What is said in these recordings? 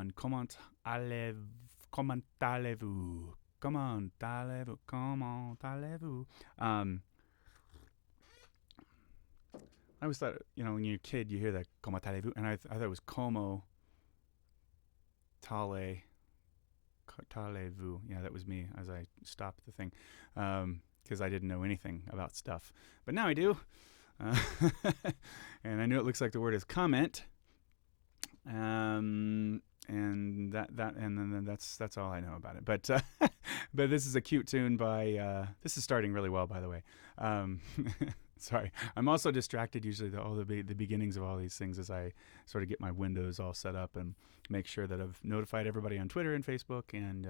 on. Comment allez-vous? Comment allez-vous? Comment allez-vous? I always thought, when you're a kid, you hear that comment allez-vous, and I thought it was como talez-vous. Yeah, that was me as I stopped the thing, because I didn't know anything about stuff. But now I do, and I knew it looks like the word is comment, and that's all I know about it. But but this is a cute tune by. This is starting really well, by the way. Sorry, I'm also distracted usually the beginnings of all these things as I sort of get my windows all set up and make sure that I've notified everybody on Twitter and Facebook, and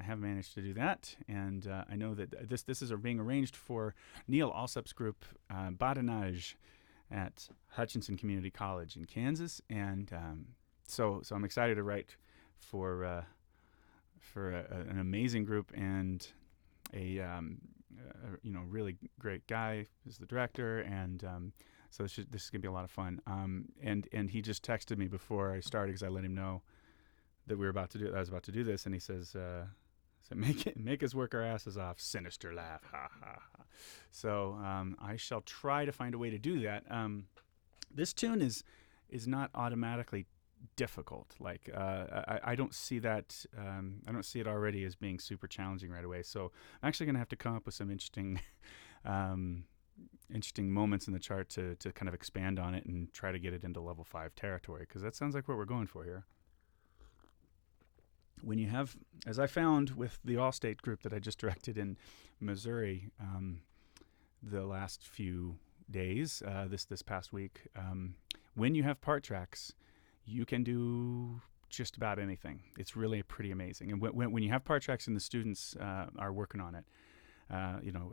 I have managed to do that. And I know that this is being arranged for Neil Alsup's group, Badinage, at Hutchinson Community College in Kansas, and so I'm excited to write for an amazing group and a really great guy is the director, and so this is gonna be a lot of fun. And he just texted me before I started because I let him know that I was about to do this, and he says, make us work our asses off. Sinister laugh, ha ha ha. So I shall try to find a way to do that. This tune is not automatically difficult. Like I don't see that. I don't see it already as being super challenging right away. So I'm actually going to have to come up with some interesting moments in the chart to kind of expand on it and try to get it into level 5 territory, because that sounds like what we're going for here. When you have, as I found with the All-State group that I just directed in Missouri the last few days, this past week, when you have part tracks, you can do just about anything. It's really pretty amazing. And when you have part tracks and the students are working on it,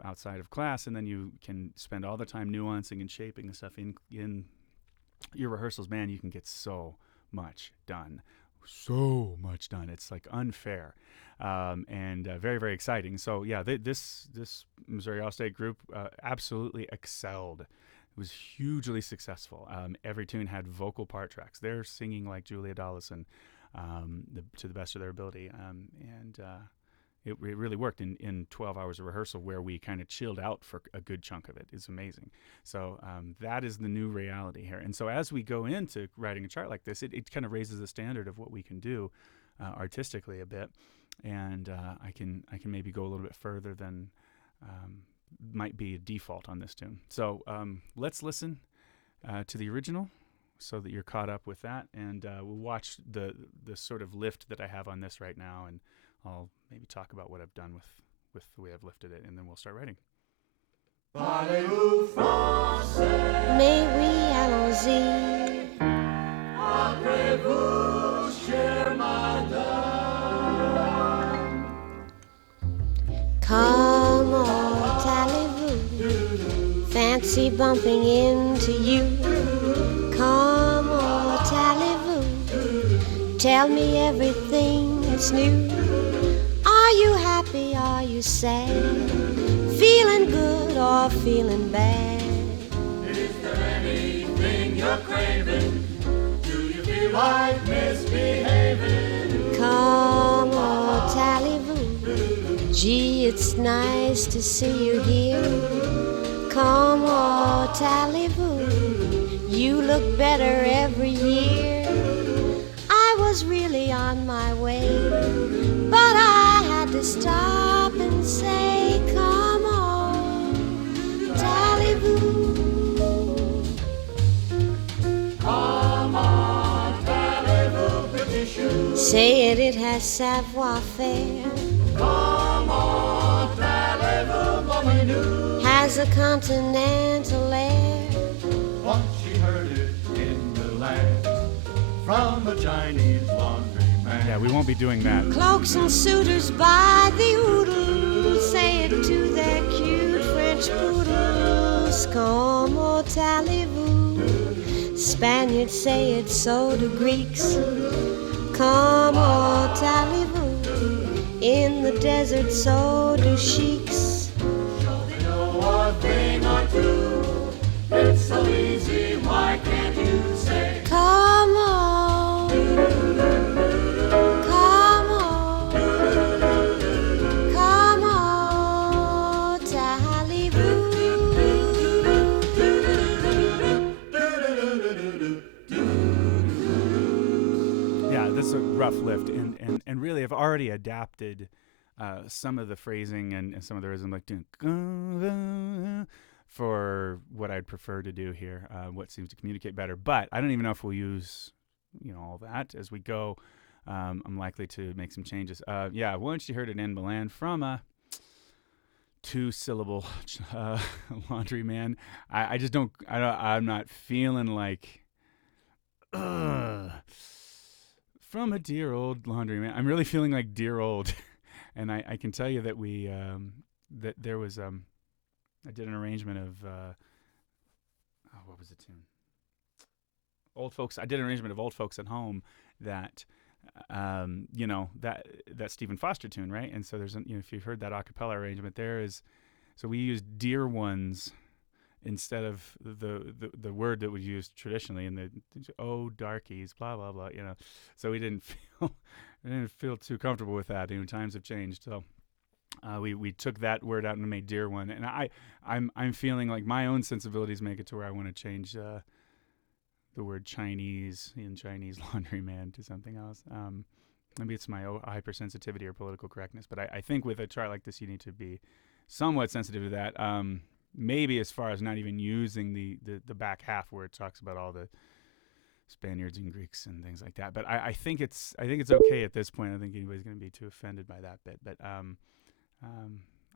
outside of class, and then you can spend all the time nuancing and shaping the stuff in your rehearsals, man, you can get so much done. It's like unfair, and very, very exciting. So yeah, this Missouri All-State group absolutely excelled. It was hugely successful. Every tune had vocal part tracks. They're singing like Julia Dollison to the best of their ability, and it really worked in 12 hours of rehearsal, where we kind of chilled out for a good chunk of it. It's amazing. So that is the new reality here. And so as we go into writing a chart like this, it kind of raises the standard of what we can do artistically a bit, and I can maybe go a little bit further than might be a default on this tune. So let's listen to the original so that you're caught up with that, and we'll watch the sort of lift that I have on this right now, and I'll maybe talk about what I've done with the way I've lifted it, and then we'll start writing. Parlez-vous français? Mais oui, allons-y. Après vous, chère madame. Comment allez-vous? Fancy bumping into you. Comment allez-vous? Tell me everything that's new. Are you happy? Are you sad? Feeling good or feeling bad? Is there anything you're craving? Do you feel like misbehaving? Comment allez-vous? Gee, it's nice to see you here. Comment allez-vous? You look better every year. I was really on my way, but I had to stop and say, come on, allez-vous? Come on, allez-vous, petit chou? Say it has savoir-faire. Come on, allez-vous, mon minou? Has a continental air. Once she heard it in the land from a Chinese laundryman. Yeah, we won't be doing that. Cloaks and suitors by the oodle say it to their cute French poodles. Comment allez-vous? Spaniards say it so to Greeks. Comment allez-vous? In the desert so do sheiks. Sure they know a thing or two. It's so easy, why can't you say? Come on. this is a rough lift, and really I've already adapted some of the phrasing and some of the rhythm, like for what I'd prefer to do here, what seems to communicate better. But I don't even know if we'll use all that as we go. I'm likely to make some changes. Once you heard it in Milan from a 2-syllable laundryman. I just don't. I'm not feeling like. From a dear old laundryman. I'm really feeling like dear old, and I can tell you that that there was I did an arrangement of what was the tune? Old Folks. I did an arrangement of Old Folks at Home that. That Stephen Foster tune, right? And so there's, if you've heard that a cappella arrangement, so we used dear ones instead of the word that was used traditionally in the darkies, blah blah blah, So we didn't feel too comfortable with that. Times have changed, so we took that word out and made dear one. And I'm feeling like my own sensibilities make it to where I want to change the word Chinese in Chinese laundryman to something else. Maybe it's my hypersensitivity or political correctness, but I think with a chart like this, you need to be somewhat sensitive to that. Maybe as far as not even using the back half where it talks about all the Spaniards and Greeks and things like that. But I think it's okay at this point. I don't think anybody's going to be too offended by that bit. But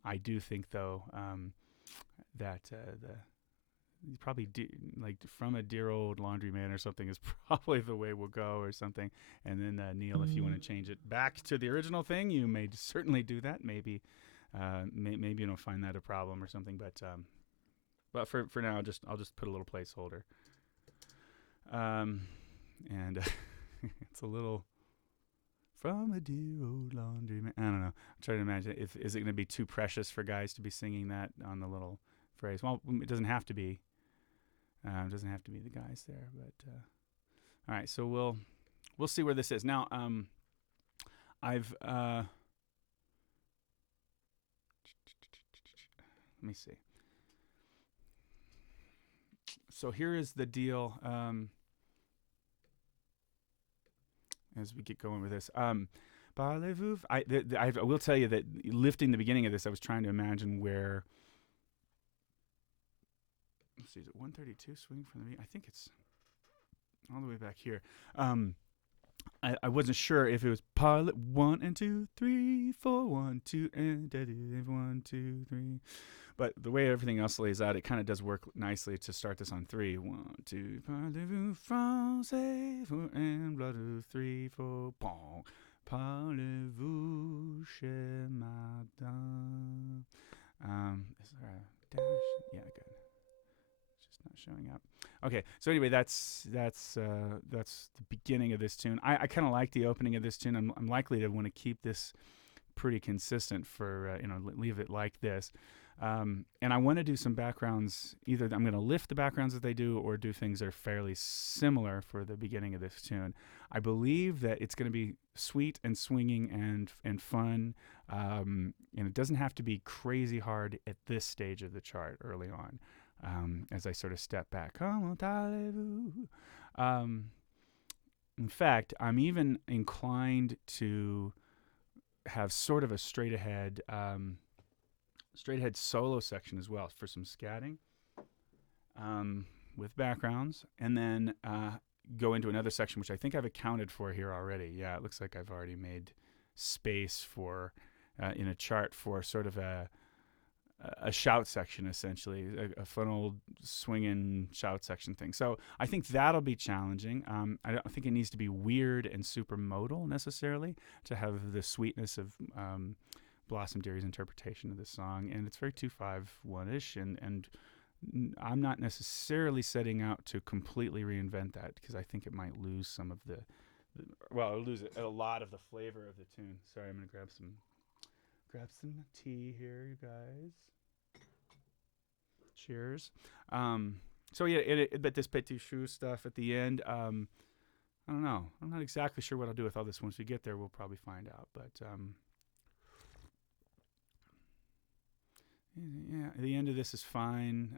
I do think though that probably like from a dear old laundryman or something is probably the way we'll go or something. And then Neil, if you want to change it back to the original thing, you may certainly do that. Maybe you don't find that a problem or something. But for now, I'll just put a little placeholder. And it's a little from a dear old laundryman. I don't know. I'm trying to imagine is it going to be too precious for guys to be singing that on the little phrase? Well, it doesn't have to be. It doesn't have to be the guys there, but all right. So we'll see where this is now. I've let me see. So here is the deal. As we get going with this, Allez Vous. I will tell you that lifting the beginning of this, I was trying to imagine where. Let's see, is it 132 swing from the beat? I think it's all the way back here. I wasn't sure if it was pilot 1 and 2 3 4 1 2 and 1 2 3. But the way everything else lays out, it kind of does work nicely to start this on 3. 1 2 Parlez-vous français and blood 3 4 bon. Parlez-vous chez madame. Is there a dash? Yeah, good. Not showing up. Okay, so anyway, that's the beginning of this tune. I kind of like the opening of this tune. I'm likely to want to keep this pretty consistent for leave it like this. And I want to do some backgrounds. Either I'm going to lift the backgrounds that they do, or do things that are fairly similar for the beginning of this tune. I believe that it's going to be sweet and swinging and fun, and it doesn't have to be crazy hard at this stage of the chart early on. As I sort of step back. Comment allez-vous? In fact, I'm even inclined to have sort of a straight ahead solo section as well for some scatting with backgrounds, and then go into another section which I think I've accounted for here already. Yeah, it looks like I've already made space for in a chart for sort of a shout section, essentially, a fun old swinging shout section thing. So I think that'll be challenging. I don't think it needs to be weird and super modal necessarily to have the sweetness of Blossom Deary's interpretation of this song. And it's very 2-5-1-ish, and I'm not necessarily setting out to completely reinvent that, because I think it might lose some of it'll lose a lot of the flavor of the tune. Sorry, I'm going to grab some tea here, you guys. Cheers. So yeah, but this petit chou stuff at the end, I don't know. I'm not exactly sure what I'll do with all this. Once we get there, we'll probably find out. But yeah, the end of this is fine.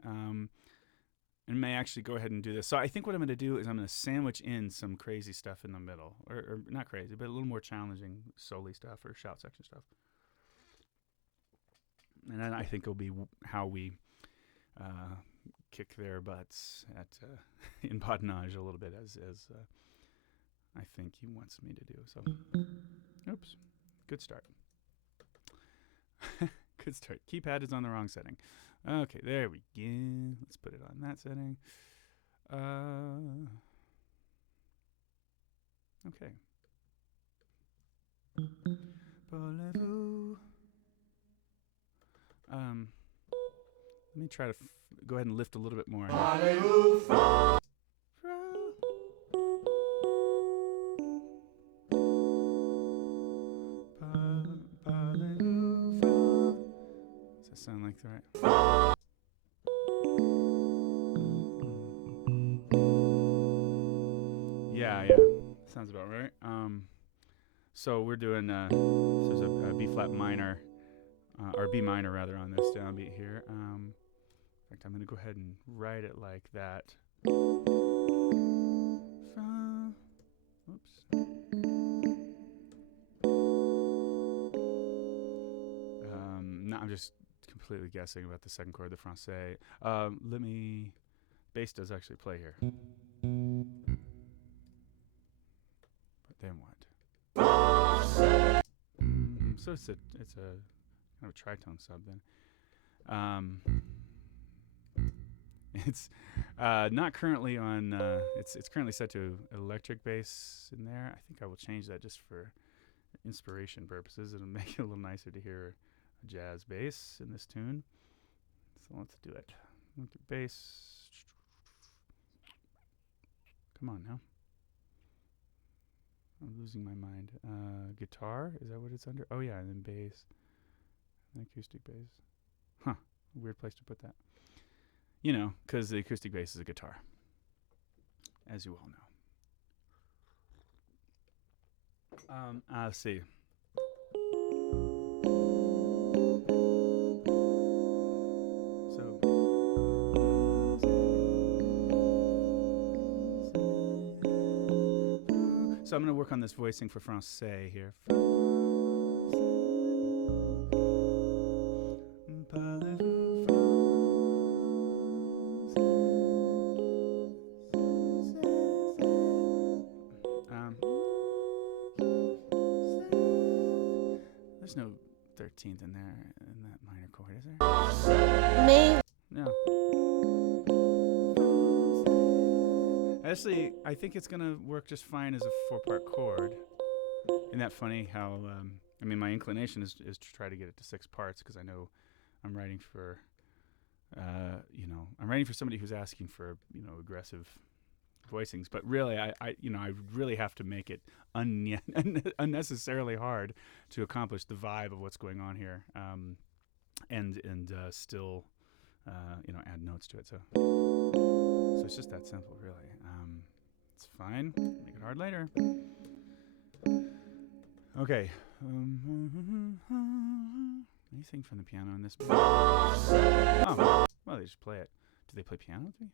and may actually go ahead and do this. So I think what I'm going to do is I'm going to sandwich in some crazy stuff in the middle, or not crazy, but a little more challenging solo stuff or shout section stuff. And then I think it'll be how we kick their butts at in badinage a little bit, as I think he wants me to do. So, oops, good start. Good start. Keypad is on the wrong setting. Okay, there we go. Let's put it on that setting. Okay. Allez Vous. Let me try to go ahead and lift a little bit more. Allez Vous. Does that sound like the right? Yeah. Sounds about right. So we're doing so there's a B flat minor, or B minor rather, on this downbeat here. In fact, I'm going to go ahead and write it like that. Oops. No, I'm just completely guessing about the second chord, the Francais. Bass does actually play here. But then what? So it's a kind of a tritone sub then. It's not currently on. It's currently set to electric bass in there. I think I will change that just for inspiration purposes. It'll make it a little nicer to hear a jazz bass in this tune. So let's do it. Electric bass. Come on now. I'm losing my mind. Guitar, is that what it's under? Oh yeah, and then bass. And acoustic bass. Huh, weird place to put that. You know, because the acoustic bass is a guitar, as you all know. Let's see. So I'm going to work on this voicing for Francais here. There's no 13th in there in that minor chord, is there? Me. No. Actually, I think it's going to work just fine as a 4-part chord. Isn't that funny how, I mean, my inclination is to try to get it to 6 parts because I know I'm writing for, I'm writing for somebody who's asking for, aggressive voicings. But really, I really have to make it unnecessarily hard to accomplish the vibe of what's going on here, and still, add notes to it. So it's just that simple, really. It's fine. Make it hard later. Okay. Anything from the piano in this? Oh, well, they just play it. Do they play piano with me?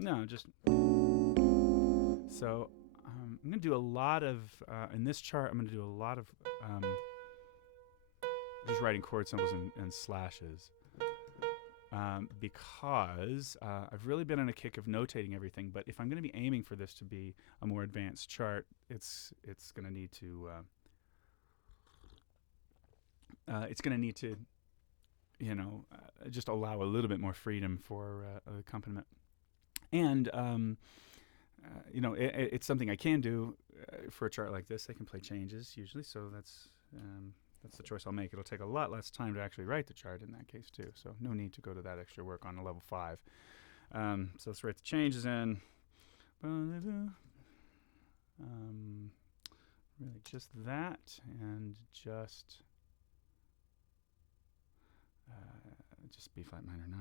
No, just. So I'm going to do a lot of, in this chart, I'm going to do a lot of just writing chord symbols and slashes. Because I've really been on a kick of notating everything, but if I'm going to be aiming for this to be a more advanced chart, it's going to need to just allow a little bit more freedom for accompaniment. And it's something I can do for a chart like this. I can play changes usually, so that's the choice I'll make. It'll take a lot less time to actually write the chart in that case too, so no need to go to that extra work on a level 5. So let's write the changes in. Really just that, and just B flat minor 9.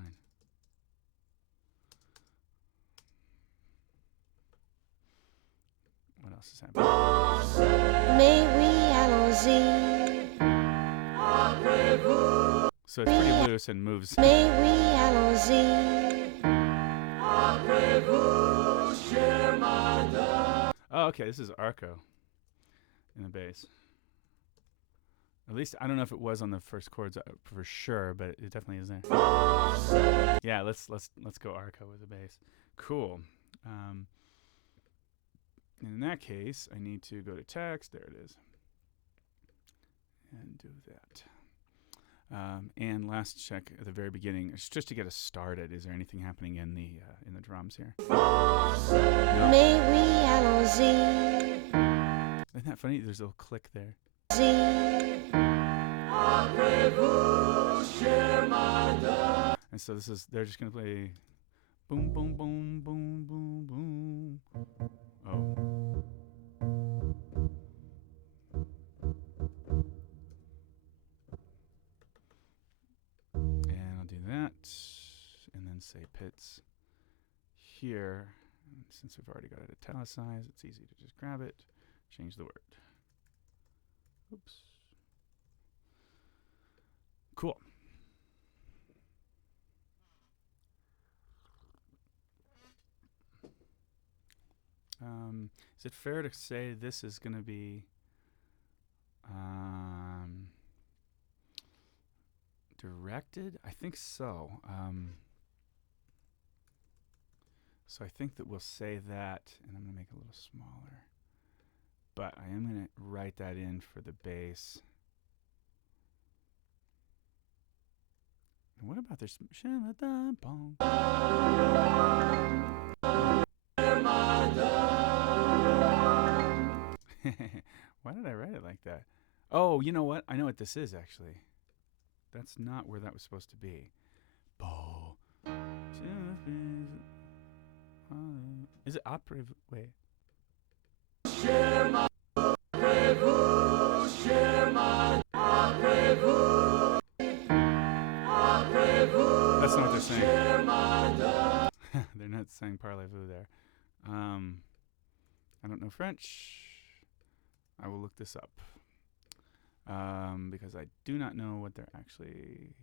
What else is happening? Mais oui, allons-y. So it's pretty loose and moves. Mais oui, allons-y. Oh, okay, this is arco in the bass. At least I don't know if it was on the first chords for sure, but it definitely is there. Yeah, let's go arco with the bass. Cool. In that case, I need to go to text. There it is, and do that. And last check at the very beginning, just to get us started. Is there anything happening in the drums here? No. Mais oui, allons-y. Isn't that funny? There's a little click there. And so they're just gonna play boom, boom, boom, boom, boom, boom. Oh. And I'll do that, and then say pits here. And since we've already got it italicized, it's easy to just grab it, change the word. Oops. Cool. Is it fair to say this is going to be directed? I think so. So I think that we'll say that, and I'm going to make it a little smaller. But I am going to write that in for the bass. And what about this? Why did I write it like that? Oh, you know what? I know what this is, actually. That's not where that was supposed to be. Bo. Is it opera? Wait. That's not what they're saying. They're not saying parlez-vous there. I don't know French. I will look this up. Because I do not know what they're actually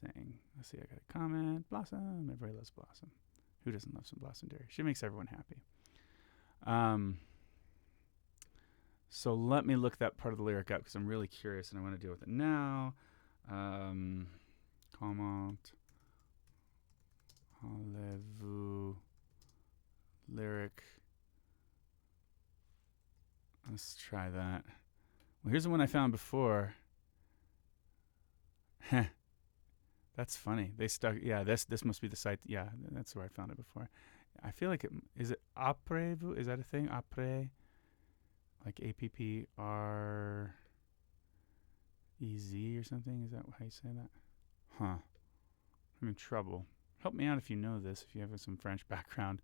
saying. Let's see, I got a comment. Blossom. Everybody loves Blossom. Who doesn't love some Blossom Dairy? She makes everyone happy. So let me look that part of the lyric up because I'm really curious and I want to deal with it now. Comment. Allez Vous. Lyric. Let's try that. Well, here's the one I found before. That's funny. They stuck. Yeah, this must be the site. Yeah, that's where I found it before. I feel like is it après vous? Is that a thing? Après, like APPREZ or something? Is that how you say that? Huh. I'm in trouble. Help me out if you know this. If you have some French background.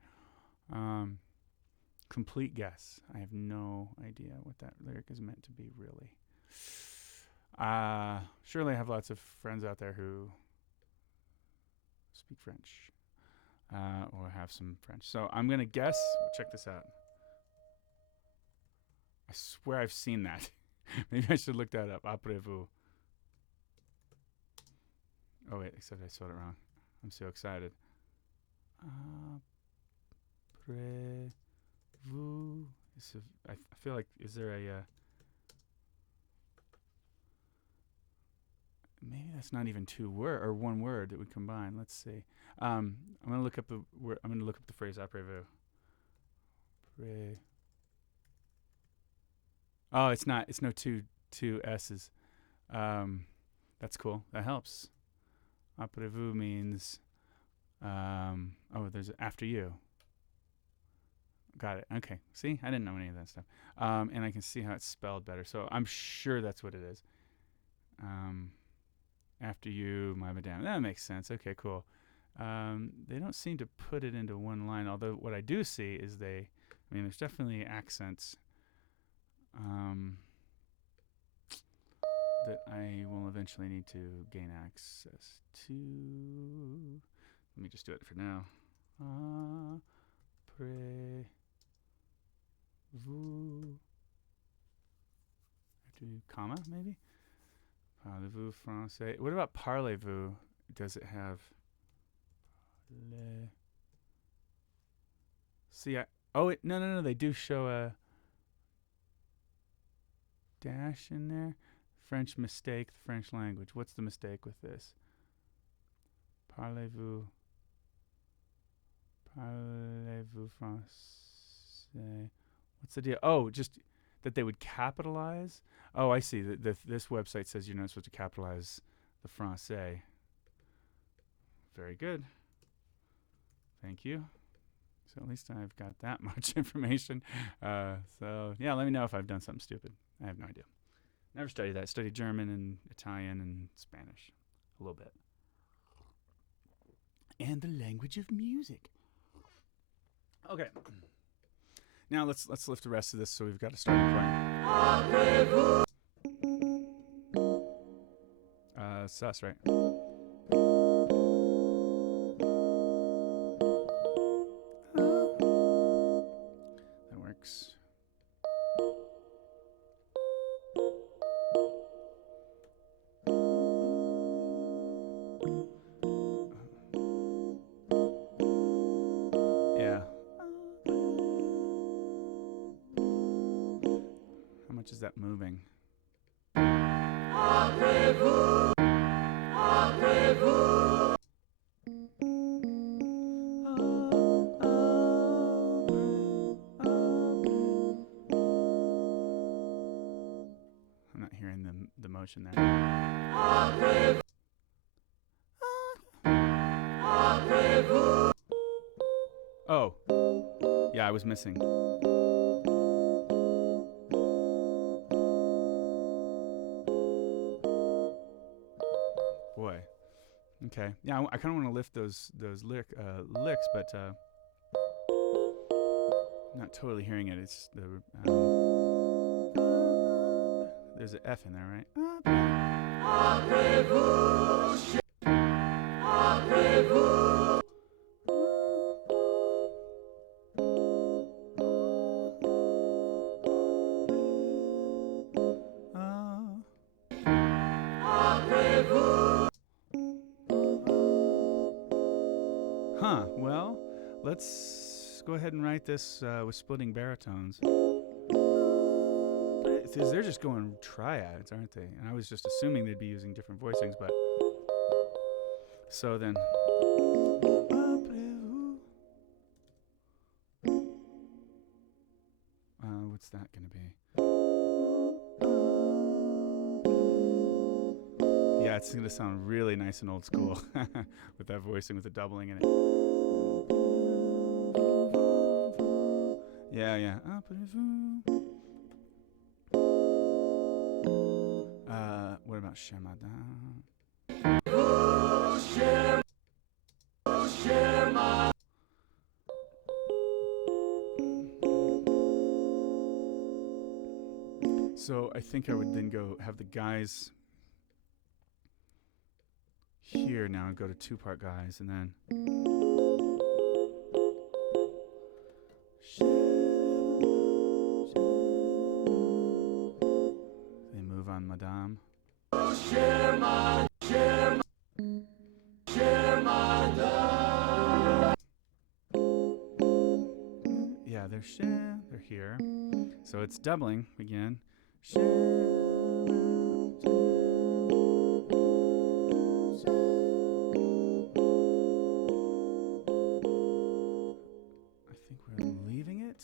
Complete guess. I have no idea what that lyric is meant to be, really. Surely I have lots of friends out there who speak French or have some French. So I'm going to guess. Check this out. I swear I've seen that. Maybe I should look that up. Après vous. Oh, wait, except I spelled it wrong. I'm so excited. Après vous. I feel like, is there a... maybe that's not even one word that we combine. Let's see. I'm gonna look up the word. I'm gonna look up the phrase après vous. Oh, it's not. It's no two S's. That's cool. That helps. Après vous means. There's after you. Got it. Okay. See, I didn't know any of that stuff. And I can see how it's spelled better. So I'm sure that's what it is. After you, my madame. That makes sense. Okay, cool. They don't seem to put it into one line, although what I do see is there's definitely accents that I will eventually need to gain access to. Let me just do it for now. Après vous. Comma, maybe? Parlez-vous français? What about parlez-vous? Does it have? See, no. They do show a dash in there. French mistake, the French language. What's the mistake with this? Parlez-vous français? What's the deal? Oh, just that they would capitalize? Oh, I see. This website says you're not supposed to capitalize the français. Very good. Thank you. So at least I've got that much information. So yeah, let me know if I've done something stupid. I have no idea. Never studied that. Studied German and Italian and Spanish a little bit. And the language of music. Okay. Now let's lift the rest of this so we've got a starting point. Sus, right? That works. Yeah. How much is that moving? I'm not hearing the motion there. Oh. Yeah, I was missing. Boy. Okay. Yeah, I kind of want to lift those licks, but not totally hearing it. It's the there's an F in there, right? Huh. Well, let's go ahead and write this with splitting baritones. They're just going triads, aren't they? And I was just assuming they'd be using different voicings, but so then. What's that going to be? Yeah, it's going to sound really nice and old school with that voicing with the doubling in it. Yeah. What about Shemadan? So I think I would then go have the guys here now and go to two-part guys and then they move on Madame. Yeah, they're here. So it's doubling again. I think we're leaving it.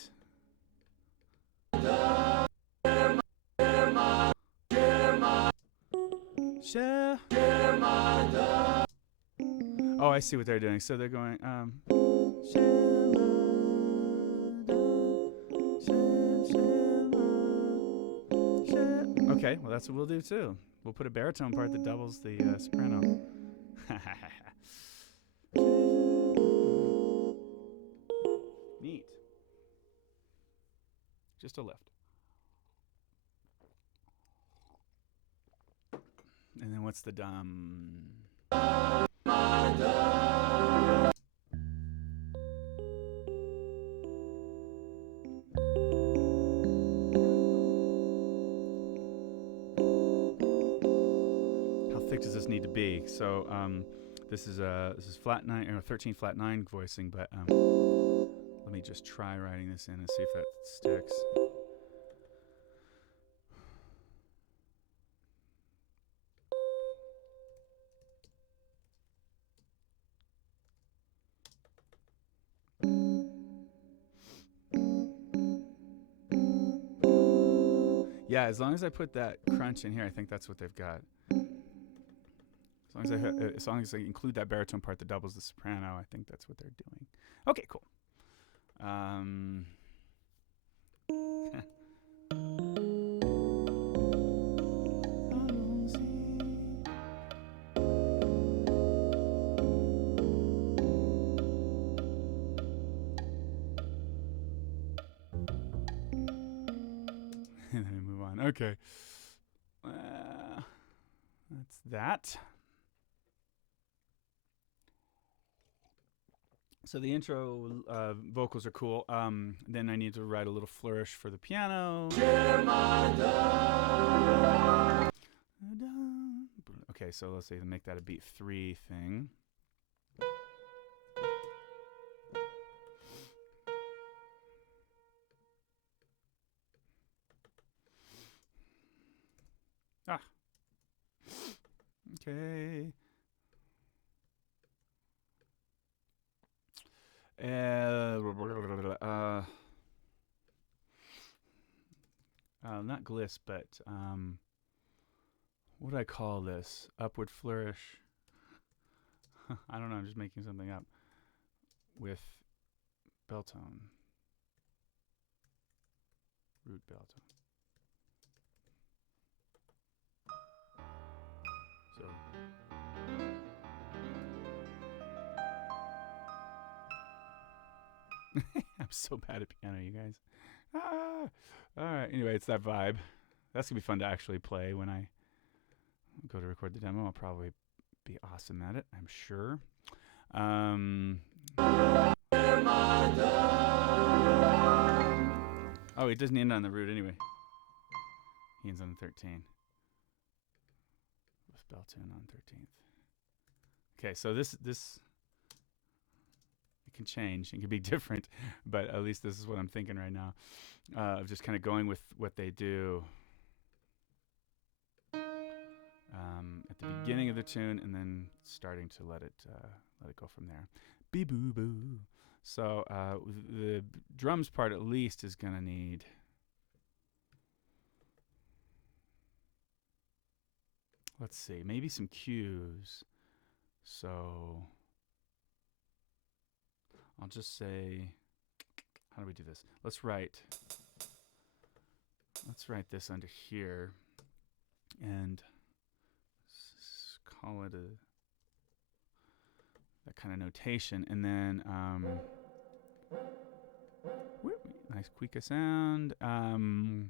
Oh, I see what they're doing. So they're going okay, well that's what we'll do too. We'll put a baritone part that doubles the soprano. Neat. Just a lift. And then what's the dum? thick does this need to be? So this is flat 9 or 13 flat 9 voicing, but let me just try writing this in and see if that sticks. Yeah, as long as I put that crunch in here, I think that's what they've got. As long as I include that baritone part that doubles the soprano, I think that's what they're doing. Okay, cool. And then we move on. Okay. That's that. So the intro vocals are cool. Then I need to write a little flourish for the piano. Okay, so let's say make that a beat 3 thing. Okay. Not gliss, but what do I call this? Upward flourish. I don't know. I'm just making something up with bell tone, root bell tone. So. I'm so bad at piano, you guys. All right. Anyway, it's that vibe. That's going to be fun to actually play when I go to record the demo. I'll probably be awesome at it, I'm sure. Oh, it doesn't end on the root anyway. He ends on the 13. With bell tune on 13th. Okay, so this can change and can be different, but at least this is what I'm thinking right now, of just kind of going with what they do at the beginning of the tune and then starting to let it go from there. Bee boo boo. So the drums part at least is gonna need let's see, maybe some cues. So I'll just say, how do we do this? Let's write this under here and call it that kind of notation, and then nice quick sound. How do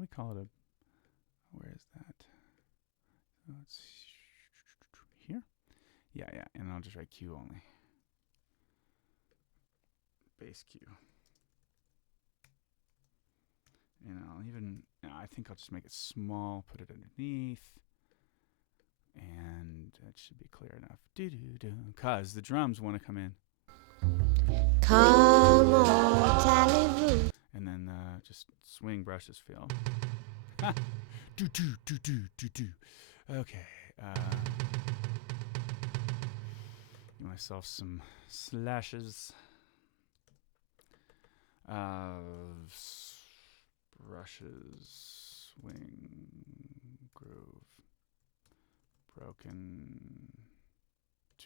we call it? Where is that? Oh, it's here. Yeah, and I'll just write Q only. Bass Q. And I think I'll just make it small, put it underneath, and that should be clear enough. Cause the drums want to come in. Come on, Allez Vous. And then just swing brushes feel. Okay. Give myself some slashes. Brushes, swing, groove, broken,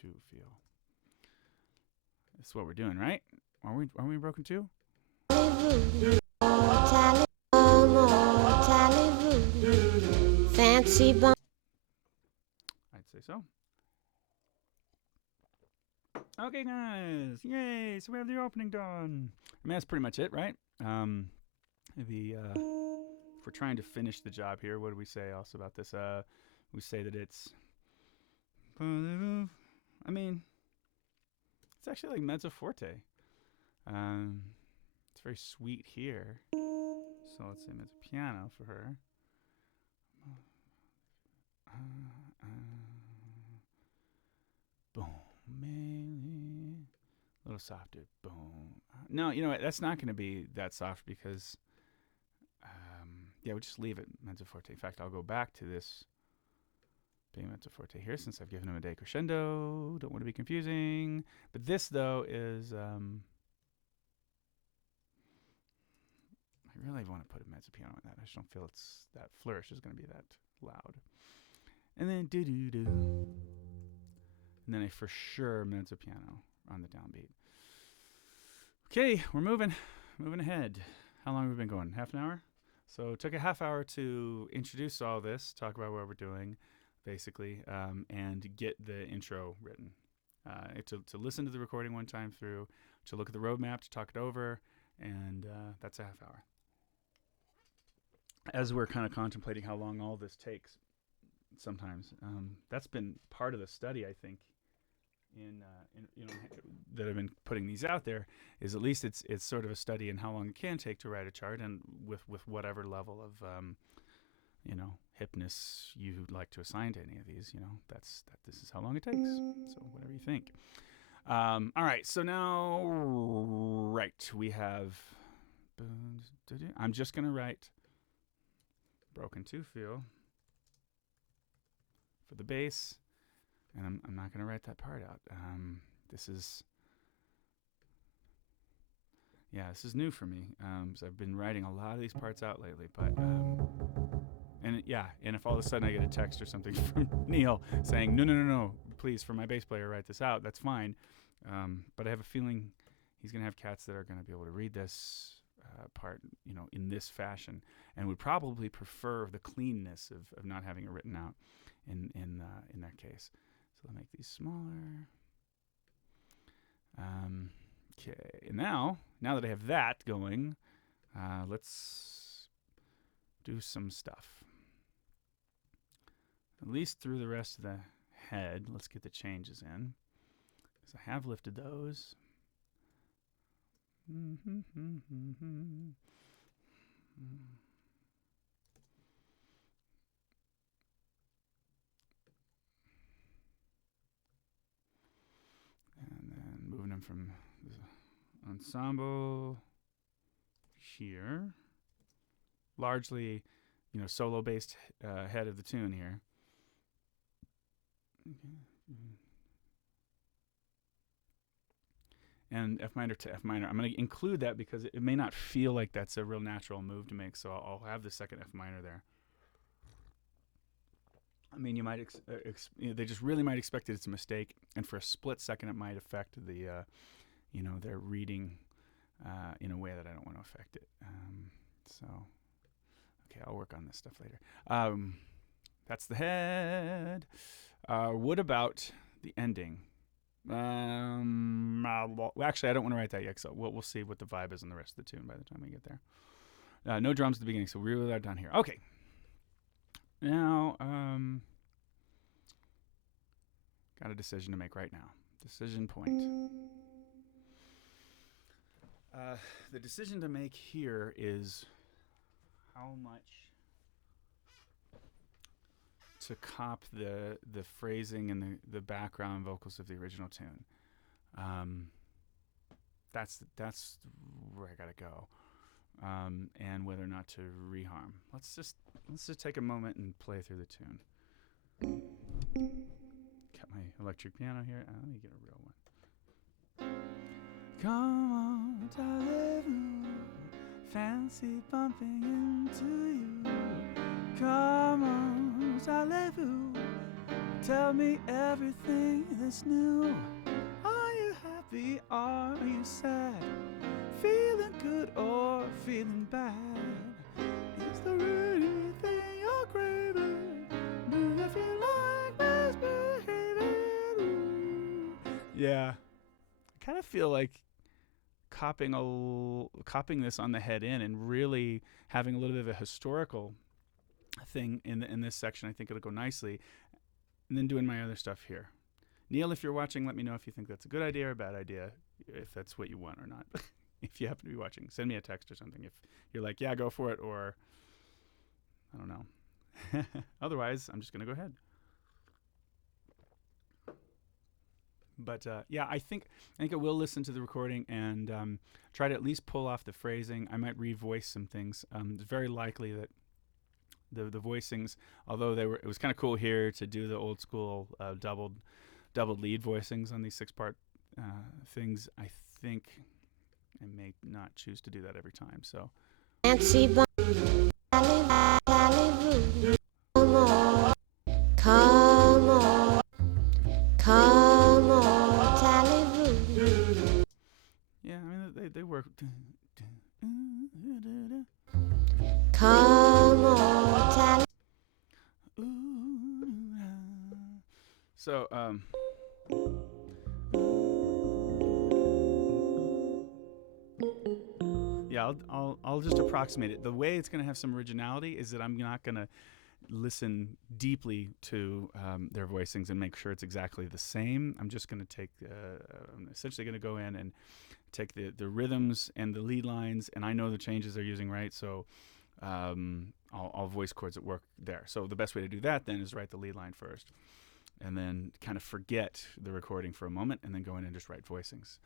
2 feel. That's what we're doing, right? Are we broken 2? Fancy bun. I'd say so. Okay, guys. Yay. So we have the opening done. I mean, that's pretty much it, right? If we're trying to finish the job here, what do we say else about this? We say that it's... I mean, it's actually like mezzo forte. It's very sweet here. So let's say mezzo piano for her. Boom. A little softer. Boom. No, you know what? That's not going to be that soft because, we'll just leave it mezzo forte. In fact, I'll go back to this being mezzo forte here since I've given him a decrescendo. Don't want to be confusing. But this, though, is... I really want to put a mezzo piano in that. I just don't feel that flourish is going to be that loud. And then do-do-do. And then a for sure mezzo piano on the downbeat. Okay, we're moving ahead. How long have we been going? Half an hour? So it took a half hour to introduce all this, talk about what we're doing, basically, and get the intro written. To listen to the recording one time through, to look at the roadmap, to talk it over, and that's a half hour. As we're kind of contemplating how long all this takes, sometimes that's been part of the study, I think, in that I've been putting these out there, is at least it's sort of a study in how long it can take to write a chart, and with whatever level of hipness you'd like to assign to any of these, this is how long it takes. So whatever you think. All right, so now we have. I'm just gonna write broken 2 feel for the bass, and I'm not going to write that part out. This is new for me. So I've been writing a lot of these parts out lately, but and if all of a sudden I get a text or something from Neil saying no, please, for my bass player, write this out, that's fine. But I have a feeling he's going to have cats that are going to be able to read this part, in this fashion, and would probably prefer the cleanness of not having it written out in that case. So I'll make these smaller. Okay, and now that I have that going, let's do some stuff. At least through the rest of the head, let's get the changes in, because I have lifted those. And then moving them from the ensemble here, largely, solo based head of the tune here. Okay. And F minor to F minor. I'm going to include that because it may not feel like that's a real natural move to make, so I'll have the second F minor there. I mean, you might they just really might expect that it's a mistake, and for a split second it might affect the, their reading in a way that I don't want to affect it. Okay, I'll work on this stuff later. That's the head. What about the ending? Actually, I don't want to write that yet, so we'll see what the vibe is in the rest of the tune by the time we get there. No drums at the beginning, so we're really down here. Okay. Now, got a decision to make right now. Decision point. The decision to make here is how much to cop the phrasing and the background vocals of the original tune. That's where I gotta go, and whether or not to reharm. Let's just take a moment and play through the tune. Got my electric piano here. Let me get a real one. Come on, Allez Vous, fancy bumping into you. Come on, Allez Vous, tell me everything that's new. Are you happy? Are you sad? Feeling good or feeling bad? Is there anything you're craving? Do you feel like misbehaving? Yeah, I kind of feel like copying this on the head in and really having a little bit of a historical thing in this section. I think it'll go nicely, and then doing my other stuff here. Neil, if you're watching, let me know if you think that's a good idea or a bad idea, if that's what you want or not. If you happen to be watching, send me a text or something if you're like, yeah, go for it, or I don't know. Otherwise, I'm just going to go ahead. But yeah, I think I will listen to the recording and try to at least pull off the phrasing. I might revoice some things. It's very likely that the voicings, although it was kind of cool here to do the old school doubled lead voicings on these 6-part things. I think I may not choose to do that every time. So. Fancy bum, Allez Vous. Come on, come on, Allez Vous. Yeah, I mean they work. Come on, Allez. So yeah, I'll just approximate it. The way it's going to have some originality is that I'm not going to listen deeply to their voicings and make sure it's exactly the same. I'm just going to take, I'm essentially going to go in and take the rhythms and the lead lines, and I know the changes they're using, right? So I'll voice chords that work there. So the best way to do that then is write the lead line first, and then kind of forget the recording for a moment, and then go in and just write voicings.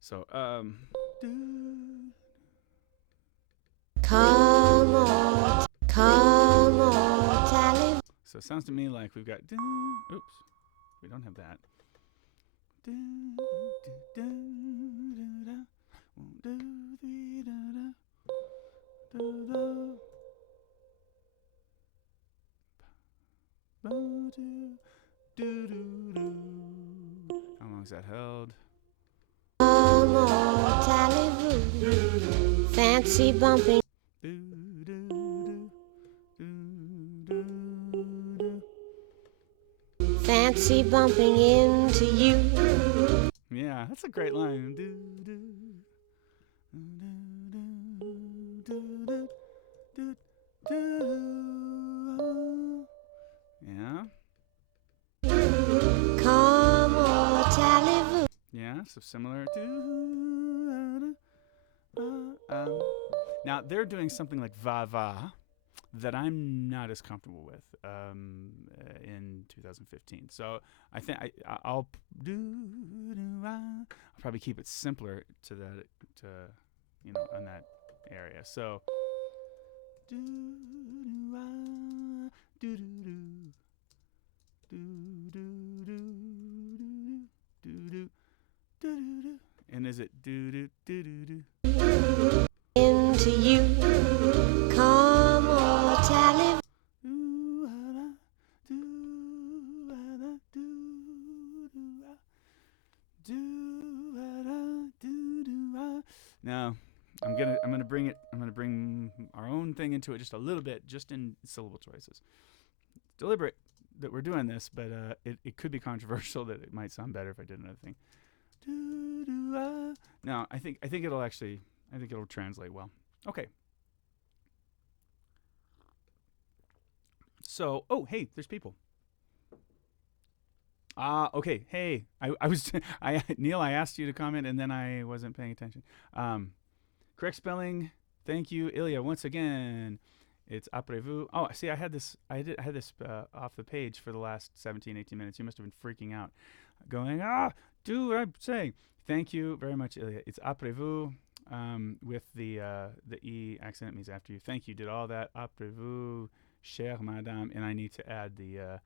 So come on, Allez. So it sounds to me like we've got oops, we don't have that. How long is that held? Come on, Allez Vous. Fancy bumping. Fancy bumping into you. Yeah, that's a great line. Yeah. Come on, Allez Vous. Yeah, so similar. Now they're doing something like va va that I'm not as comfortable with in 2015. So I think I'll probably keep it simpler to that, in that area. So and is it into you. Come on, Allez Vous. Now I'm gonna bring our own thing into it just a little bit, just in syllable choices. It's deliberate that we're doing this, but it could be controversial that it might sound better if I did another thing. No, I think it'll translate well. Okay. So, hey, there's people. Okay. Hey, I was Neil, I asked you to comment and then I wasn't paying attention. Correct spelling. Thank you, Ilya, once again. It's après vous. Oh, see, I had this off the page for the last 17, 18 minutes. You must have been freaking out, going, do what I'm saying. Thank you very much, Ilya. It's après vous, with the E accent. It means after you. Thank you. Did all that. Après vous, chère madame. And I need to add the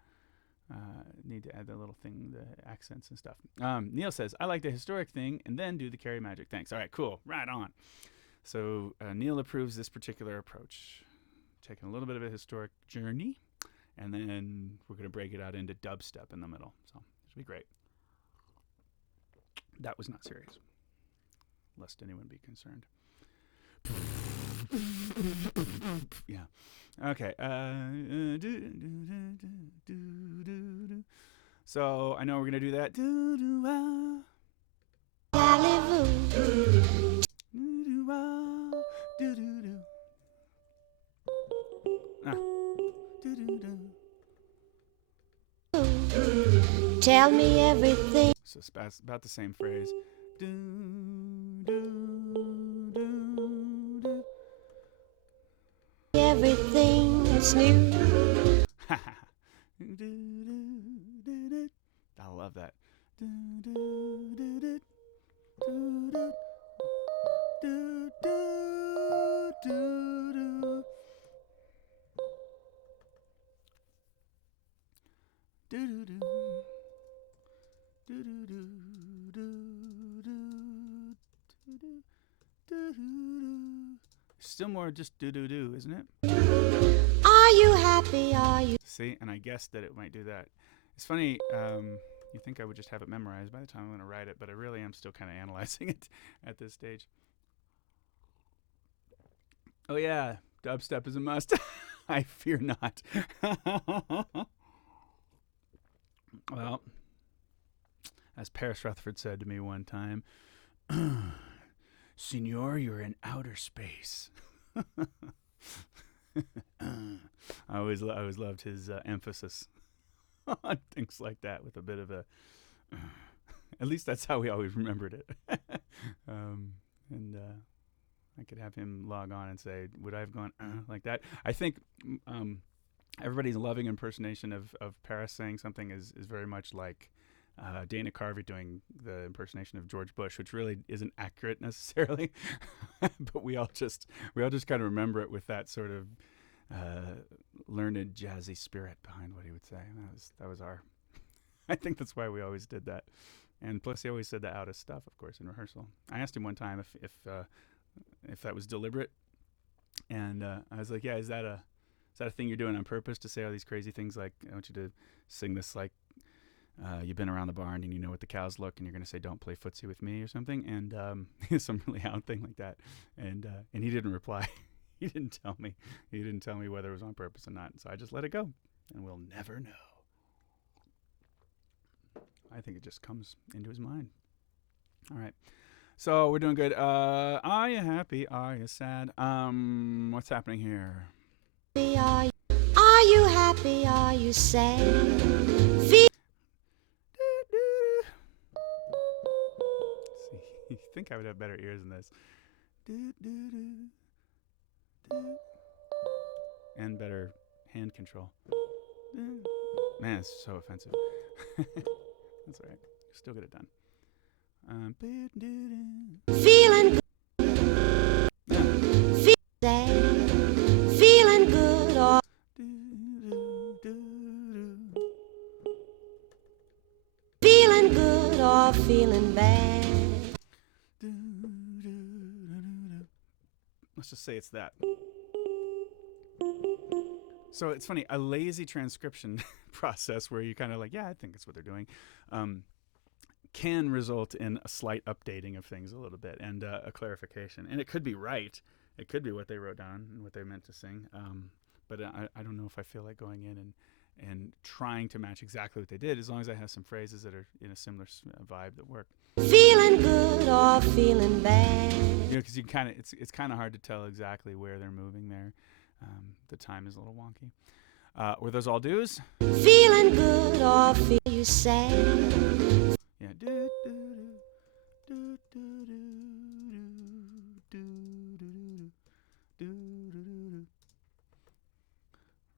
little thing, the accents and stuff. Neil says, I like the historic thing and then do the Kerry magic. Thanks. All right, cool. Right on. So Neil approves this particular approach. Taking a little bit of a historic journey, and then we're going to break it out into dubstep in the middle. So this will be great. That was not serious, lest anyone be concerned. Yeah. Okay. So I know we're going to do that. Tell me everything. So it's about the same phrase. Everything is new. I love that. Still more just do, isn't it? Are you happy? Are you? See, and I guessed that it might do that. It's funny, you think I would just have it memorized by the time I'm going to write it, but I really am still kind of analyzing it at this stage. Oh yeah, dubstep is a must. I fear not. Well, as Paris Rutherford said to me one time, Senor, you're in outer space. I always loved his emphasis on things like that with a bit of a... at least that's how we always remembered it. And I could have him log on and say, would I have gone like that? I think everybody's loving impersonation of Paris saying something is very much like Dana Carvey doing the impersonation of George Bush, which really isn't accurate necessarily, but we all just kind of remember it with that sort of learned jazzy spirit behind what he would say. That was our. I think that's why we always did that, and plus he always said the outest stuff, of course, in rehearsal. I asked him one time if that was deliberate, and I was like, yeah, is that a thing you're doing on purpose to say all these crazy things like I want you to sing this like. You've been around the barn and you know what the cows look, and you're going to say, don't play footsie with me or something, and some really out thing like that. And he didn't reply. He didn't tell me. He didn't tell me whether it was on purpose or not. So I just let it go, and we'll never know. I think it just comes into his mind. All right. So we're doing good. Are you happy? Are you sad? What's happening here? Are you happy? Are you sad? You think I would have better ears than this. And better hand control. Man, it's so offensive. That's all right. Still get it done. Feeling good. Feeling good or feeling good or feeling bad. Let's just say it's that. So it's funny, a lazy transcription process where you kind of like, yeah, I think that's what they're doing, can result in a slight updating of things a little bit and a clarification. And it could be right. It could be what they wrote down and what they meant to sing. But I don't know if I feel like going in and trying to match exactly what they did, as long as I have some phrases that are in a similar vibe that work. Feeling good or feeling bad. You know, because you kind of it's kind of hard to tell exactly where they're moving there. The time is a little wonky. Were those all do's? Feeling good or feel you sad. Yeah.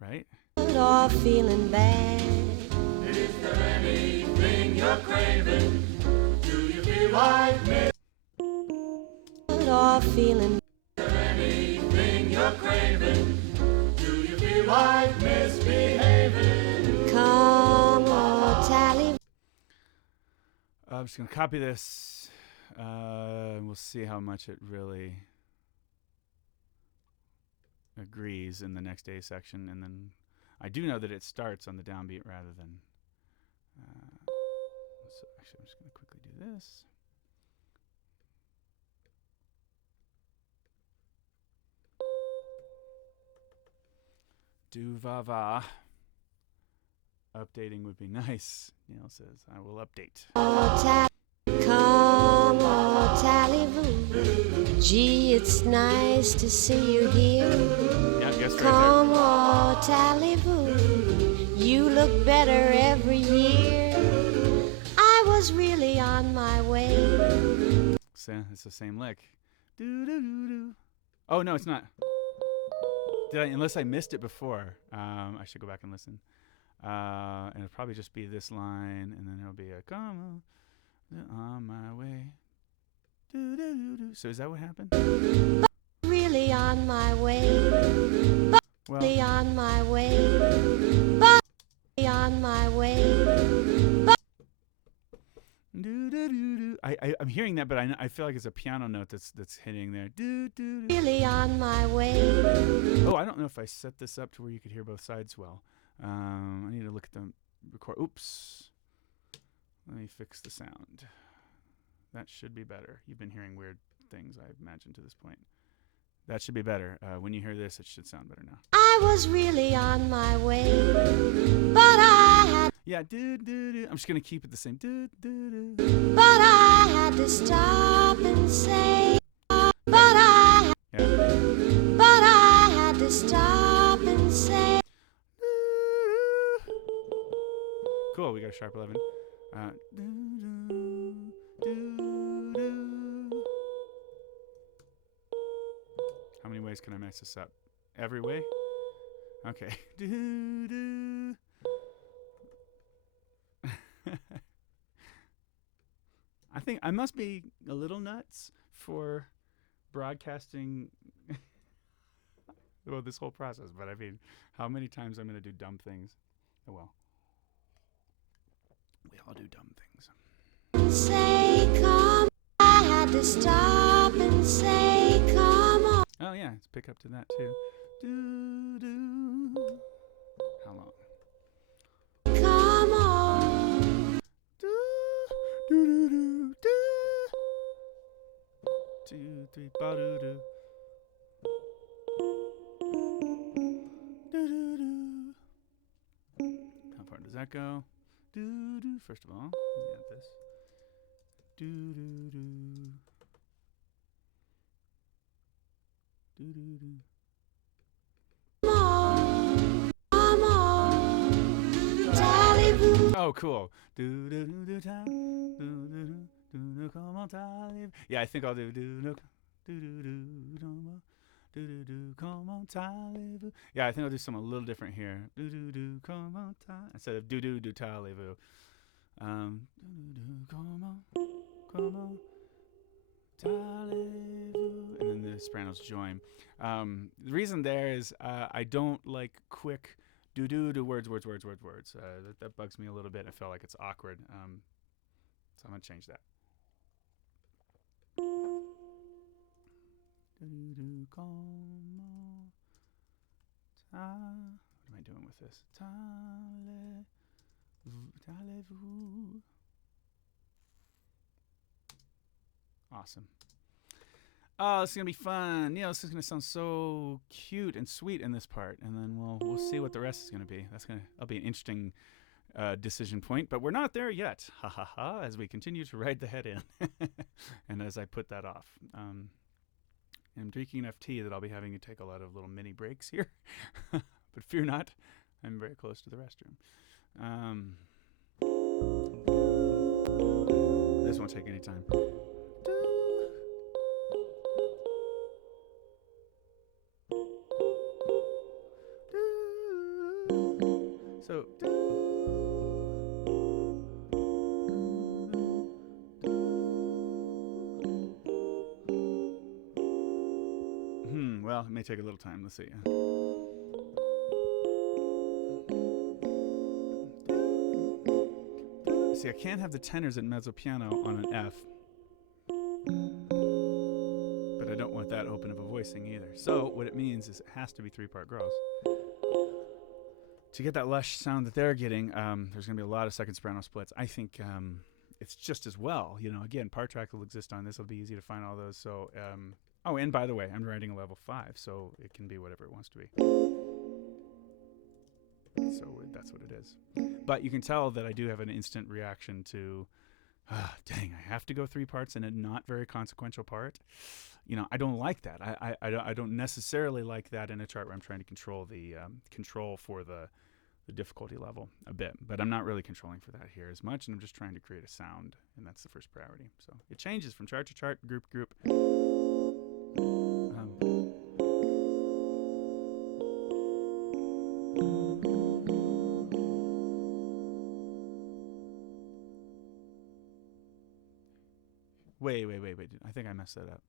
Right? Good or feeling bad. Is there anything you're craving? Do you feel like me? Good or feeling. Is there anything you're craving? Do you feel like misbehaving? Come on, tally. I'm just going to copy this. We'll see how much it really agrees in the next A section. And then I do know that it starts on the downbeat rather than... so actually, I'm just going to quickly do this. Do va va. Updating would be nice, Neil says. I will update. Come on, tally Vu. Gee, it's nice to see you here. Yeah, guess right Come on, tally Vu. You look better every year. I was really on my way. there. It's the same lick. Do do do do. Oh no, it's not. Did I? Unless I missed it before. I should go back and listen. And it'll probably just be this line, and then there'll be a come on my way. Do, do, do, do. So is that what happened? Really on my way. Well, Really on my way. Really on my way. do, do, do, do. I'm hearing that, but I feel like it's a piano note that's hitting there. Do, do, do. Really on my way. Oh, I don't know if I set this up to where you could hear both sides well. I need to look at the record. Oops. Let me fix the sound. That should be better. You've been hearing weird things, I imagine, to this point. That should be better. When you hear this, it should sound better now. I was really on my way, but I had. Yeah, do, do, do. I'm just going to keep it the same. Do, do, do. But I had to stop and say. But I had to stop and say. Cool, we got a sharp 11. Do, do, do, do. How many ways can I mess this up? Every way? Okay. Do, do. I think I must be a little nuts for broadcasting well, this whole process, but I mean, how many times I'm going to do dumb things? Oh well. We all do dumb things. Say come. I had to stop and say come on. Oh yeah, let's pick up to that too. Do do. How long? Come on. Do do do do do. 2, 3, ba do do. Do do do. How far does that go? Do do. First of all, let me add this. Do do do. Do do do. Come on. Allez-vous. Oh, cool. Do do do do ta. Do do do do do. Come on, Talib. Yeah, I think I'll do do do do do do do do do. Come on, Talib. Yeah, I think I'll do something a little different here. Do do do. Come on, Talib. Instead of do do do Talib. Do do do. Come on. Come on. Talib. And then the sopranos join. The reason there is I don't like quick do words. That bugs me a little bit. I feel like it's awkward. So I'm going to change that. Do come on. What am I doing with this? Talez-vous. Awesome. Oh, this is gonna be fun. You know, this is gonna sound so cute and sweet in this part, and then we'll see what the rest is gonna be. That'll be an interesting decision point, but we're not there yet. Ha ha ha! As we continue to ride the head in, and as I put that off, I'm drinking enough tea that I'll be having to take a lot of little mini breaks here. But fear not, I'm very close to the restroom. This won't take any time. So well, it may take a little time. Let's see. See, I can't have the tenors in mezzo piano on an F, but I don't want that open of a voicing either. So what it means is it has to be 3-part gross. To get that lush sound that they're getting, there's going to be a lot of second soprano splits. I think it's just as well. You know, again, part track will exist on this. It'll be easy to find all those. So, oh, and by the way, I'm writing a level 5, so it can be whatever it wants to be. So that's what it is. But you can tell that I do have an instant reaction to, dang, I have to go 3 parts in a not very consequential part. You know, I don't like that. I don't necessarily like that in a chart where I'm trying to control the control for the difficulty level a bit. But I'm not really controlling for that here as much, and I'm just trying to create a sound, and that's the first priority. So it changes from chart to chart, group. Wait. I think I messed that up.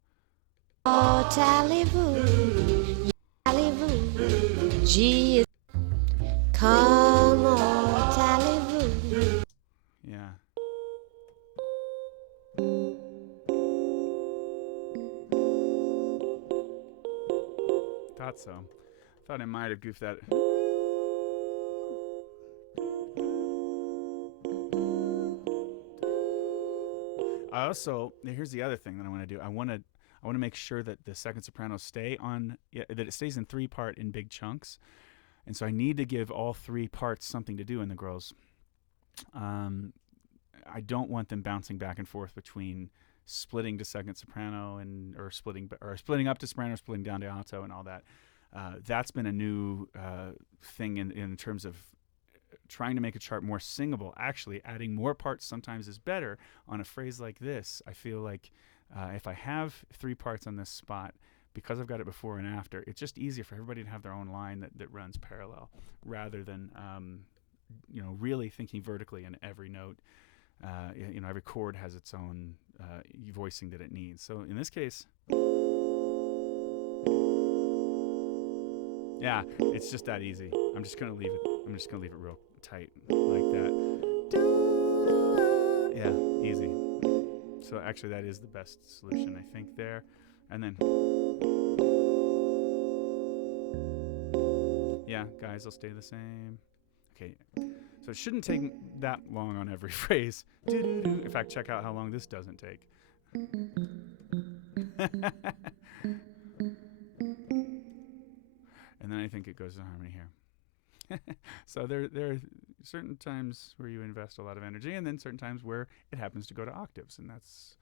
Oh, Allez Vous, Allez Vous, G. Come on, Allez Vous. Yeah. Thought so. Thought I might have goofed that. I also, here's the other thing that I want to do. I want to make sure that the second soprano that it stays in 3-part in big chunks. And so I need to give all 3 parts something to do in the girls. I don't want them bouncing back and forth between splitting to second soprano or splitting up to soprano, splitting down to alto, and all that. That's been a new thing in terms of trying to make a chart more singable. Actually, adding more parts sometimes is better on a phrase like this. I feel like if I have 3 parts on this spot, because I've got it before and after, it's just easier for everybody to have their own line that runs parallel, rather than really thinking vertically in every note. Every chord has its own voicing that it needs. So in this case, yeah, it's just that easy. I'm just gonna leave it real tight like that. Yeah, easy. So actually, that is the best solution, I think, there. And then, yeah, guys, they'll stay the same. Okay, so it shouldn't take that long on every phrase. In fact, check out how long this doesn't take. And then I think it goes to harmony here. So there are certain times where you invest a lot of energy, and then certain times where it happens to go to octaves, and that's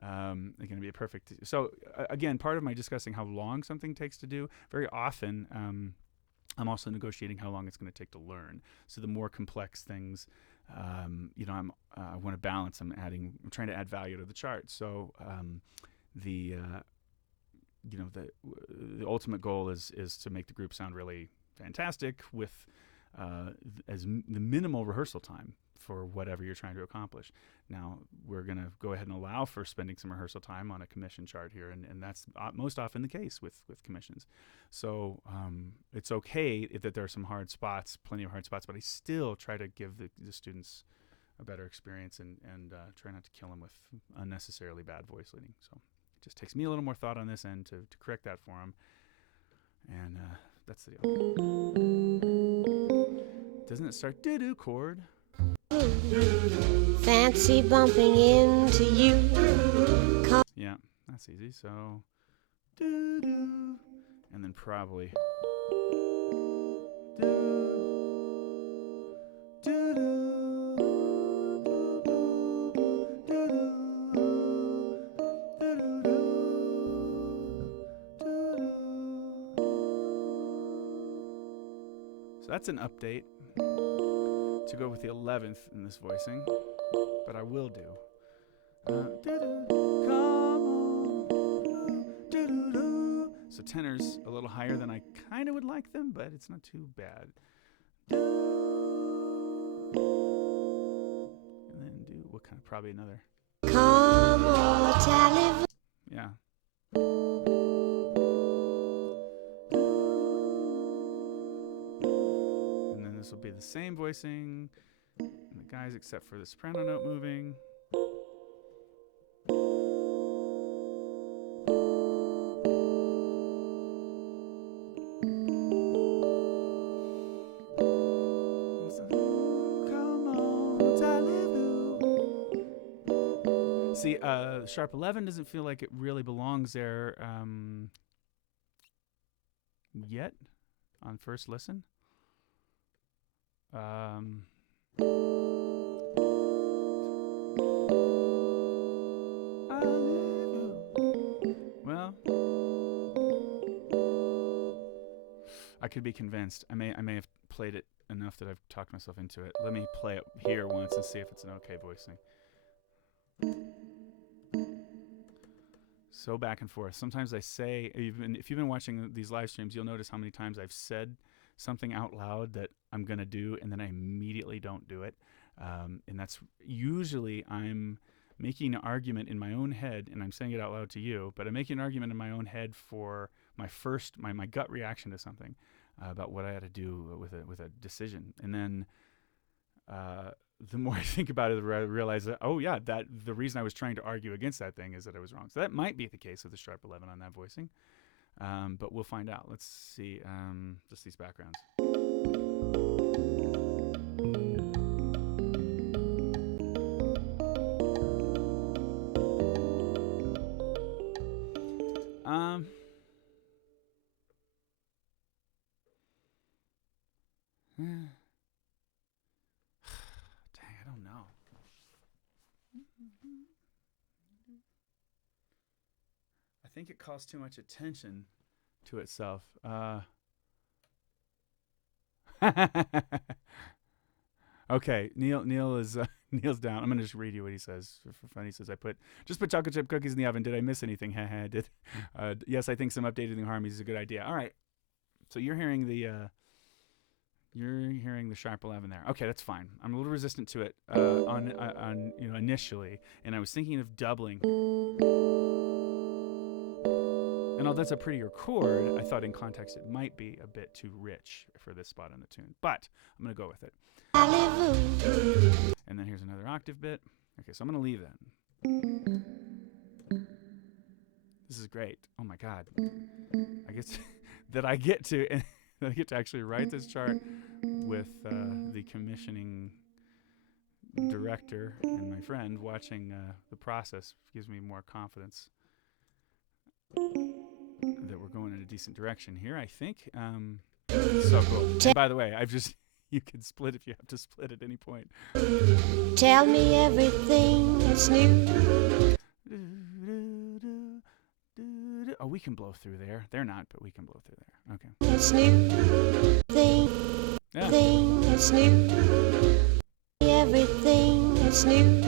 going to be a perfect. So again, part of my discussing how long something takes to do, very often I'm also negotiating how long it's going to take to learn. So the more complex things, I want to balance. I'm trying to add value to the chart. So the ultimate goal is to make the group sound really fantastic with the minimal rehearsal time for whatever you're trying to accomplish. Now, we're going to go ahead and allow for spending some rehearsal time on a commission chart here, and that's most often the case with commissions. So it's okay that there are some hard spots, plenty of hard spots, but I still try to give the students a better experience and try not to kill them with unnecessarily bad voice leading. So it just takes me a little more thought on this end to correct that for them. And that's the deal. Doesn't it start doo-doo chord? Fancy bumping into you. Yeah, that's easy. So doo-doo. And then probably so that's an update to go with the 11th in this voicing, but I will do. So tenors a little higher than I kind of would like them, but it's not too bad. And then probably another. Come on, Allez Vous. Yeah. And then this will be the same voicing, and the guys except for the soprano note moving. See, sharp 11 doesn't feel like it really belongs there yet on first listen. Well, I could be convinced. I may have played it enough that I've talked myself into it. Let me play it here once and see if it's an okay voicing. So back and forth. Sometimes I say, if you've been watching these live streams, you'll notice how many times I've said something out loud that I'm going to do, and then I immediately don't do it. And that's usually I'm making an argument in my own head, and I'm saying it out loud to you, but I'm making an argument in my own head for my gut reaction to something about what I had to do with a decision. And then the more I think about it, the more I realize that, that the reason I was trying to argue against that thing is that I was wrong. So that might be the case with the sharp 11 on that voicing. But we'll find out. Let's see just these backgrounds. Dang, I don't know. I think it calls too much attention to itself. Okay, Neil is Neil's down. I'm gonna just read you what he says for fun. He says, just put chocolate chip cookies in the oven. Did I miss anything? I did. Yes, I think some updating harmonies is a good idea. All right. So you're hearing the sharp 11 there. Okay, that's fine. I'm a little resistant to it on initially, and I was thinking of doubling. And although that's a prettier chord, I thought in context it might be a bit too rich for this spot on the tune. But I'm going to go with it. Allez Vous. And then here's another octave bit. Okay, so I'm going to leave that. This is great. Oh my God. I guess that I get to actually write this chart with the commissioning director and my friend watching the process gives me more confidence that we're going in a decent direction here, I think. So cool. And by the way, you can split if you have to split at any point. Tell me everything that's new. Oh, we can blow through there. They're not, but we can blow through there. Okay. It's new. Thing that's new. Everything that's new.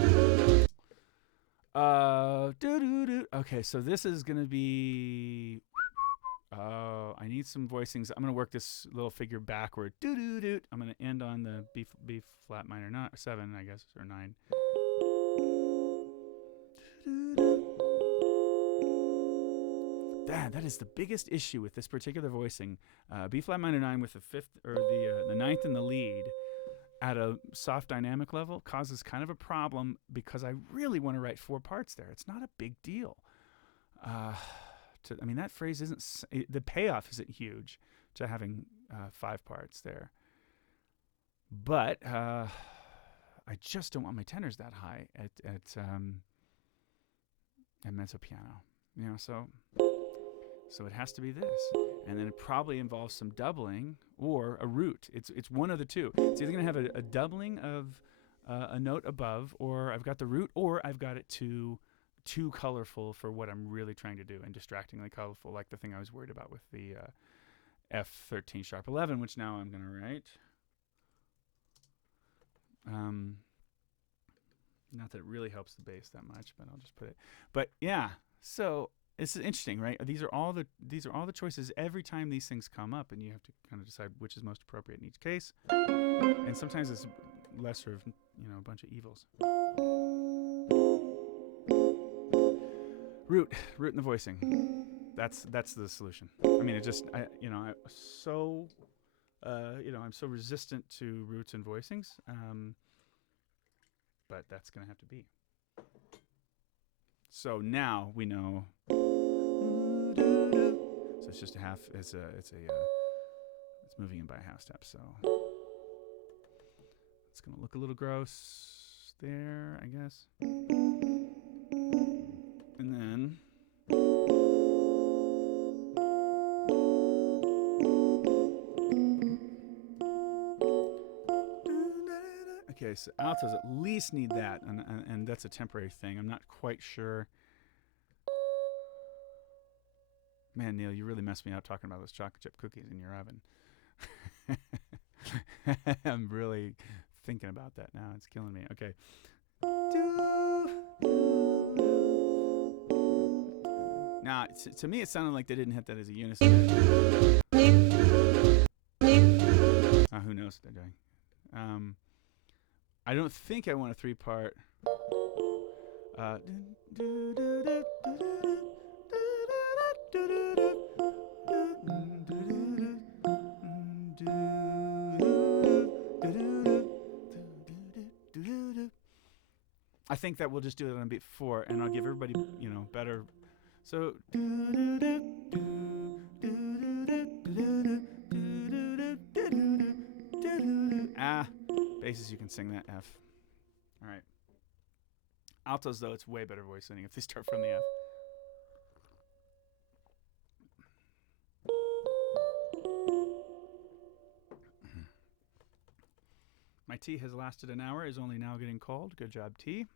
Okay, so this is gonna be. I need some voicings. I'm gonna work this little figure backward. I'm gonna end on the B flat minor 7, I guess, or 9. That is the biggest issue with this particular voicing. B flat minor 9 with the 5th or the 9th in the lead at a soft dynamic level causes kind of a problem because I really want to write 4 parts there. It's not a big deal. That phrase the payoff isn't huge to having 5 parts there. But I just don't want my tenors that high at mezzo piano. So it has to be this. And then it probably involves some doubling or a root. It's one of the two. It's either going to have a doubling of a note above, or I've got the root, or I've got it too colorful for what I'm really trying to do, and distractingly colorful, like the thing I was worried about with the F13 sharp 11, which now I'm going to write. Not that it really helps the bass that much, but I'll just put it. But yeah, so it's interesting, right? These are all the choices every time these things come up, and you have to kind of decide which is most appropriate in each case. And sometimes it's lesser of a bunch of evils. Root in the voicing. That's the solution. I'm so resistant to roots and voicings. But that's going to have to be. So now we know. So it's just a half. It's moving in by a half step. So it's going to look a little gross there, I guess. And then. Okay, so altos at least need that, and that's a temporary thing. I'm not quite sure. Man, Neil, you really messed me up talking about those chocolate chip cookies in your oven. I'm really thinking about that now. It's killing me. Okay. Now, to me, it sounded like they didn't hit that as a unison. Who knows what they're doing? I don't think I want a 3-part. I think that we'll just do it on beat 4, and I'll give everybody, better. So. Basses, you can sing that F. All right. Altos, though, it's way better voice leading if they start from the F. My tea has lasted an hour, is only now getting cold. Good job, tea.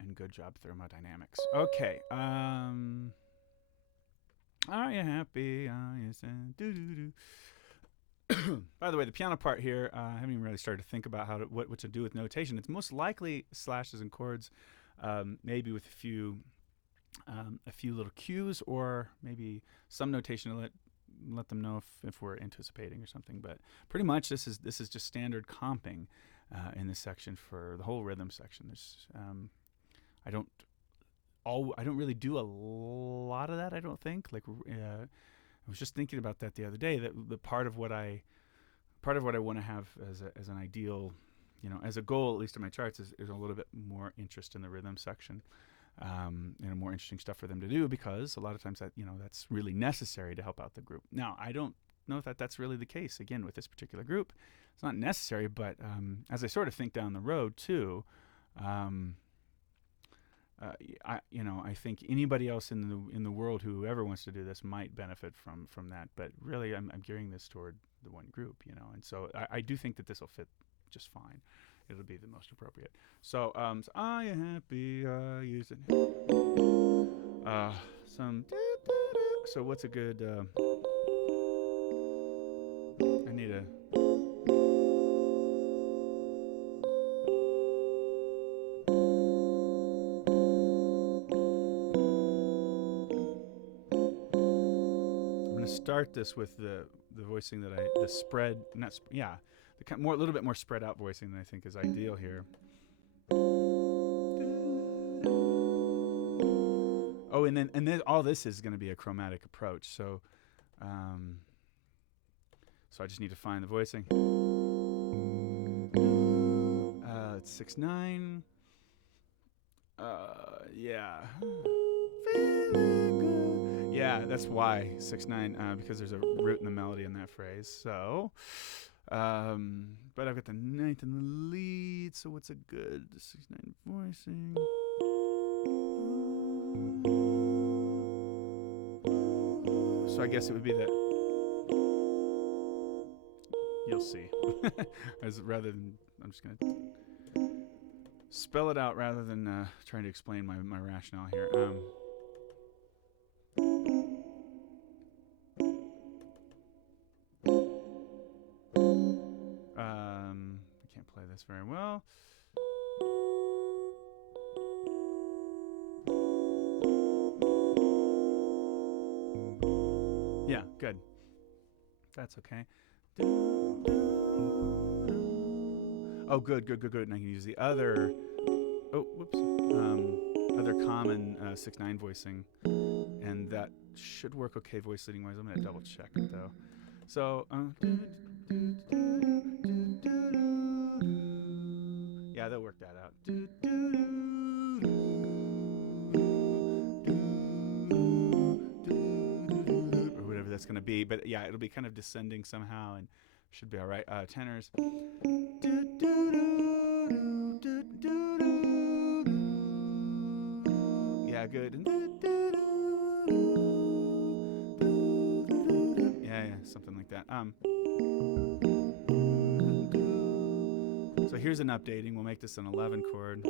And good job, thermodynamics. Okay. Are you happy? Are you sad? Do-do-do. By the way, the piano part here, I haven't even really started to think about what to do with notation. It's most likely slashes and chords, maybe with a few little cues, or maybe some notation to let them know if we're anticipating or something. But pretty much this is just standard comping in this section for the whole rhythm section. There's I don't really do a lot of that. I don't think. Like I was just thinking about that the other day. That the part of what I want to have as an ideal, as a goal, at least in my charts, is a little bit more interest in the rhythm section, and more interesting stuff for them to do, because a lot of times that's really necessary to help out the group. Now, I don't know if that's really the case. Again, with this particular group, it's not necessary, but as I sort of think down the road too. I think anybody else in the world who ever wants to do this might benefit from that. But really, I'm gearing this toward the one group, and so I do think that this will fit just fine. It'll be the most appropriate. So, are you happy? Use it. So what's a good? I need a. Start this with the voicing that the spread, a little bit more spread out voicing than I think is ideal here. Oh, and then all this is going to be a chromatic approach. So I just need to find the voicing. It's 6/9. Yeah. Yeah, that's why 6/9, because there's a root in the melody in that phrase. So, but I've got the 9th in the lead. So what's a good 6/9 voicing? So I guess it would be that. You'll see. I'm just gonna spell it out rather than trying to explain my rationale here. I can't play this very well. Yeah, good. That's okay. Oh, good. And I can use the other. Oh, whoops. Other common 6/9 voicing, and that should work okay voice leading wise. I'm gonna double check it though. So. Yeah, they'll work that out. Or whatever that's going to be. But yeah, it'll be kind of descending somehow and should be all right. Tenors. Yeah, good. Yeah, something like that. So here's an updating. We'll make this an 11 chord.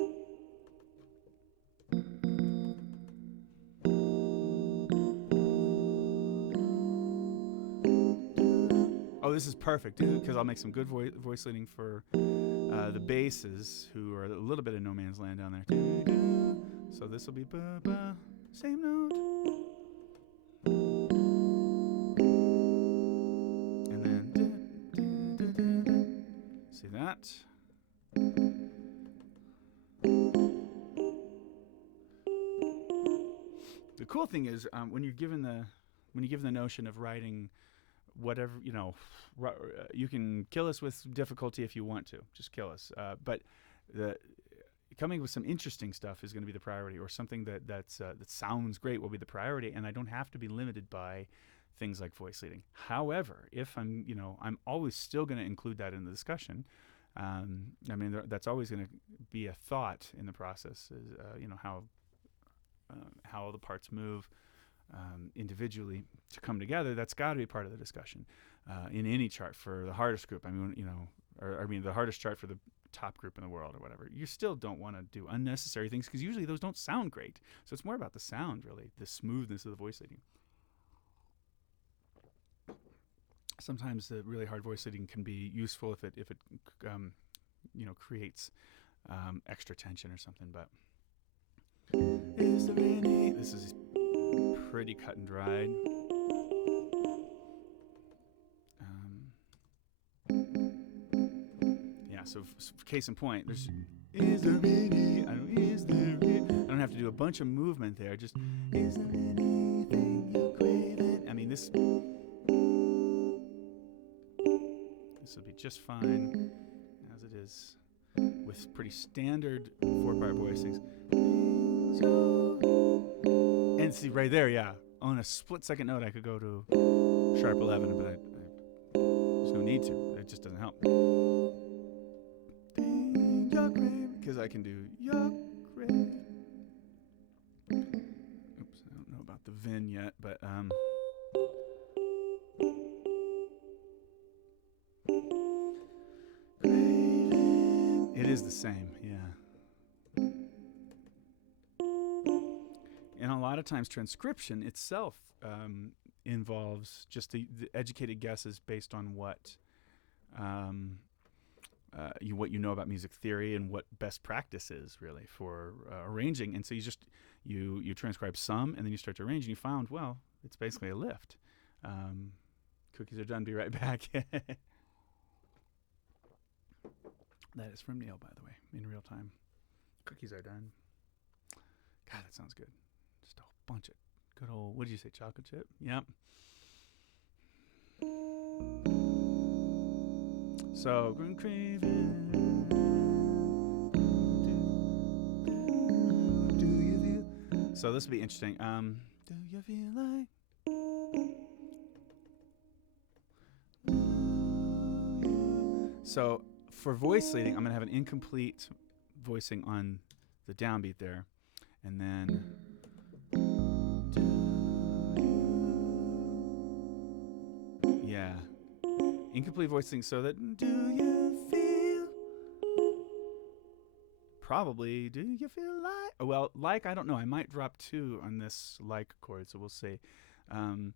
Oh, this is perfect, because I'll make some good voice leading for the basses, who are a little bit in no man's land down there. So this will be ba-ba, same note. And then, see that? cool thing is when you're given the notion of writing whatever, you can kill us with difficulty if you want to. Just kill us. But coming with some interesting stuff is going to be the priority, or something that sounds great will be the priority, and I don't have to be limited by things like voice leading. However, if I'm always still going to include that in the discussion. That's always going to be a thought in the process, is, how the parts move individually to come together. That's got to be part of the discussion in any chart for the hardest group. The hardest chart for the top group in the world or whatever. You still don't want to do unnecessary things, because usually those don't sound great. So it's more about the sound, really, the smoothness of the voice leading. Sometimes the really hard voice leading can be useful if it creates extra tension or something. But this is pretty cut and dried. So case in point, there's is there any? I don't have to do a bunch of movement there. Just is there anything you crave it? This will be just fine as it is with pretty standard 4-bar voicings. And see right there, yeah, on a split-second note, I could go to sharp 11, but there's no need to. It just doesn't help. Because I can do your grave. Oops, I don't know about the Vin yet, but it is the same, yeah. And a lot of times transcription itself involves just the educated guesses based on what you know about music theory and what best practice is really for arranging. And so you transcribe some, and then you start to arrange, and you found, well, it's basically a lift. Cookies are done. Be right back. That is from Neil, by the way, in real time. Cookies are done. God, that sounds good. Just a whole bunch of good old, what did you say, chocolate chip? Yep. So, craving. Do you feel? So this will be interesting. Do you feel like? So for voice leading, I'm gonna have an incomplete voicing on the downbeat there, and then. Yeah. Incomplete voicing, so that do you feel? Probably, do you feel like? Well, like, I don't know. I might drop 2 on this like chord, so we'll see. Do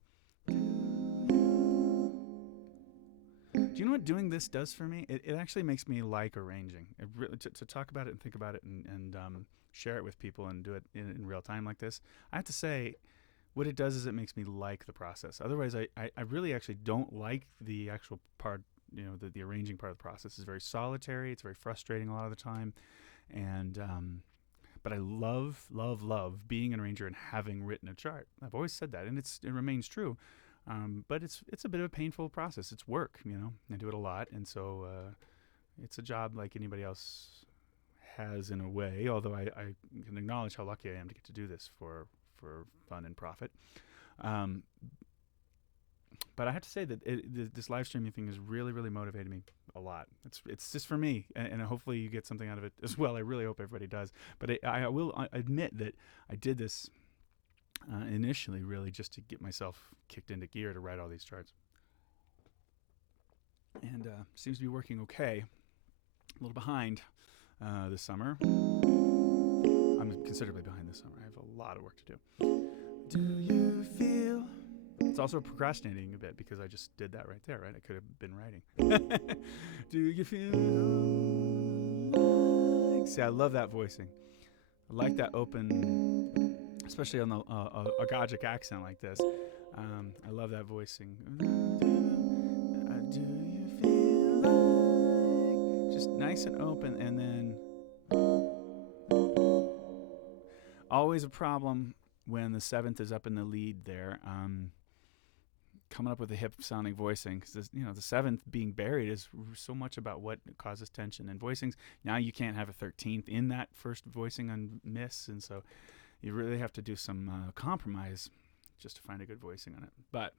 you know what doing this does for me? It actually makes me like arranging. It really, to talk about it and think about it and share it with people and do it in real time like this. I have to say, what it does is it makes me like the process. Otherwise, I really actually don't like the actual part, the arranging part of the process. Is very solitary. It's very frustrating a lot of the time. And but I love being an arranger and having written a chart. I've always said that, and it remains true. But it's a bit of a painful process. It's work, I do it a lot. And so it's a job like anybody else has in a way, although I can acknowledge how lucky I am to get to do this for fun and profit. But I have to say that this live streaming thing has really, really motivated me a lot. It's just for me, and hopefully you get something out of it as well. I really hope everybody does. But I will admit that I did this initially really just to get myself kicked into gear to write all these charts. And seems to be working okay. A little behind this summer. I'm considerably behind this summer. I have a lot of work to do. Do you feel? It's also procrastinating a bit because I just did that right there, right? I could have been writing. Do you feel like? See, I love that voicing. I like that open, especially on the Agagic accent like this. I love that voicing. Do you feel like? Just nice and open, and then always a problem when the seventh is up in the lead there, coming up with a hip sounding voicing, because the seventh being buried is so much about what causes tension in voicings. Now you can't have a 13th in that first voicing on miss, and so you really have to do some compromise just to find a good voicing on it. But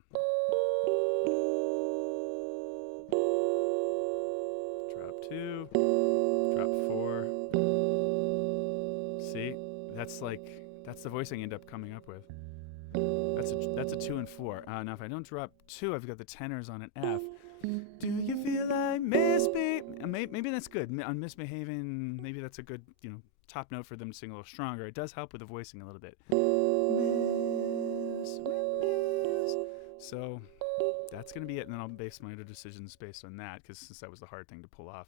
drop 2, drop 4. See, that's the voicing I end up coming up with. That's a 2 and 4. Now if I don't drop 2, I've got the tenors on an F. Do you feel like maybe that's good. On misbehaving, maybe that's a good top note for them to sing a little stronger. It does help with the voicing a little bit. So that's going to be it, and then I'll base my other decisions based on that, because since that was the hard thing to pull off.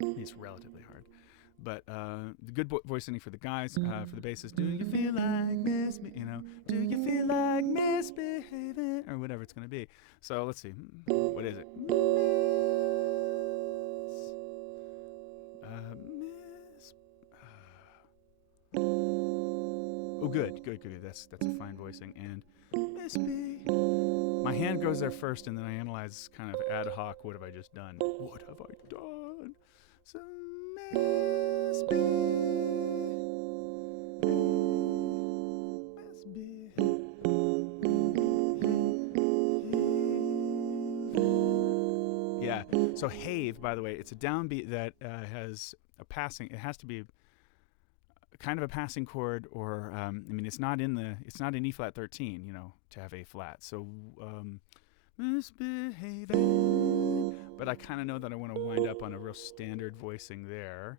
It's relatively hard. But the good voicing for the guys, for the basses, do you feel like do you feel like misbehaving, or whatever it's going to be. So let's see, what is it? Oh, good. That's a fine voicing. And my hand goes there first, and then I analyze kind of ad hoc. What have I just done? What have I done? So yeah. So have, by the way, it's a downbeat that has a passing. It has to be kind of a passing chord, or it's not in E flat 13, to have A flat. So misbehaving, but I kind of know that I want to wind up on a real standard voicing there,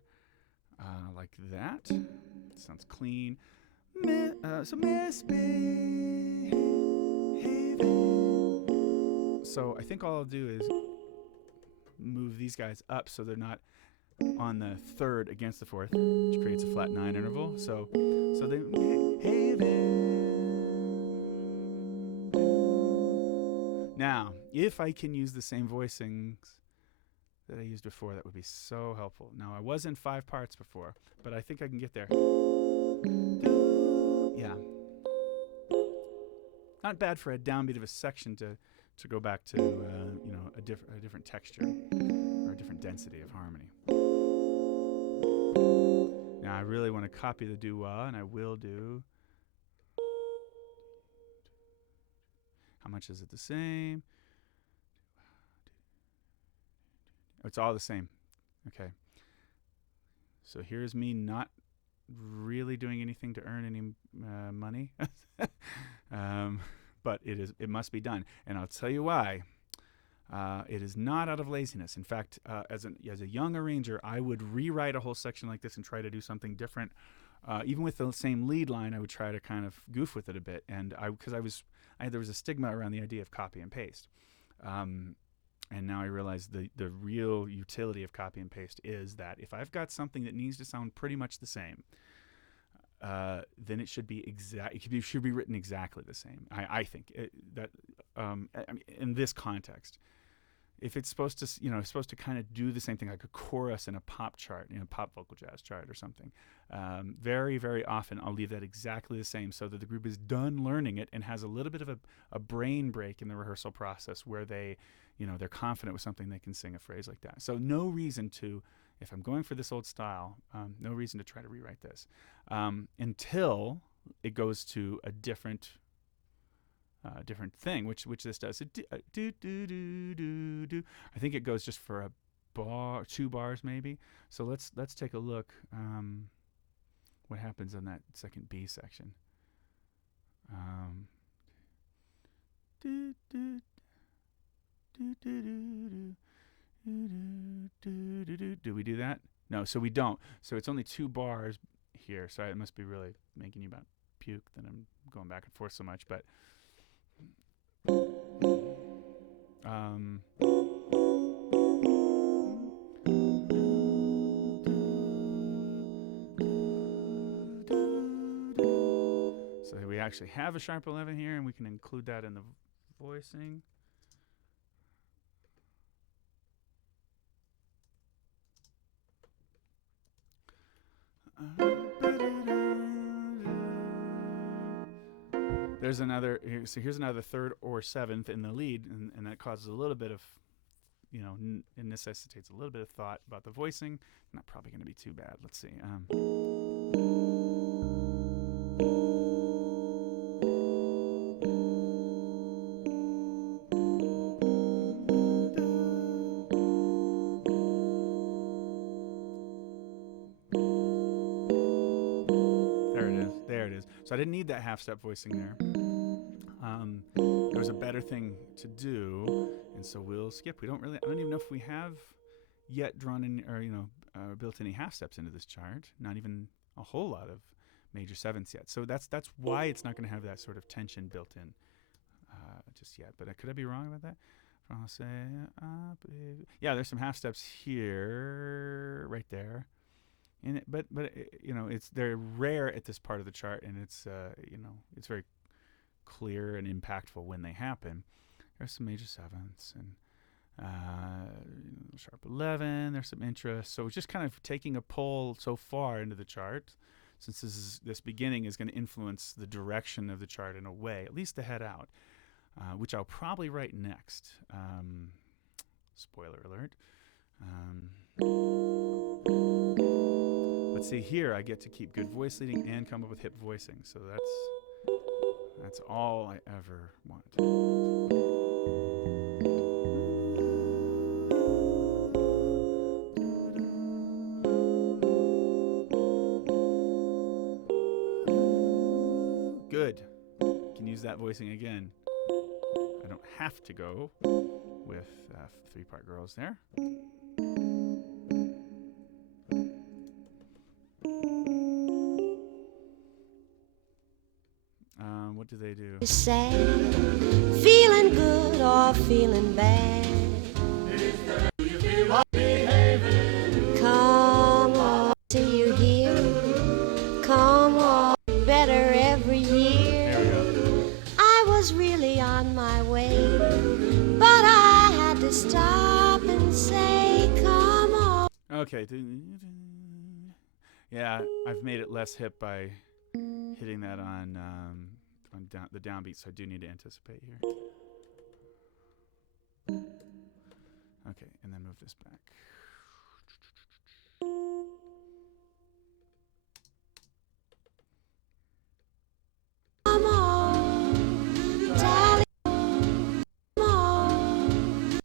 like that. Sounds clean. So misbehaving. So I think all I'll do is move these guys up so they're not on the third against the fourth, which creates a flat 9 interval. So they now, if I can use the same voicings that I used before, that would be so helpful. Now, I was in 5 parts before, but I think I can get there. Yeah. Not bad for a downbeat of a section to go back to a different texture or a different density of harmony. Now I really want to copy the doo-wah, and I will do. How much is it the same? It's all the same. Okay. So here's me not really doing anything to earn any money. But it must be done, and I'll tell you why. It is not out of laziness. In fact, as a young arranger, I would rewrite a whole section like this and try to do something different. Even with the same lead line, I would try to kind of goof with it a bit, and there was a stigma around the idea of copy and paste. And now I realize the real utility of copy and paste is that if I've got something that needs to sound pretty much the same, then it should be it should be written exactly the same. I think in this context, if it's supposed to kind of do the same thing, like a chorus in a pop chart, pop vocal jazz chart or something, very, very often I'll leave that exactly the same so that the group is done learning it and has a little bit of a brain break in the rehearsal process where they're confident with something, they can sing a phrase like that. So no reason to, if I'm going for this old style, no reason to try to rewrite this until it goes to a different thing, which this does. Do. I think it goes just for a bar, 2 bars maybe. So let's take a look. What happens in that second B section? Do we do that? No, so we don't. So it's only 2 bars here. So it must be really making you about puke that I'm going back and forth so much. But so we actually have a sharp 11 here, and we can include that in the voicing. There's another. So here's another third or seventh in the lead, and that causes a little bit of, it necessitates a little bit of thought about the voicing. Not probably going to be too bad. Let's see. There it is. So I didn't need that half-step voicing there. There was a better thing to do, and so we'll skip. I don't even know if we have yet drawn in or built any half steps into this chart. Not even a whole lot of major sevenths yet. So that's why it's not going to have that sort of tension built in just yet. But could I be wrong about that? I'll say, yeah, there's some half steps here, right there. And they're rare at this part of the chart, and it's very clear and impactful when they happen. There's some major sevenths and sharp 11. There's some interest. So just kind of taking a poll so far into the chart, since this beginning is going to influence the direction of the chart in a way, at least to head out, which I'll probably write next. Spoiler alert. But see, here I get to keep good voice leading and come up with hip voicing. So that's all I ever want. Good. Can use that voicing again. I don't have to go with 3-part girls there. What do they do? Say, feeling good or feeling bad. Come on, see you here. Come on, better every year. There we go. I was really on my way, but I had to stop and say, come on. Okay. Yeah, I've made it less hip by hitting that on the downbeat, so I do need to anticipate here. Okay, and then move this back. Come on, darling, come on.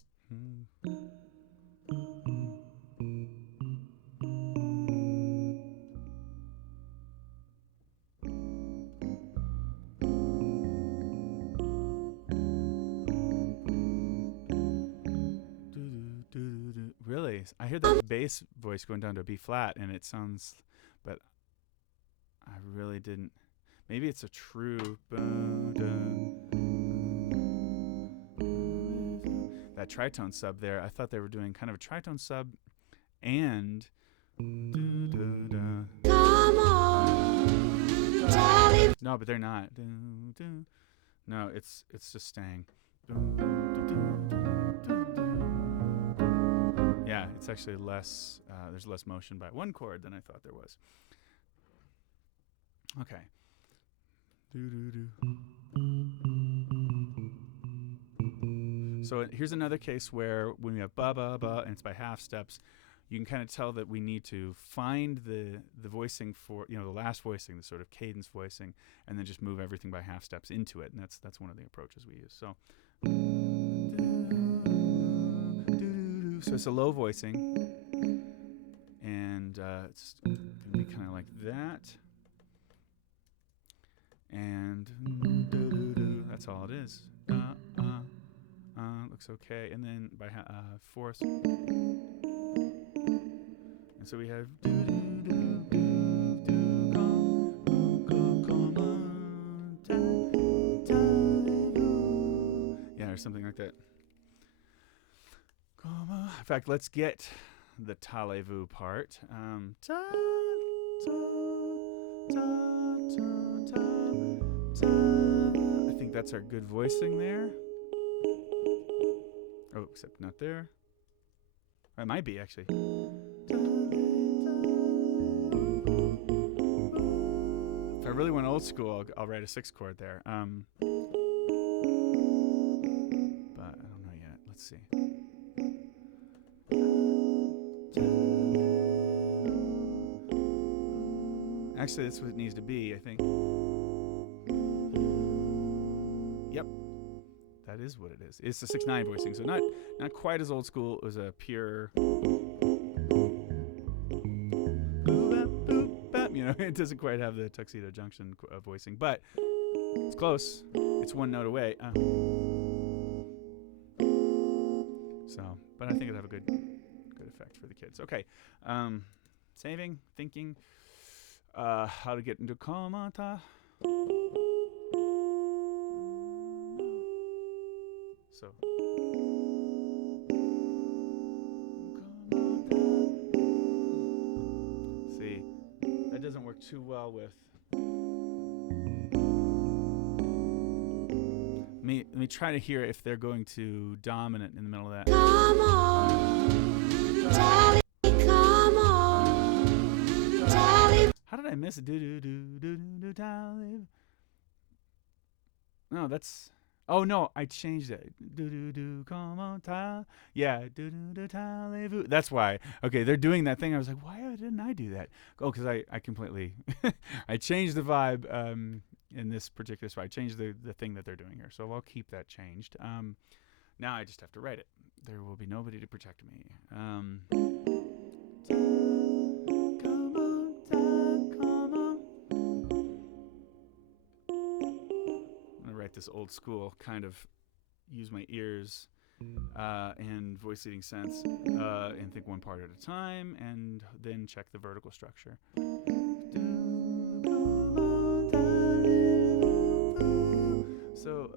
Really? I hear that bass voice going down to a B flat, and it sounds, but I really didn't. Maybe it's a true. That tritone sub there, I thought they were doing kind of a tritone sub and. Come on, darling. No, but they're not. No, it's just staying. Yeah, it's actually less. There's less motion by one chord than I thought there was. Okay. So here's another case where when we have ba ba ba and it's by half steps, you can kind of tell that we need to find the voicing for the last voicing, the sort of cadence voicing, and then just move everything by half steps into it, and that's one of the approaches we use. So it's a low voicing, and it's gonna be kind of like that, and that's all it is. Looks okay, and then by fourth, and so we have or something like that. In fact, let's get the Allez Vous part. I think that's our good voicing there. Oh, except not there. It might be, actually. If I really went old school, I'll write a 6 chord there. But I don't know yet. Let's see. Actually, that's what it needs to be, I think. Yep. That is what it is. It's the 6/9 voicing, so not quite as old school. It was a pure, it doesn't quite have the Tuxedo Junction voicing, but it's close. It's one note away. But I think it'll have a good effect for the kids. Okay, saving, thinking, how to get into Kamata. So. See, that doesn't work too well with. Let me try to hear if they're going to dominant in the middle of that. Come on, Tally, come on, Tally. How did I miss it? Do Tally. No, that's. Oh no, I changed it. Come on, Tally. Yeah, Tally. That's why. Okay, they're doing that thing. I was like, why didn't I do that? Oh, because I completely, I changed the vibe. In this particular spot, I changed the thing that they're doing here, so I'll keep that changed. Now I just have to write it. There will be nobody to protect me. Come on, come on. I'm gonna write this old school, kind of use my ears and voice leading sense, and think one part at a time, and then check the vertical structure. So,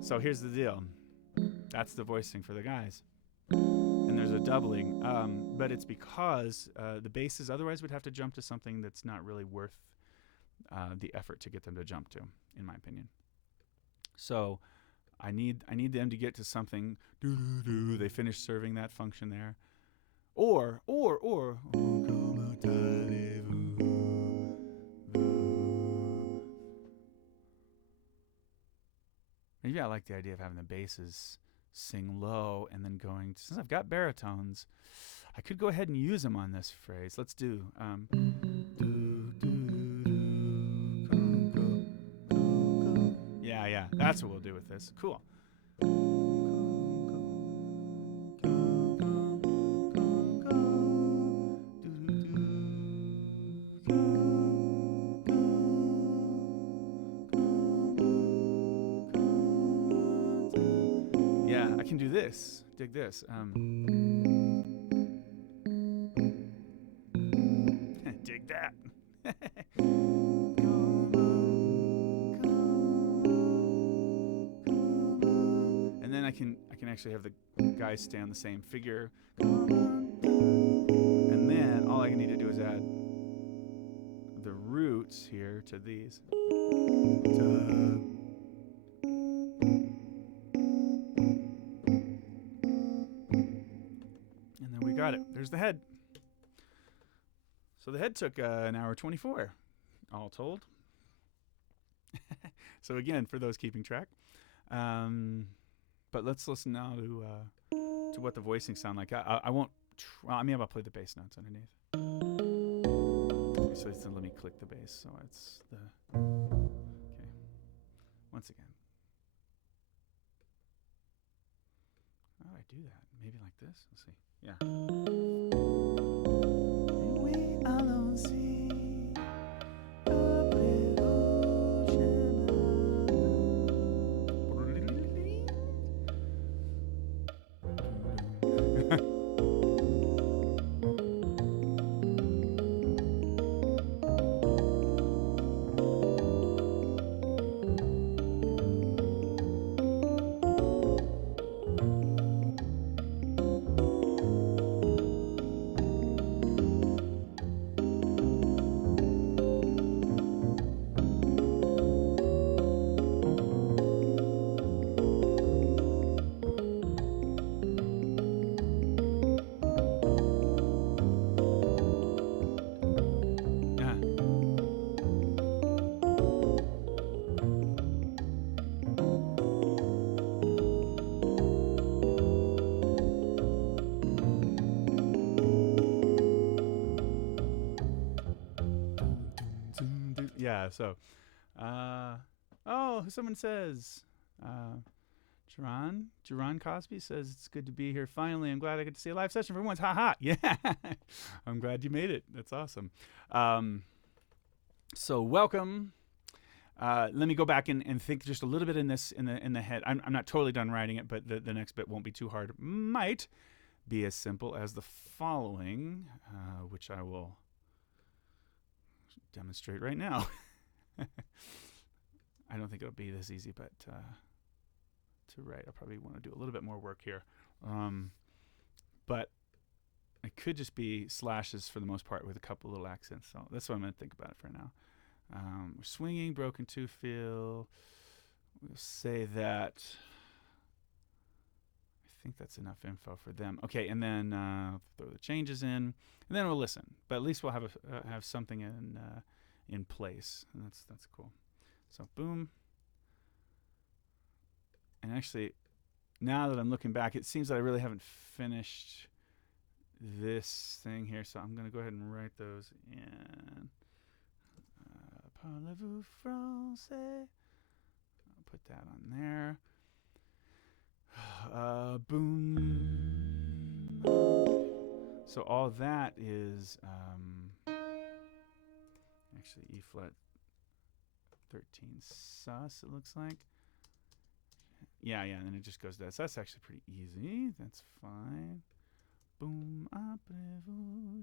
so here's the deal. That's the voicing for the guys. And there's a doubling, but it's because the basses otherwise would have to jump to something that's not really worth the effort to get them to jump to, in my opinion. So I need them to get to something. They finish serving that function there, or. Maybe I like the idea of having the basses sing low and then going. Since I've got baritones, I could go ahead and use them on this phrase. Let's do. Yeah, that's what we'll do with this. Cool. Yeah, I can do this. Dig this. Dig that. I can actually have the guys stay on the same figure, and then all I need to do is add the roots here to these. And then we got it. There's the head. So the head took an hour 24, all told. So again, for those keeping track. But let's listen now to what the voicings sound like. I won't. Maybe I'll play the bass notes underneath. So let me click the bass. So it's the. Okay. Once again. How do I do that? Maybe like this. Let's see. Yeah. We alone see. Yeah. So, someone says, Jerron Cosby says, it's good to be here. Finally, I'm glad I get to see a live session for once. Ha ha. Yeah. I'm glad you made it. That's awesome. So welcome. Let me go back and think just a little bit in the head. I'm not totally done writing it, but the next bit won't be too hard. Might be as simple as the following, which I will demonstrate right now. I don't think it'll be this easy, but to write, I'll probably want to do a little bit more work here. But it could just be slashes for the most part with a couple little accents. So that's what I'm going to think about it for now. Swinging, broken two feel. We'll say that. I think that's enough info for them. Okay, and then throw the changes in, and then we'll listen. But at least we'll have something in place, and that's cool. So boom. And actually, now that I'm looking back, it seems that I really haven't finished this thing here. So I'm going to go ahead and write those in. Parlez-vous français? I'll put that on there. Boom. So all that is actually E flat 13 sus, it looks like. Yeah, and then it just goes to that. So that's actually pretty easy. That's fine. Boom. Après-vous,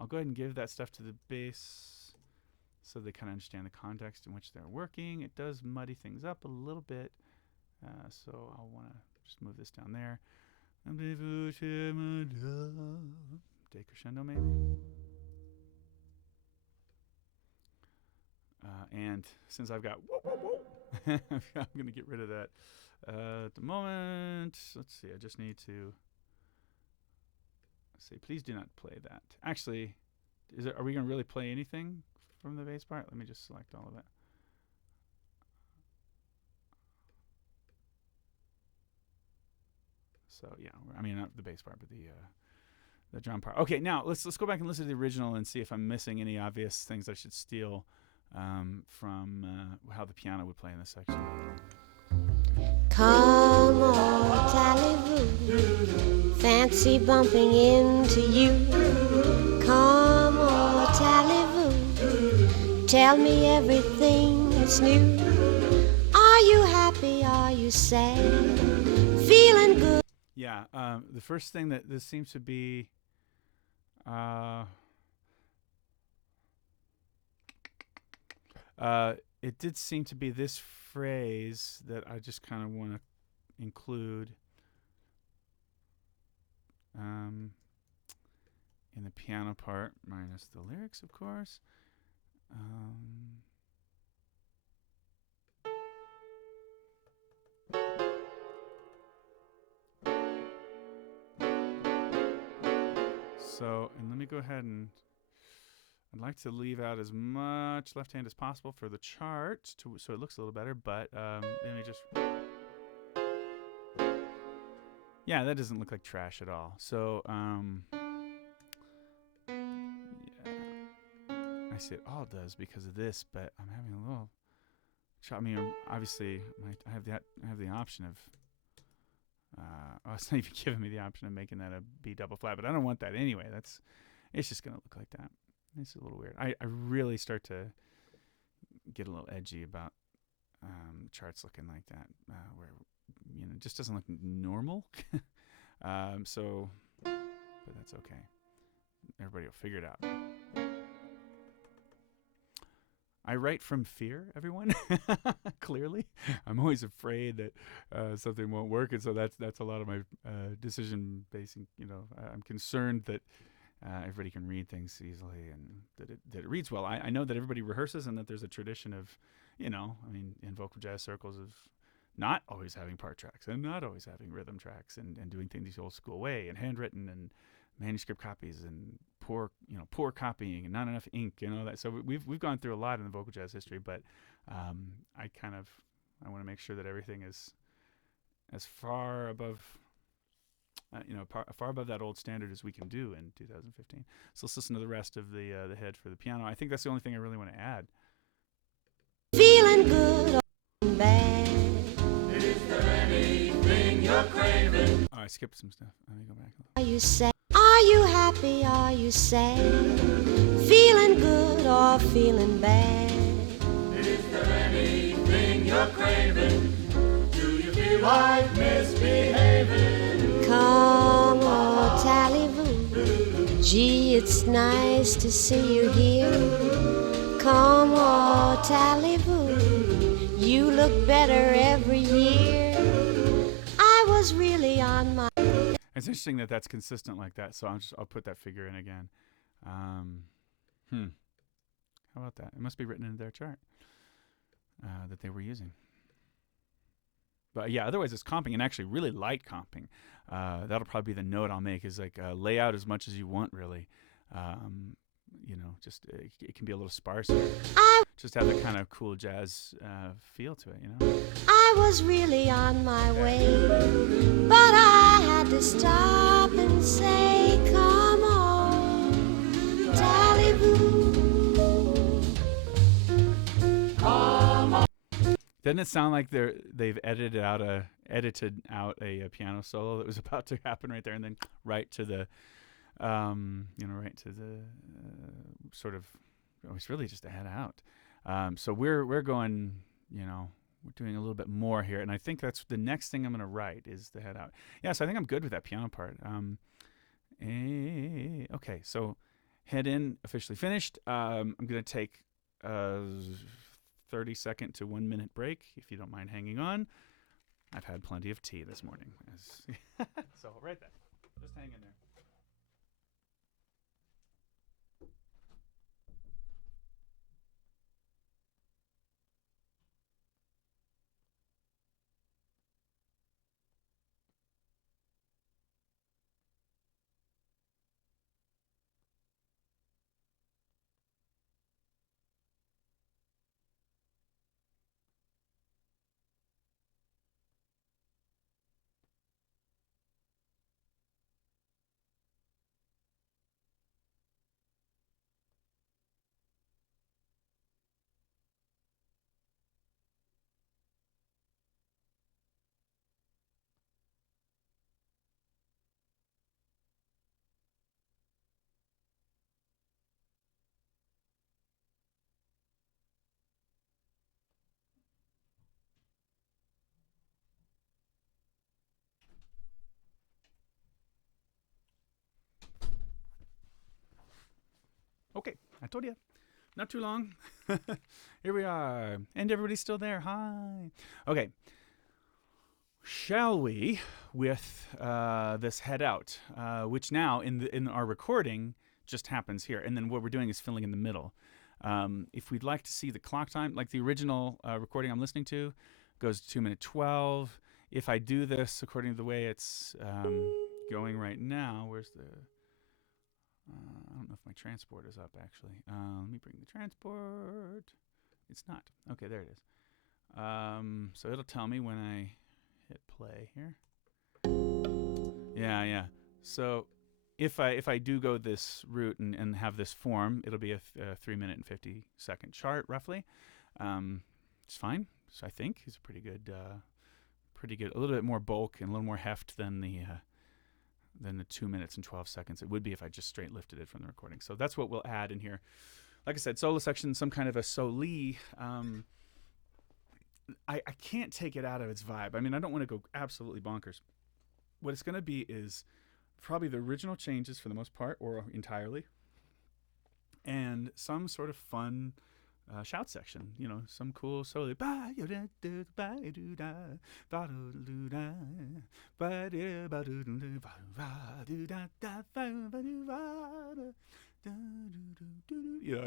I'll go ahead and give that stuff to the bass so they kind of understand the context in which they're working. It does muddy things up a little bit, so I'll want to just move this down there. Decrescendo maybe. And since I've got whoa, whoa, whoa, I'm going to get rid of that at the moment. Let's see, I just need to say, please do not play that. Actually, are we going to really play anything from the bass part? Let me just select all of it. So yeah, I mean not the bass part, but the drum part. Okay, now let's go back and listen to the original and see if I'm missing any obvious things I should steal from how the piano would play in this section. Come on, Allez-vous, fancy bumping into you. Come on, Allez-vous, tell me everything that's new. Are you happy? Are you sad? Feeling good? Yeah, the first thing that this seems to be, it did seem to be this phrase that I just kind of want to include in the piano part, minus the lyrics, of course. So, and let me go ahead and I'd like to leave out as much left hand as possible for the chart so it looks a little better, but let me just... Yeah, that doesn't look like trash at all. So, yeah, I say it all does because of this, but I'm having a little... I mean, obviously, I have the option of... it's not even giving me the option of making that a B double flat, but I don't want that anyway. It's just going to look like that. It's a little weird. I really start to get a little edgy about charts looking like that, where it just doesn't look normal. So, but that's okay. Everybody will figure it out. I write from fear, everyone. Clearly, I'm always afraid that something won't work, and so that's a lot of my decision basing. I'm concerned that everybody can read things easily and that it reads well. I know that everybody rehearses and that there's a tradition of, in vocal jazz circles of not always having part tracks and not always having rhythm tracks and doing things the old school way and handwritten and manuscript copies and poor copying and not enough ink and all that. So we've gone through a lot in the vocal jazz history, but I want to make sure that everything is as far above far above that old standard as we can do in 2015. So let's listen to the rest of the head for the piano. I think that's the only thing I really want to add. Feeling good or bad. Is there anything you're craving? Oh, I skipped some stuff. Let me go back. Are you sad? Are you happy? Are you sad? Feeling good or feeling bad? Is there anything you're craving? Do you feel like misbehaving? Come on, Allez Vous. Gee, it's nice to see you here. Come on, Allez Vous. You look better every year. I was really on my... It's interesting that that's consistent like that. So I'll put that figure in again. How about that? It must be written into their chart that they were using. But yeah, otherwise it's comping, and actually really light comping. That'll probably be the note I'll make, is like lay out as much as you want, really. Just it can be a little sparse. Just have that kind of cool jazz feel to it, I was really on my way, but I had to stop and say, come on, Allez Vous. Come on. Doesn't it sound like they've edited out a piano solo that was about to happen right there, and then right to the sort of, it's really just a head out. So we're going, we're doing a little bit more here, and I think that's the next thing I'm going to write is the head out. Yeah, so I think I'm good with that piano part. Okay, so head in officially finished. I'm going to take a 30-second to 1 minute break, if you don't mind hanging on. I've had plenty of tea this morning. So right there, just hang in there. Okay, I told you. Not too long. Here we are. And everybody's still there. Hi. Okay. Shall we with this head out, which now in our recording just happens here. And then what we're doing is filling in the middle. If we'd like to see the clock time, like the original recording I'm listening to goes to 2:12. If I do this according to the way it's going right now, where's the... I don't know if my transport is up, actually. Let me bring the transport. It's not. Okay, there it is. So it'll tell me when I hit play here. Yeah. So if I do go this route and have this form, it'll be a 3 minute and 50 second chart, roughly. It's fine. So I think it's pretty good. A little bit more bulk and a little more heft than the 2 minutes and 12 seconds it would be if I just straight lifted it from the recording. So that's what we'll add in here. Like I said, solo section, some kind of a soli. I can't take it out of its vibe. I mean, I don't want to go absolutely bonkers. What it's going to be is probably the original changes for the most part, or entirely, and some sort of fun shout section, some cool solo. I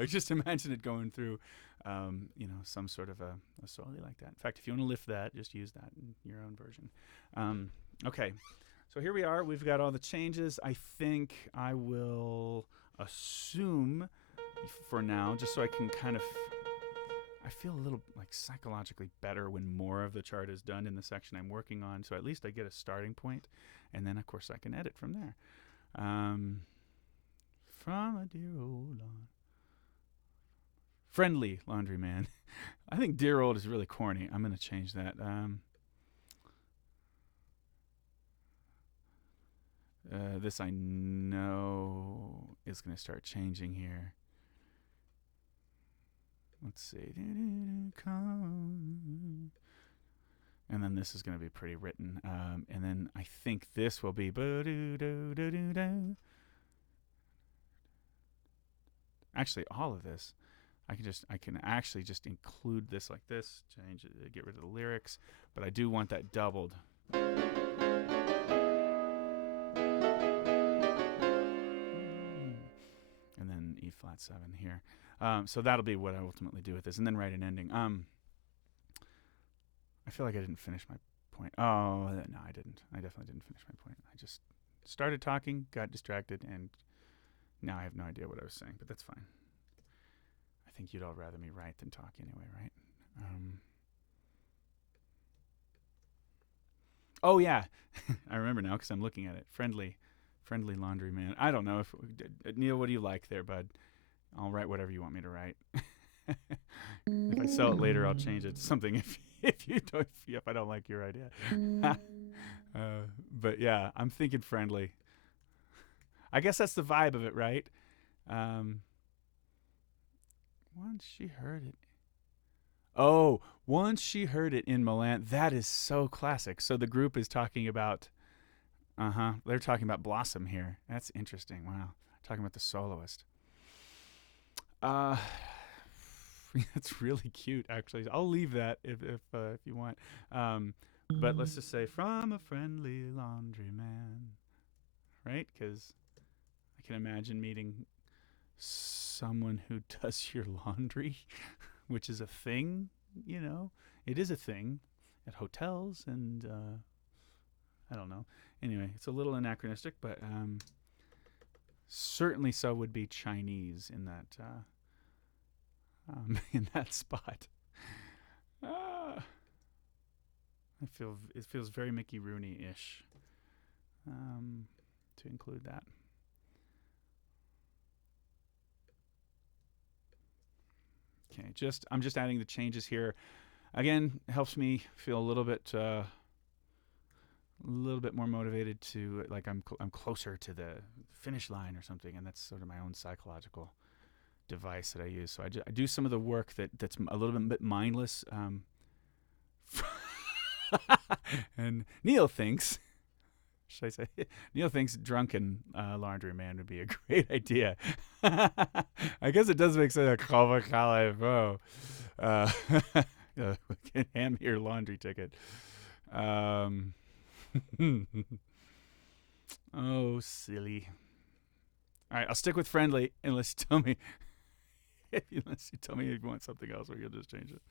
just imagine it going through, some sort of a solo like that. In fact, if you want to lift that, just use that in your own version. Okay, so here we are. We've got all the changes. I think I will assume for now, just so I can kind of... I feel a little like psychologically better when more of the chart is done in the section I'm working on. So at least I get a starting point, and then of course I can edit from there. From a dear old friendly laundryman. I think dear old is really corny. I'm going to change that. This I know is going to start changing here. Let's see. And then this is going to be pretty written. And then I think this will be. Actually, all of this. I can actually just include this like this, change it, get rid of the lyrics, but I do want that doubled. And then E flat 7 here. So that'll be what I ultimately do with this, and then write an ending. I feel like I didn't finish my point. Oh, no, I didn't. I definitely didn't finish my point. I just started talking, got distracted, and now I have no idea what I was saying, but that's fine. I think you'd all rather me write than talk anyway, right? Oh, yeah. I remember now because I'm looking at it. Friendly laundryman. I don't know if Neil, what do you like there, bud? I'll write whatever you want me to write. If I sell it later, I'll change it to something if I don't like your idea. But yeah, I'm thinking friendly. I guess that's the vibe of it, right? Once she heard it. Oh, once she heard it in Milan. That is so classic. So the group is talking about, they're talking about Blossom here. That's interesting. Wow. Talking about the soloist. It's really cute, actually. I'll leave that if you want. But let's just say, from a friendly laundryman. Right? Because I can imagine meeting someone who does your laundry, which is a thing, you know. It is a thing at hotels and I don't know. Anyway, it's a little anachronistic, but certainly so would be Chinese in that spot. It feels very Mickey Rooney-ish to include that. Okay, I'm just adding the changes here. Again, helps me feel a little bit more motivated to, like, I'm closer to the finish line or something, and that's sort of my own psychological device that I use. So I do some of the work that's a little bit mindless. And Neil thinks, should I say, Neil thinks drunken laundryman would be a great idea. I guess it does make sense. Hand me your laundry ticket. Oh, silly. All right, I'll stick with friendly unless you tell me if you want something else, or you'll just change it.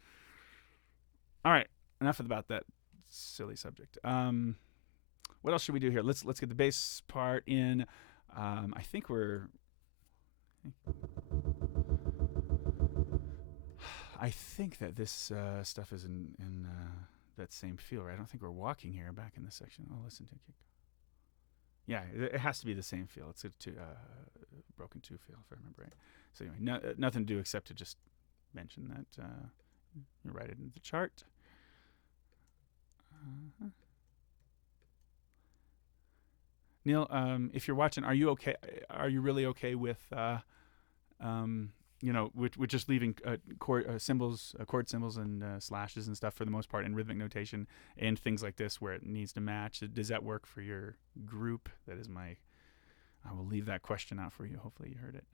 All right, enough about that silly subject. What else should we do here? Let's get the bass part in. I think that this stuff is in that same feel, right? I don't think we're walking here back in this section. Oh, listen to kick. Yeah, it has to be the same feel. It's a broken 2 feel, if I remember right. So anyway, nothing to do except to just mention that you write it into the chart. Neil, if you're watching, are you okay? Are you really okay with, with just leaving chord symbols and slashes and stuff for the most part, and rhythmic notation and things like this where it needs to match? Does that work for your group? That is I will leave that question out for you. Hopefully you heard it.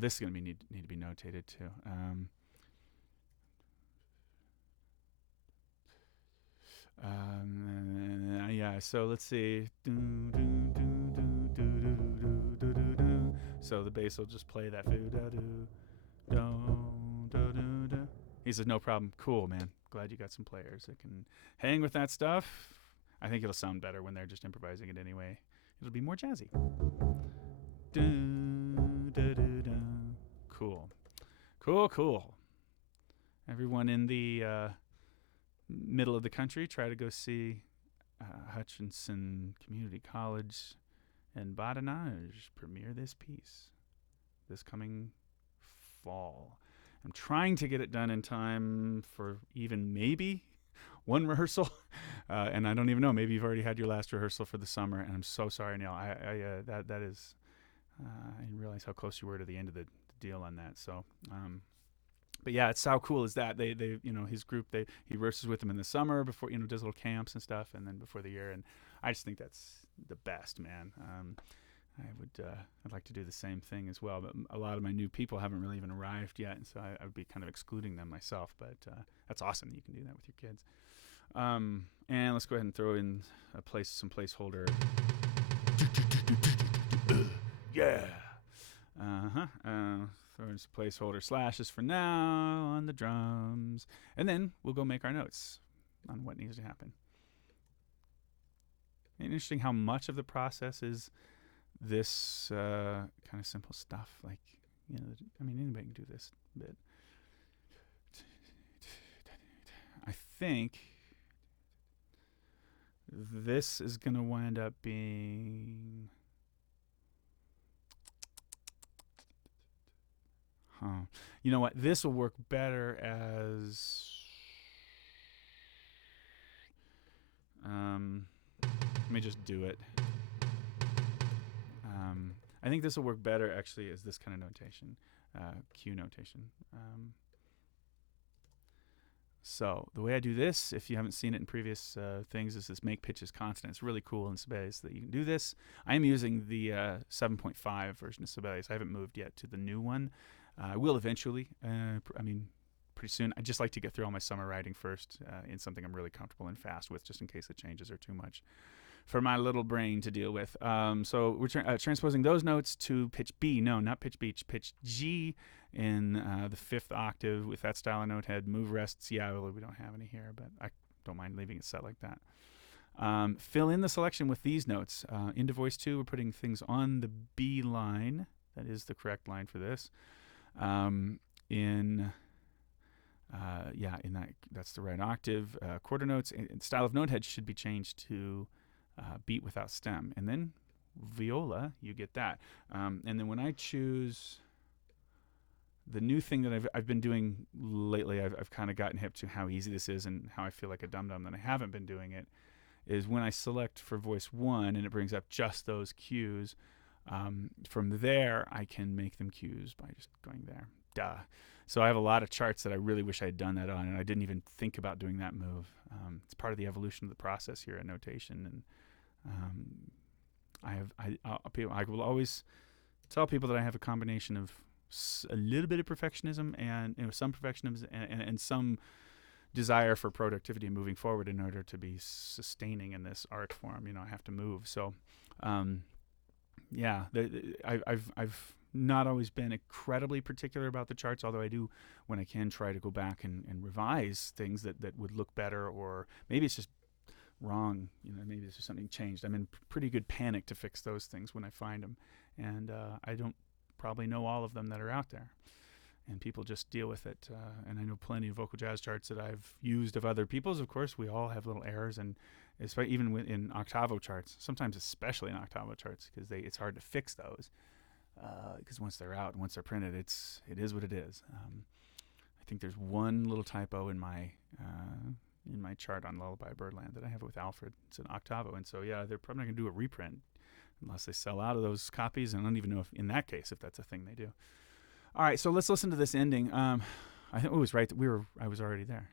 This is going to need to be notated too. So let's see. So the bass will just play that. He says, no problem. Cool, man. Glad you got some players that can hang with that stuff. I think it'll sound better when they're just improvising it anyway. It'll be more jazzy. Cool. Cool. Everyone in the middle of the country, try to go see Hutchinson Community College and Badinage premiere this piece this coming fall. I'm trying to get it done in time for even maybe one rehearsal, and I don't even know. Maybe you've already had your last rehearsal for the summer, and I'm so sorry, Neil. That is, I didn't realize how close you were to the end of the deal on that. So, but yeah, it's how cool is that they his group he rehearses with them in the summer before does little camps and stuff, and then before the year, and I just think that's the best, man. I'd like to do the same thing as well, but a lot of my new people haven't really even arrived yet, and so I would be kind of excluding them myself. But that's awesome that you can do that with your kids. And let's go ahead and throw in some placeholder. Yeah. Throw in some placeholder slashes for now on the drums, and then we'll go make our notes on what needs to happen. And interesting how much of the process is this kind of simple stuff. Like, anybody can do this bit. I think this is going to wind up being... You know what? This will work better as... let me just do it. I think this will work better, actually, as this kind of notation, cue notation. So the way I do this, if you haven't seen it in previous things, is this make pitches constant. It's really cool in Sibelius that you can do this. I am using the 7.5 version of Sibelius. I haven't moved yet to the new one. I will eventually. Pretty soon. I just like to get through all my summer writing first in something I'm really comfortable and fast with, just in case the changes are too much for my little brain to deal with. So we're transposing those notes to pitch B. No, not pitch B, pitch G in the fifth octave with that style of note head. Move rests, yeah, well, we don't have any here, but I don't mind leaving it set like that. Fill in the selection with these notes. Into voice 2, we're putting things on the B line. That is the correct line for this. That's the right octave. Quarter notes and style of note head should be changed to beat without stem, and then viola, you get that. And then when I choose the new thing that I've been doing lately, I've kind of gotten hip to how easy this is and how I feel like a dum-dum that I haven't been doing it, is when I select for voice 1 and it brings up just those cues. From there, I can make them cues by just going there. Duh. So I have a lot of charts that I really wish I had done that on, and I didn't even think about doing that move. It's part of the evolution of the process here at notation, and I will always tell people that I have a combination of a little bit of perfectionism and some perfectionism and some desire for productivity and moving forward in order to be sustaining in this art form. I have to move. So, I've not always been incredibly particular about the charts, although I do, when I can, try to go back and revise things that would look better, or maybe it's just wrong. Maybe there's just something changed. I'm in pretty good panic to fix those things when I find them, and I don't probably know all of them that are out there, and people just deal with it. And I know plenty of vocal jazz charts that I've used of other people's. Of course, we all have little errors, and even in octavo charts, sometimes especially in octavo charts, because it's hard to fix those. Because once they're out and once they're printed, it is what it is. I think there's one little typo in my chart on Lullaby Birdland that I have with Alfred. It's an octavo, and so yeah, they're probably not going to do a reprint unless they sell out of those copies. And I don't even know if in that case if that's a thing they do. All right, so let's listen to this ending. I think it was right that I was already there.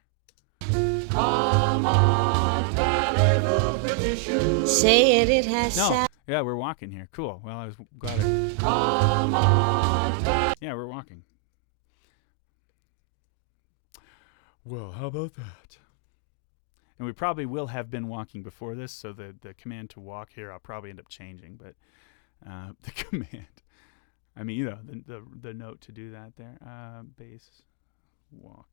Come on, Allez Vous petition. Say it has No. Yeah, we're walking here. Cool. Well, I was glad. Come on, Yeah, we're walking. Well, how about that? And we probably will have been walking before this, so the command to walk here I'll probably end up changing. But the command, the note to do that there, bass walks.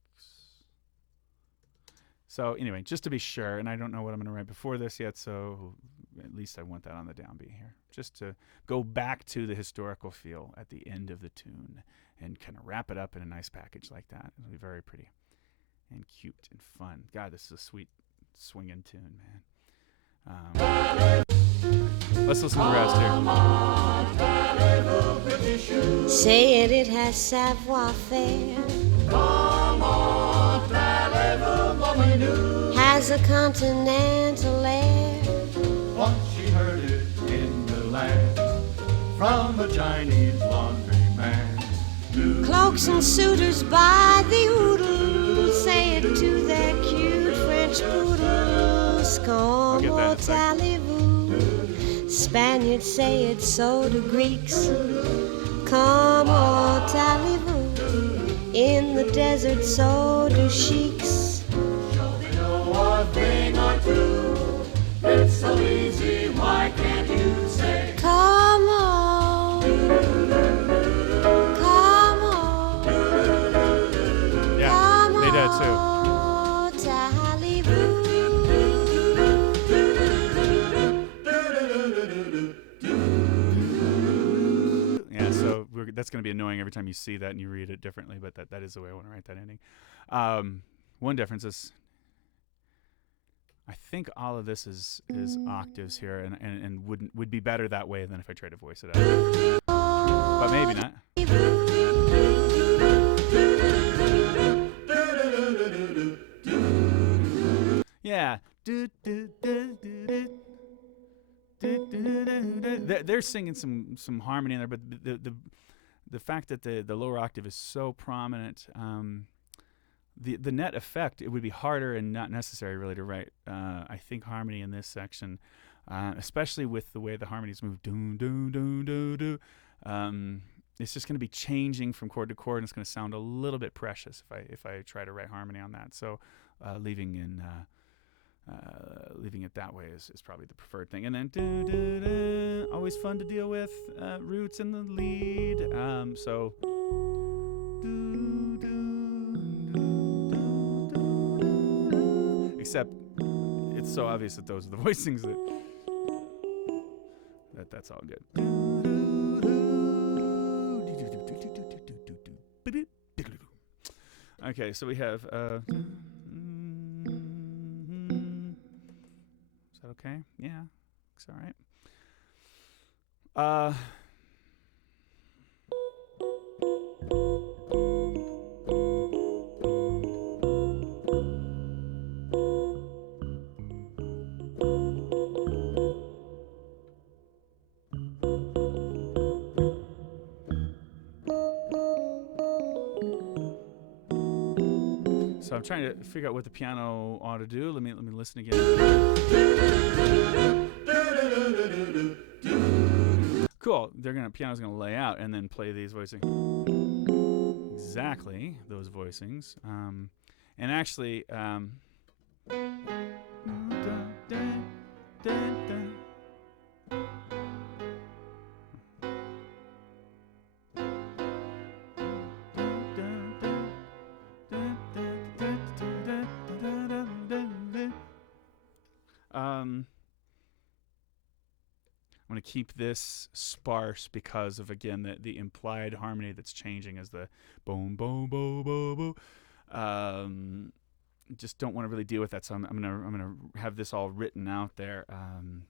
So anyway, just to be sure, and I don't know what I'm going to write before this yet, so at least I want that on the downbeat here, just to go back to the historical feel at the end of the tune. and kind of wrap it up in a nice package like that. It'll be very pretty and cute and fun. God, this is a sweet swinging tune, man. Let's listen to the rest here. Say it has savoir-faire. Has a continental air. Once she heard it in the land from a Chinese laundryman. Cloaks and suitors by the oodle say it to their cute French poodles. Comme Allez Vous. Spaniards say it, so do Greeks. Come Allez Vous. In the desert, so do sheiks. Shall we know a thing or two? It's so easy, why can't you say? Come on. Come on. Yeah, Come they did too. on, Allez Vous. Yeah, so that's going to be annoying every time you see that and you read it differently, but that is the way I want to write that ending. One difference is I think all of this is octaves here, and would be better that way than if I tried to voice it out. But maybe not. Yeah. They're singing some harmony in there, but the fact that the lower octave is so prominent, the net effect, it would be harder and not necessary really to write. I think harmony in this section, especially with the way the harmonies move, do do do do do. It's just going to be changing from chord to chord, and it's going to sound a little bit precious if I try to write harmony on that. So leaving it that way is probably the preferred thing. And then always fun to deal with, roots in the lead. So except it's so obvious that those are the voicings that's all good. Okay, so we have is that okay? Yeah, looks all right. So I'm trying to figure out what the piano ought to do. Let me listen again. Cool. Piano's gonna lay out and then play these voicings. Exactly those voicings. And actually, I'm going to keep this sparse because of, again, the implied harmony that's changing as the boom, boom, boom, boom, boom. Just don't want to really deal with that, so I'm gonna have this all written out there.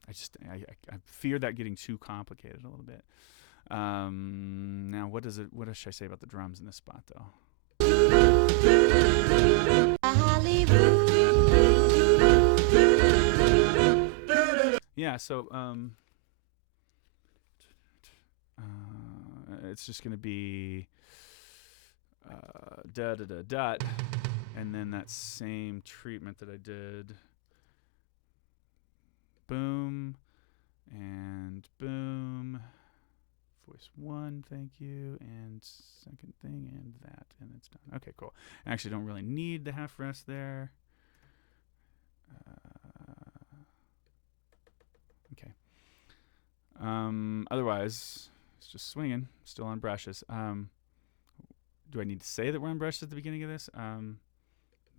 I fear that getting too complicated a little bit. Now, what should I say about the drums in this spot, though? Yeah, so it's just going to be da da da dot, and then that same treatment that I did. Boom and boom. Voice one, thank you, and second thing, and that, and it's done. Okay, cool. I actually don't really need the half rest there. Okay. Otherwise, it's just swinging, still on brushes. Do I need to say that we're on brushes at the beginning of this?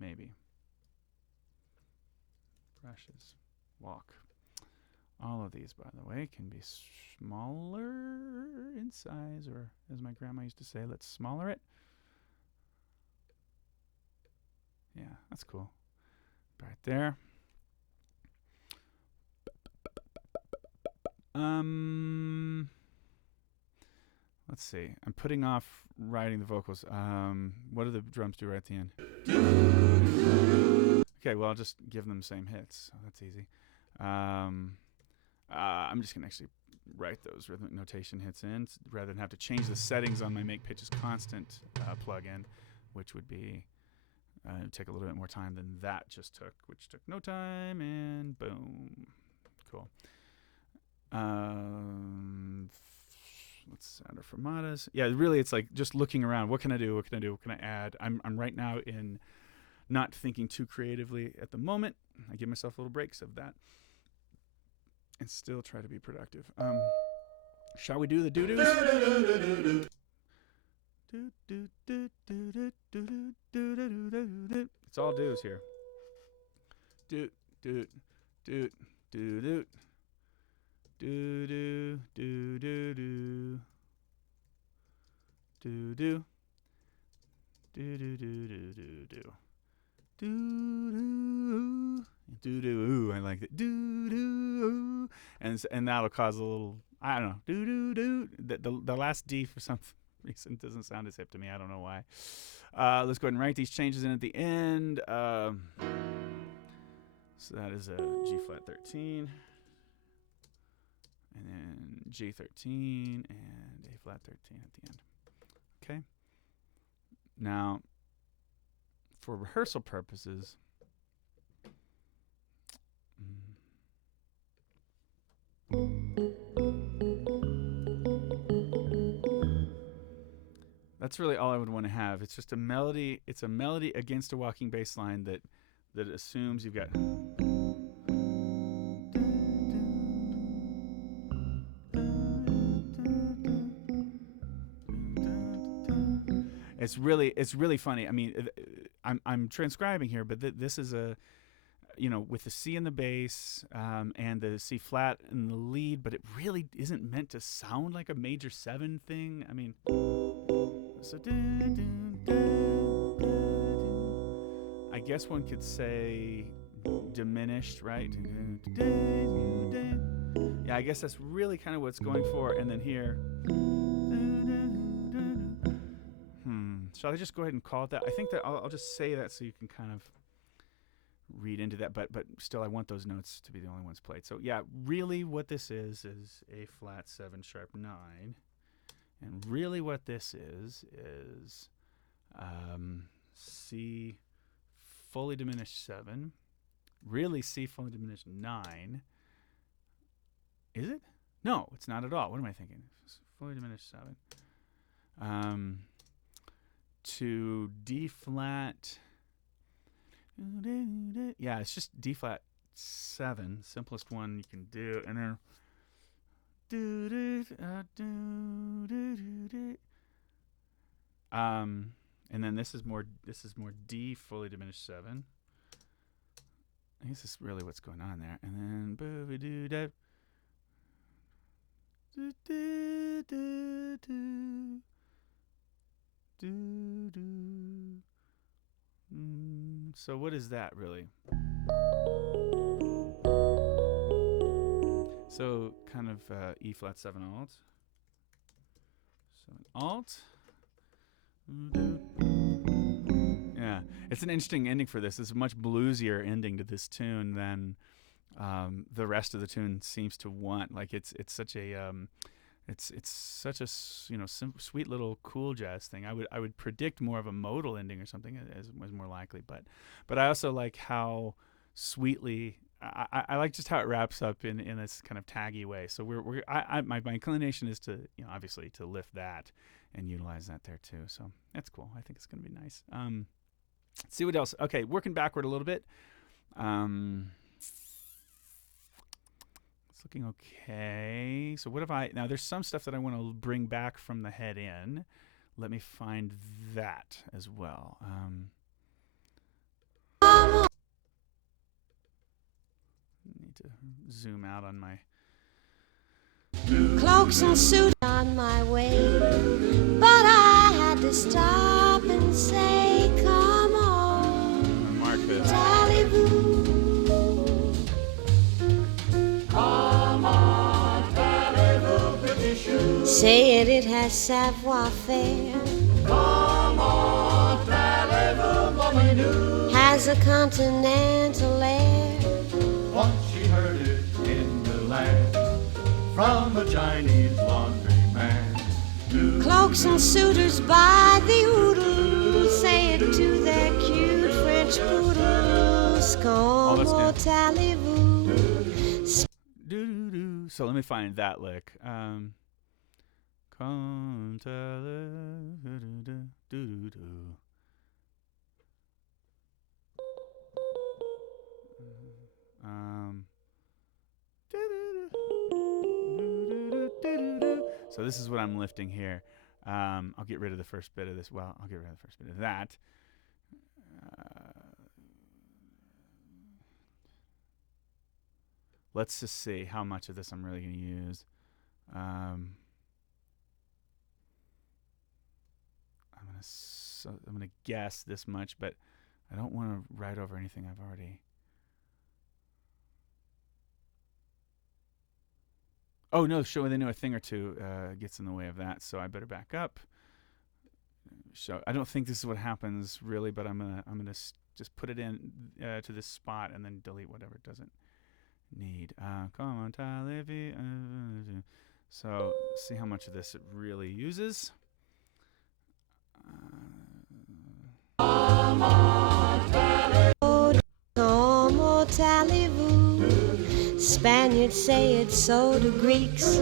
Maybe. Brushes. Walk. All of these, by the way, can be smaller in size, or as my grandma used to say, let's smaller it. Yeah, that's cool. Right there. Let's see. I'm putting off writing the vocals. What do the drums do right at the end? Okay, well, I'll just give them the same hits. So that's easy. I'm just going to actually write those rhythmic notation hits in rather than have to change the settings on my Make Pitches Constant plugin, which would be take a little bit more time than that just took, which took no time, and boom. Cool. Let's add our fermatas. Yeah, really, it's like just looking around. What can I do? What can I do? What can I add? I'm right now in not thinking too creatively at the moment. I give myself little breaks of that and still try to be productive. Shall we do the doo-doos? It's all do's here. Doot, doot, doot, doot, doot. Do do do do do do do do do do do do do do. I like it. Do do, and that'll cause a little. I don't know. Do do do. The last D for some reason doesn't sound as hip to me. I don't know why. Let's go ahead and write these changes in at the end. So that is a G flat 13. And then G13 and A flat 13 at the end. Okay. Now, for rehearsal purposes, that's really all I would want to have. It's just a melody. It's a melody against a walking bass line that assumes you've got. It's really funny. I mean, I'm transcribing here, but this is a, with the C in the bass and the C flat in the lead, but it really isn't meant to sound like a major 7 thing. I mean, so I guess one could say diminished, right? Yeah, I guess that's really kind of what it's going for. And then here. Shall I just go ahead and call it that? I think that I'll just say that so you can kind of read into that, but still I want those notes to be the only ones played. So yeah, really what this is A flat 7 sharp 9. And really what this is C fully diminished 7. Really C fully diminished 9. Is it? No, it's not at all. What am I thinking? Fully diminished 7. To D flat. Yeah, it's just D flat 7, simplest one you can do, and then and then this is more D fully diminished 7. I guess this is really what's going on there, and then so what is that really? So kind of E flat 7 alt. So an alt. Yeah, it's an interesting ending for this. It's a much bluesier ending to this tune than the rest of the tune seems to want. Like it's such a it's such a sweet little cool jazz thing. I would predict more of a modal ending or something as was more likely, but I also like how sweetly I like just how it wraps up in this kind of taggy way. So my inclination is to obviously to lift that and utilize that there too. So that's cool. I think it's going to be nice. Let's see what else. Okay, working backward a little bit. It's looking okay. So what have I... Now, there's some stuff that I want to bring back from the head in. Let me find that as well. Need to zoom out on my cloaks and suits on my way, but I had to stop and say, come on, Mark this. Allez Vous. Come on, Allez Vous, petit chou. Say it has savoir-faire, Come on, Allez Vous, mon minou. has a continental air. Once she heard it in the land from a Chinese laundryman. Cloaks and suitors by the oodle say it to their cute French poodles. let's Comme dance. Allez Vous. Do-do-do. So let me find that lick. Come tell it, do-do-do. So this is what I'm lifting here. I'll get rid of the first bit of this. Well, I'll get rid of the first bit of that. Let's just see how much of this I'm really going to use. I'm gonna guess this much, but I don't want to write over anything I've already. Oh no! Show they know a thing or two gets in the way of that, so I better back up. So I don't think this is what happens really, but I'm gonna just put it in to this spot and then delete whatever it doesn't need. Come on, Talivi. So see how much of this it really uses. Comme Allez Vous. Spaniards say it, so do Greeks.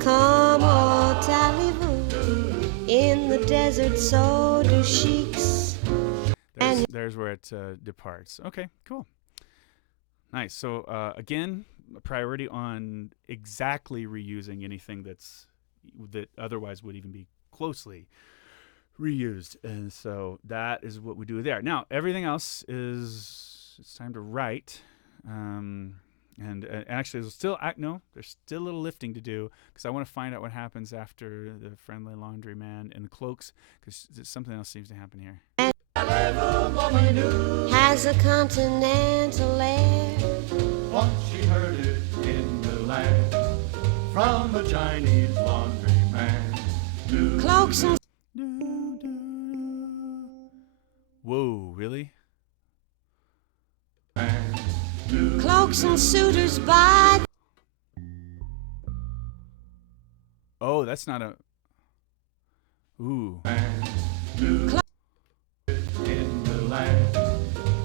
Comme Allez Vous. In the desert, so do sheiks. There's where it departs. Okay, cool. Nice. So again, a priority on exactly reusing anything that otherwise would even be closely reused, and so that is what we do there. Now everything else it's time to write, and actually there's still there's still a little lifting to do because I want to find out what happens after the friendly laundryman and the cloaks, because something else seems to happen here. Has a continental air. Once she heard it in the land from a Chinese laundryman. Cloaks and Whoa, really? cloaks and suitors by. Oh, that's not a. Ooh. In the land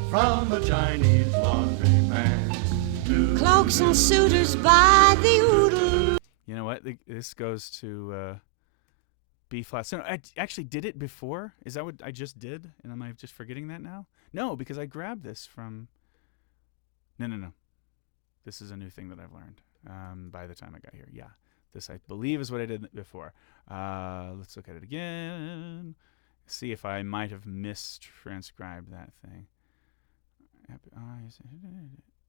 from a Chinese laundryman. Cloaks and suitors by the oodle. You know what? This goes to B flat. So I actually did it before. Is that what I just did? And am I just forgetting that now? No, because I grabbed this from. No. This is a new thing that I've learned by the time I got here. Yeah, this I believe is what I did before. Let's look at it again. See if I might have mistranscribed that thing.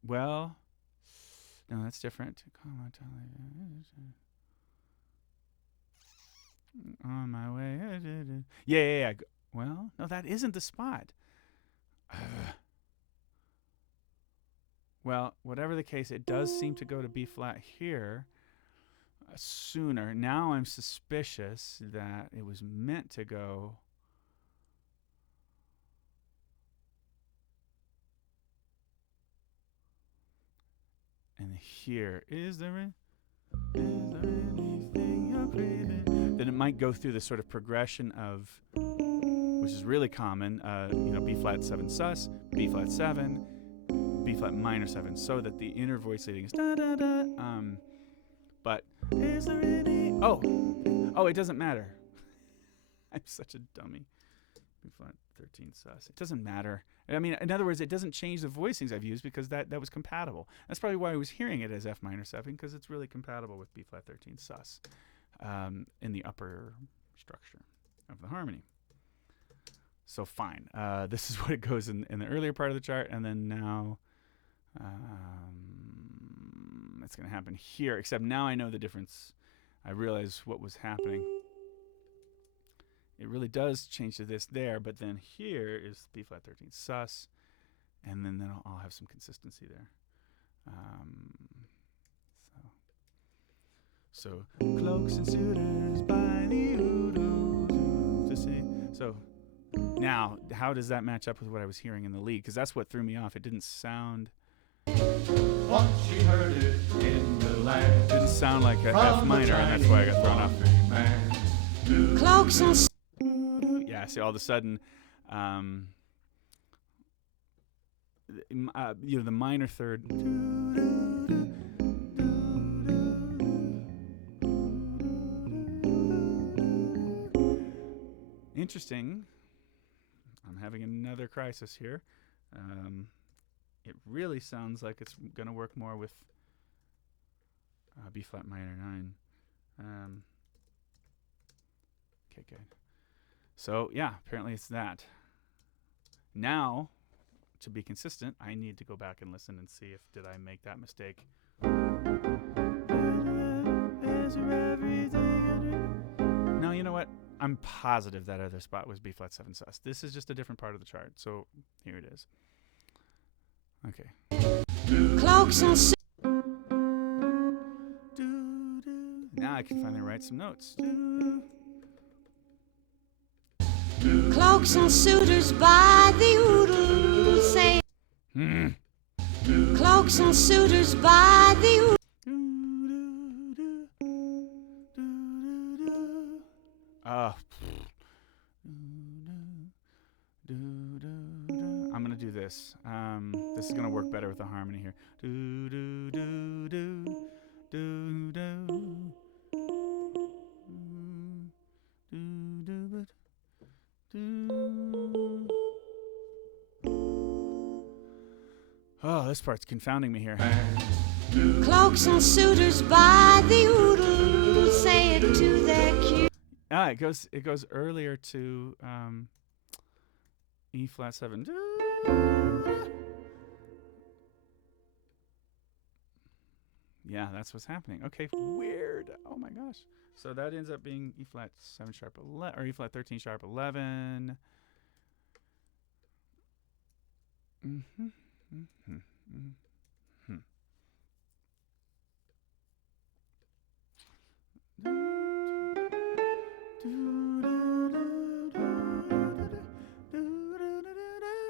Well, no, that's different. On my way. Yeah. Well, no, that isn't the spot. Well, whatever the case, it does seem to go to B flat here sooner. Now I'm suspicious that it was meant to go. And here, is there anything you're craving? Then it might go through this sort of progression of, which is really common, B flat 7 sus, B flat 7, B flat minor 7, so that the inner voice leading is da da da. But is there any? Oh, it doesn't matter. I'm such a dummy. B flat 13 sus. It doesn't matter. I mean, in other words, it doesn't change the voicings I've used because that was compatible. That's probably why I was hearing it as F minor 7, because it's really compatible with B flat 13 sus in the upper structure of the harmony. So fine. This is what it goes in the earlier part of the chart, and then now it's going to happen here, except now I know the difference. I realize what was happening. It really does change to this there, but then here is B flat 13 sus, and then I'll have some consistency there. So cloaks and suitors by the oodles to see. So now, how does that match up with what I was hearing in the lead? Because that's what threw me off. It didn't sound. Once she heard it in the land. Didn't sound like a F minor, and that's why I got thrown off. Cloaks and Yeah, see, all of a sudden, the minor third. Interesting. I'm having another crisis here. It really sounds like it's going to work more with B flat minor 9. Okay, good. So yeah, apparently it's that. Now, to be consistent, I need to go back and listen and see if did I make that mistake. No, you know what? I'm positive that other spot was B flat 7 sus. This is just a different part of the chart, so here it is. Okay. cloaks and Now I can finally write some notes. cloaks and suitors by the oodles say. Cloaks and suitors by the oodles. I'm gonna do this. This is gonna work better with the harmony here. Do do do do do do do do. Oh, this part's confounding me here. Cloaks and suitors by the oodles say it to their cue. It goes earlier to E flat 7. Yeah, that's what's happening. Okay, weird. Oh my gosh. So that ends up being E flat 7 sharp 11 or E flat 13 sharp 11.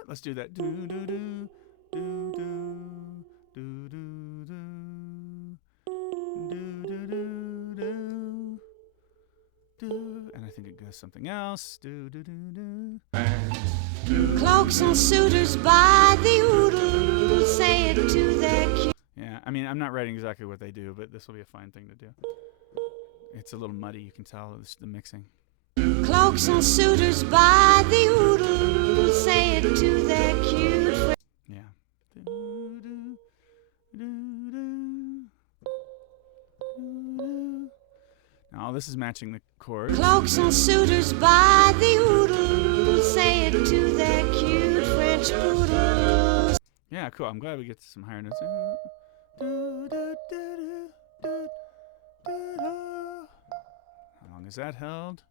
Let's do that. And I think it goes something else. Cloaks and suitors by the oodles say it to their cue. Yeah, I mean, I'm not writing exactly what they do, but this will be a fine thing to do. It's a little muddy, you can tell. It's the mixing. Cloaks and suitors by the oodles say it to their cute friends. Yeah. Now all this is matching the chord. Cloaks and suitors by the oodles say it to their cute French poodles. Yeah, cool. I'm glad we get to some higher notes. How long is that held?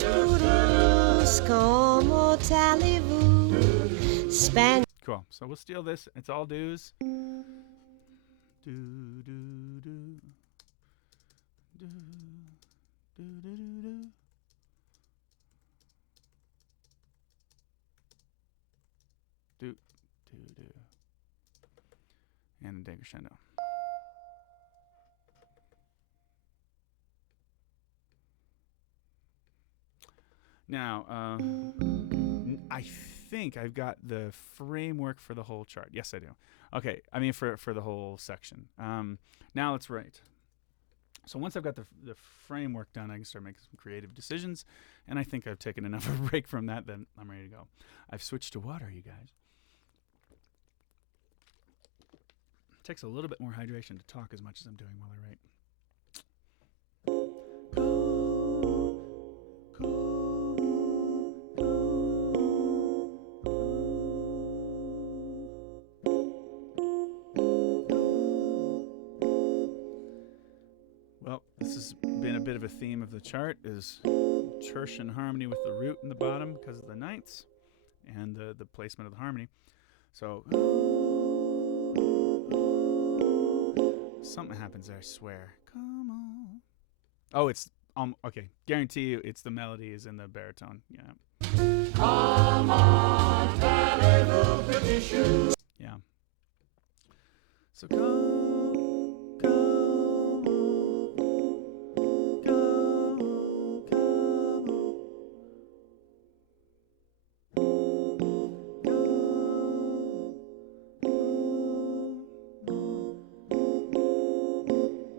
Poodles, como allez vous? Spanish. Cool. So we'll steal this. It's all do's. Do, do, do. Do, do, do, do, do. Do, do, do. And a dagger crescendo. Now, I think I've got the framework for the whole chart. Yes, I do. Okay, I mean for the whole section. Now let's write. So once I've got the framework done, I can start making some creative decisions, and I think I've taken enough of a break from that that I'm ready to go. I've switched to water, you guys. It takes a little bit more hydration to talk as much as I'm doing while I write. Oh, this has been a bit of a theme of the chart, is tertian harmony with the root in the bottom because of the ninths and the placement of the harmony. So something happens there, I swear. Come on. Oh, it's okay. Guarantee you, it's the melody is in the baritone. Yeah. Come on, allez-vous, petit chou. Yeah. So come on, come on.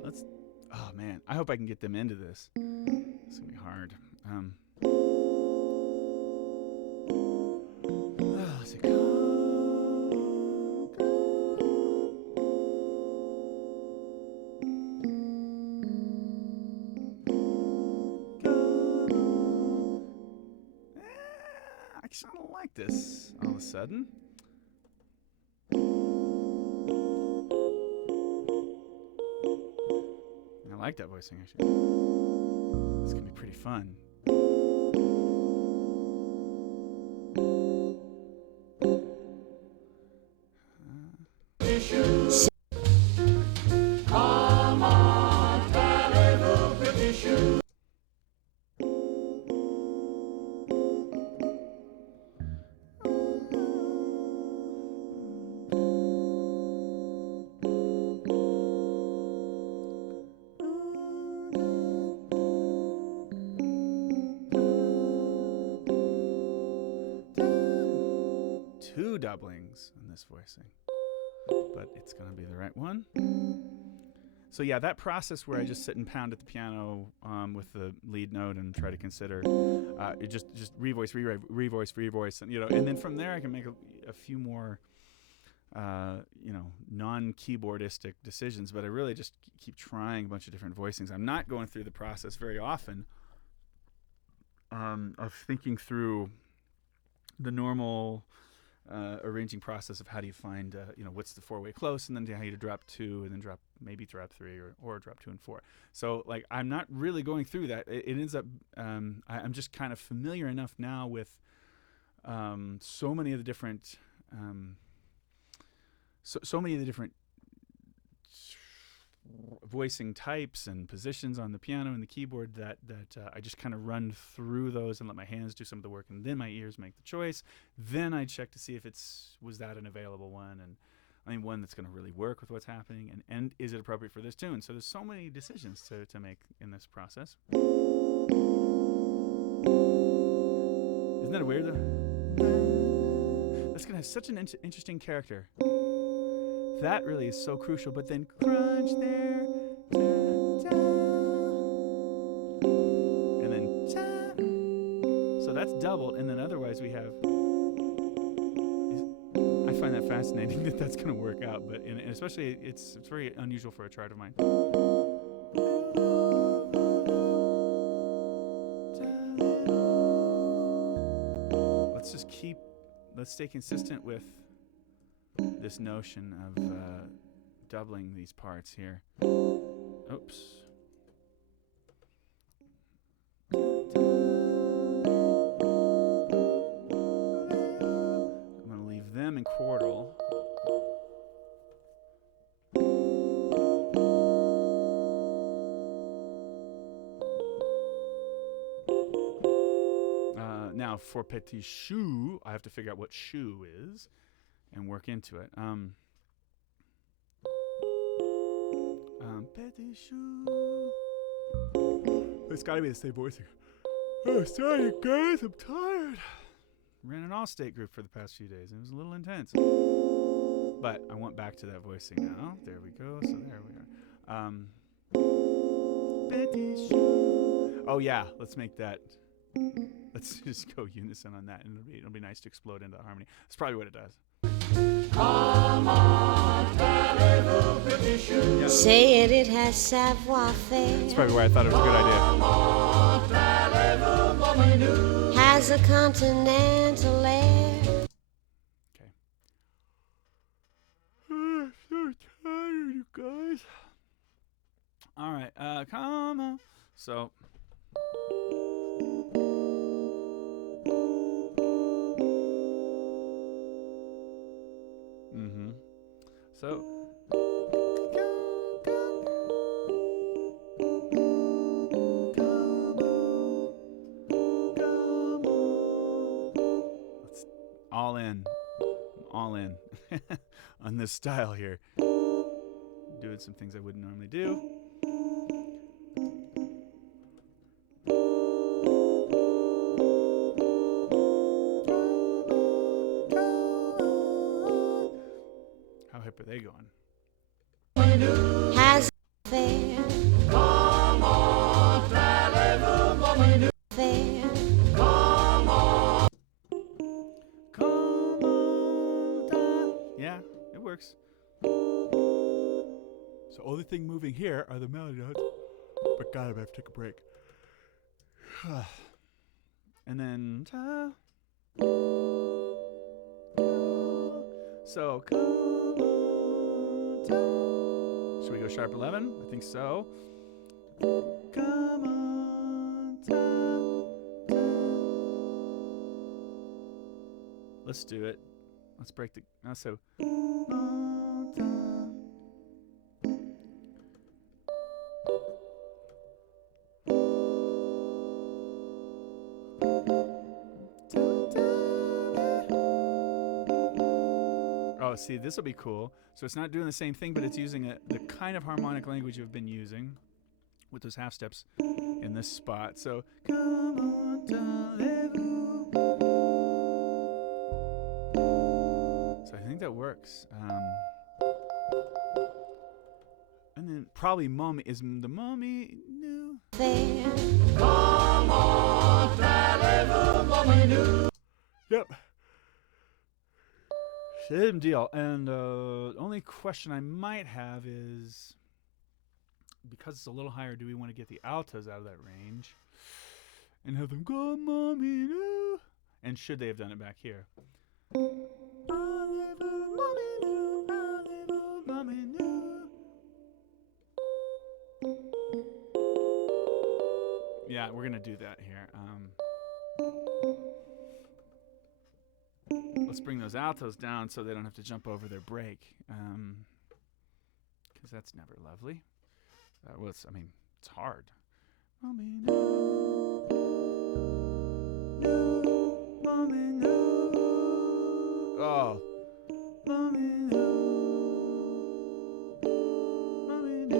Let's. Oh man, I hope I can get them into this. It's gonna be hard. Let's see. I sort of like this all of a sudden. I like that voicing actually. It's gonna be pretty fun. Come on, allez-vous, petit chou. Two doublings in this voicing, but it's going to be the right one. So yeah, that process where I just sit and pound at the piano with the lead note and try to consider, it just revoice, revoice, and and then from there I can make a few more, non-keyboardistic decisions. But I really just keep trying a bunch of different voicings. I'm not going through the process very often of thinking through the normal arranging process of how do you find, what's the four-way close, and then how you drop two, and then drop 3, or drop 2 and 4. So like I'm not really going through that. It ends up I'm just kind of familiar enough now with so many of the different voicing types and positions on the piano and the keyboard that I just kind of run through those and let my hands do some of the work, and then my ears make the choice. Then I check to see if was that an available one, and I mean one that's going to really work with what's happening, and is it appropriate for this tune? So there's so many decisions to make in this process. Isn't that weird though? That's going to have such an interesting character. That really is so crucial, but then crunch there, and then so that's doubled, and then otherwise we have. I find that fascinating that that's going to work out, but and especially it's very unusual for a chart of mine. Let's stay consistent with this notion of doubling these parts here. Oops. I'm going to leave them in chordal. Now for petit chou, I have to figure out what chou is and work into it. Petit chou. It's got to be the same voice. Oh, sorry guys, I'm tired. Ran an all-state group for the past few days, and it was a little intense. But I went back to that voicing now. There we go. So there we are. Petit chou. Oh yeah, let's make that. Let's just go unison on that, and it'll be nice to explode into harmony. That's probably what it does. Come on, allez-vous, petit chou. Yeah. Say it has savoir-faire. That's probably why I thought it was a good idea. Come on, allez-vous, mon minou. Has a continental air. Okay. I'm so tired, you guys. All right. Come So. So. Let's all in on this style here. Doing some things I wouldn't normally do. How hip are they going? Has fair. Come on, fair. Yeah, it works. So only thing moving here are the melody notes. But God, I have to take a break. And then so should we go sharp 11? I think so. Come on, let's do it. Let's break the. So. Oh, see, this will be cool. So it's not doing the same thing, but it's using the kind of harmonic language you've been using with those half steps in this spot. So, come on, allez vous. So I think that works. And then probably mommy is the mommy new. Come on, allez vous, mommy new. Yep. Same deal. And the only question I might have is, because it's a little higher, do we want to get the altos out of that range and have them go, mommy, no? And should they have done it back here? Yeah, we're going to do that here. Let's bring those altos down so they don't have to jump over their break, because that's never lovely. Well, it's hard. Mommy, no. No, mommy, no. Oh. Mommy, no. Mommy, no.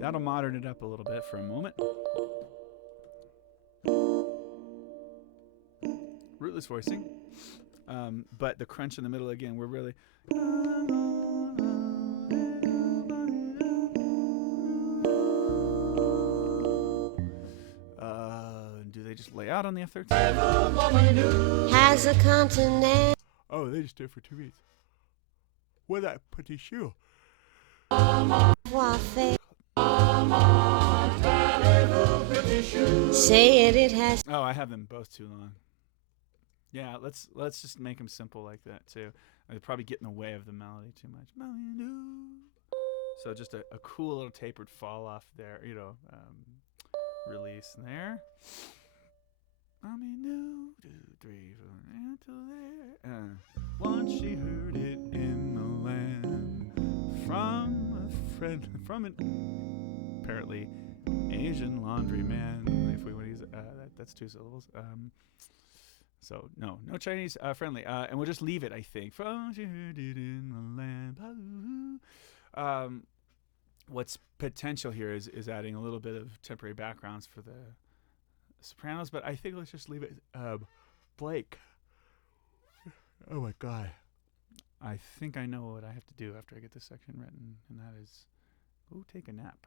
That'll modern it up a little bit for a moment. Rootless voicing, but the crunch in the middle again, we're really. Do they just lay out on the F13? Has a continent. Oh, they just do it for 2 beats. Where'd that put the shoe? Say it has. Oh, I have them both too long. Yeah, let's just make them simple like that too. They probably get in the way of the melody too much. So just a cool little tapered fall off there, release there. Mommy knew, 2, 3, 4, until there. Once she heard it in the land from a friend, from an apparently Asian laundry man. If we want to use it, that's 2 syllables. So no Chinese friendly, and we'll just leave it. I think from she heard it in the land. What's potential here is adding a little bit of temporary backgrounds for the sopranos, but I think let's just leave it Blake. Oh my God, I think I know what I have to do after I get this section written, and that is go take a nap.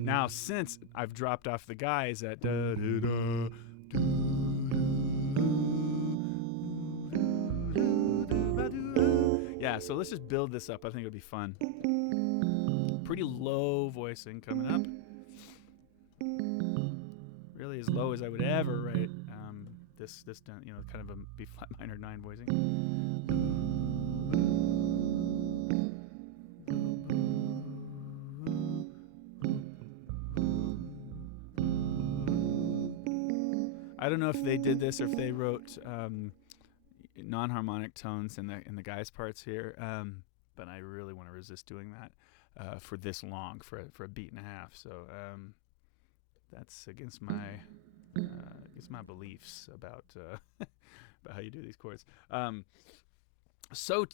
Now, since I've dropped off the guys at yeah, so let's just build this up. I think it'll be fun. Pretty low voicing coming up. really as low as I would ever write this done, kind of a B flat minor 9 voicing. I don't know if they did this or if they wrote non-harmonic tones in the guys' parts here, but I really want to resist doing that for this long, for a beat and a half. So that's against my beliefs about about how you do these chords. So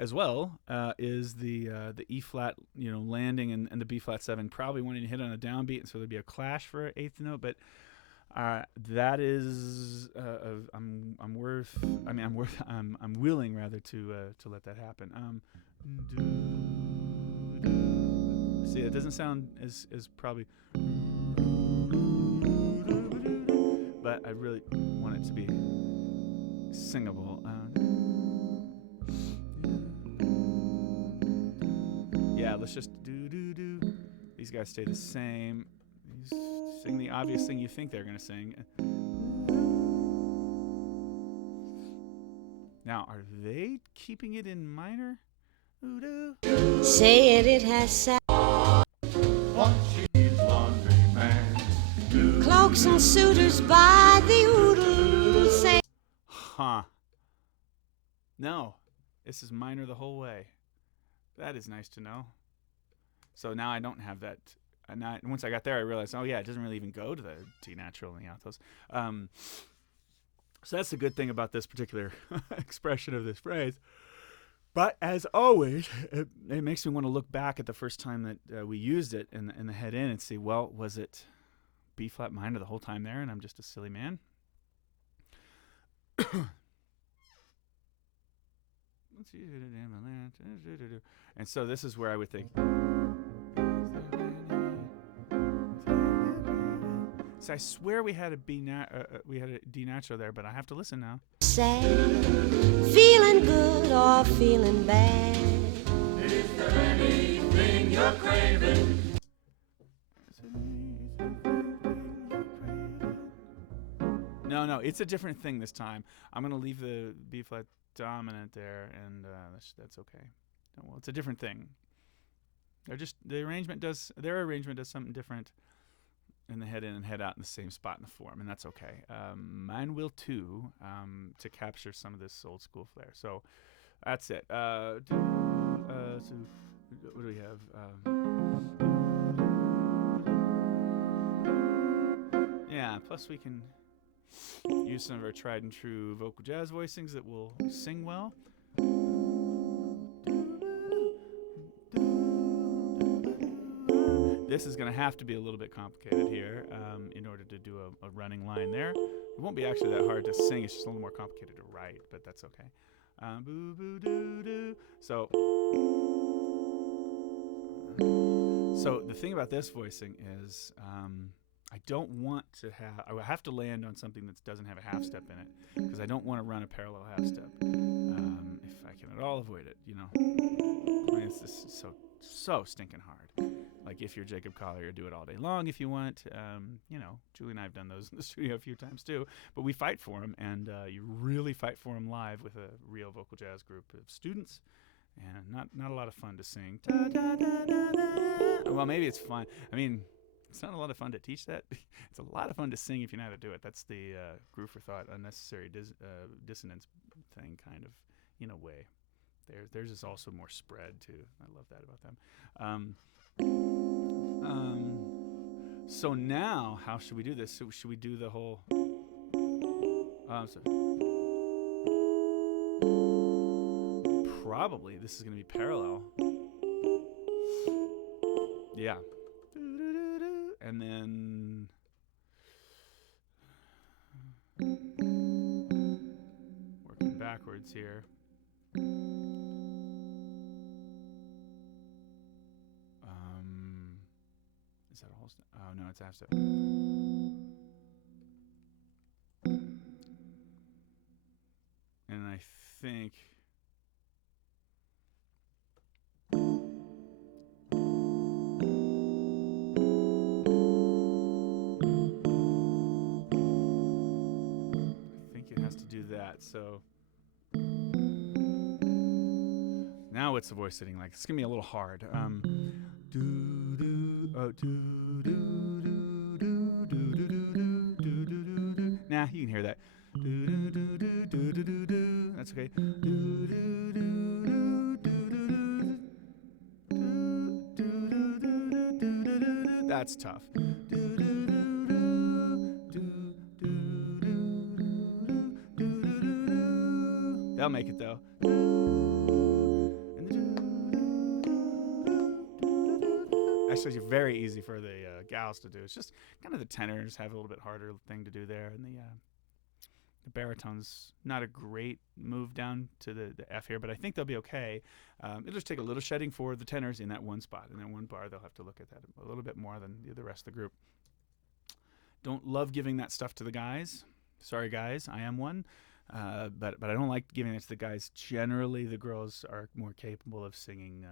as well is the E flat, landing and the B flat 7 probably wanting to hit on a downbeat, and so there'd be a clash for 8th note, but. That is, I'm willing rather to let that happen. See, it doesn't sound as probably, but I really want it to be singable. Yeah, let's just do. These guys stay the same. Sing the obvious thing you think they're going to sing. Now, are they keeping it in minor? Say it has sat. What she needs, laundry man. Cloaks and suitors by the oodle. Say. Huh. No, this is minor the whole way. That is nice to know. So now I don't have that. And once I got there, I realized, oh yeah, it doesn't really even go to the D natural and the altos. So that's the good thing about this particular expression of this phrase. But as always, it makes me want to look back at the first time that we used it in the head in and see, well, was it B flat minor the whole time there, and I'm just a silly man? And so this is where I would think. So I swear we had a D natural there, but I have to listen now. Say, feeling good or feeling bad. Is there anything you're craving? No, it's a different thing this time. I'm gonna leave the B flat dominant there, and that's okay. Well, it's a different thing. Their arrangement does something different in the head in and head out in the same spot in the form, and that's okay. Mine will too, to capture some of this old school flair. So that's it. So what do we have? Yeah, plus we can use some of our tried and true vocal jazz voicings that will sing well. This is going to have to be a little bit complicated here in order to do a running line there. It won't be actually that hard to sing. It's just a little more complicated to write, but that's okay. Boo, boo, doo, doo. So the thing about this voicing is I don't want to I have to land on something that doesn't have a half step in it, because I don't want to run a parallel half step if I can at all avoid it. I mean, it's just so stinking hard. Like if you're Jacob Collier, do it all day long if you want. Julie and I have done those in the studio a few times too. But we fight for them, and you really fight for them live with a real vocal jazz group of students, and not a lot of fun to sing. Well, maybe it's fun. I mean, it's not a lot of fun to teach that. It's a lot of fun to sing if you know how to do it. That's the Groove for Thought unnecessary dissonance thing, kind of, in a way. Theirs is also more spread too. I love that about them. So now, how should we do this? So should we do the whole? Probably this is going to be parallel. Yeah. And then working backwards here. Is that a whole step? Oh no, it's half step. And I think that. So now what's the voice sitting like? It's gonna be a little hard. Nah, you can hear that. That's okay. That's tough. They'll make it though. Actually, it's very easy for the gals to do. It's just kind of the tenors have a little bit harder thing to do there, and the baritone's not a great move down to the F here, but I think they'll be okay. It'll just take a little shedding for the tenors in that one spot, and then one bar they'll have to look at that a little bit more than the rest of the group. Don't love giving that stuff to the guys. Sorry, guys, I am one. But I don't like giving it to the guys. Generally, the girls are more capable of singing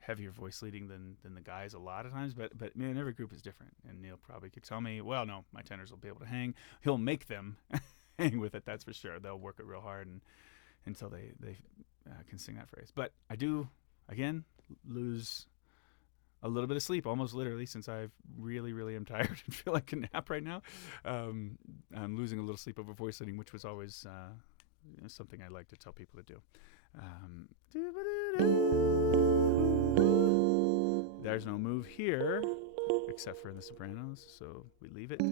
heavier voice leading than the guys a lot of times. But man, every group is different. And Neil probably could tell me, well, no, my tenors will be able to hang. He'll make them hang with it, that's for sure. They'll work it real hard until they can sing that phrase. But I do, again, lose a little bit of sleep, almost literally, since I really, really am tired and feel like a nap right now. I'm losing a little sleep over voice leading, which was always something I like to tell people to do. There's no move here, except for in the sopranos, so we leave it.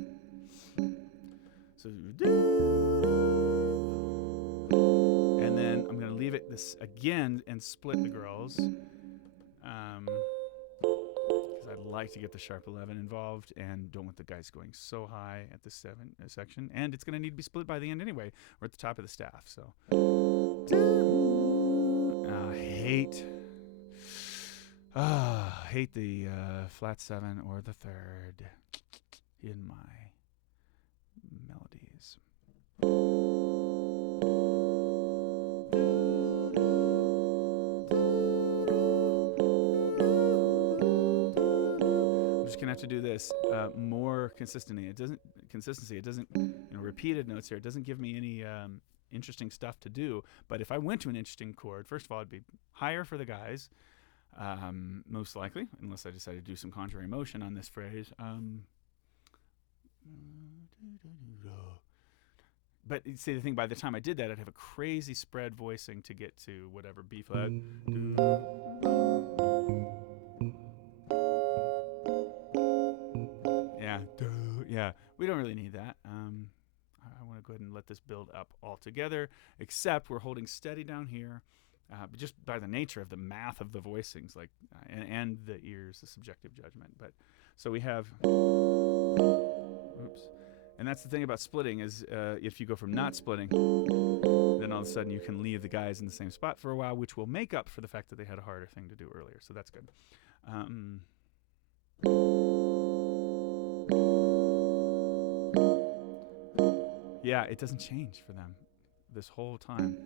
So, and then I'm going to leave it this again and split the girls. I'd like to get the sharp 11 involved and don't want the guys going so high at the 7 section. And it's going to need to be split by the end anyway. We're at the top of the staff. So hate the flat 7 or the 3rd in my melodies. Gonna have to do this more consistently. It doesn't repeated notes here. It doesn't give me any interesting stuff to do. But if I went to an interesting chord, first of all, it'd be higher for the guys, most likely, unless I decide to do some contrary motion on this phrase. But see, the thing, by the time I did that, I'd have a crazy spread voicing to get to whatever B flat. Yeah, we don't really need that. I want to go ahead and let this build up altogether, except we're holding steady down here, just by the nature of the math of the voicings, like and the ears, the subjective judgment. But so we have, oops, and that's the thing about splitting is if you go from not splitting, then all of a sudden you can leave the guys in the same spot for a while, which will make up for the fact that they had a harder thing to do earlier. So that's good. Yeah, it doesn't change for them this whole time.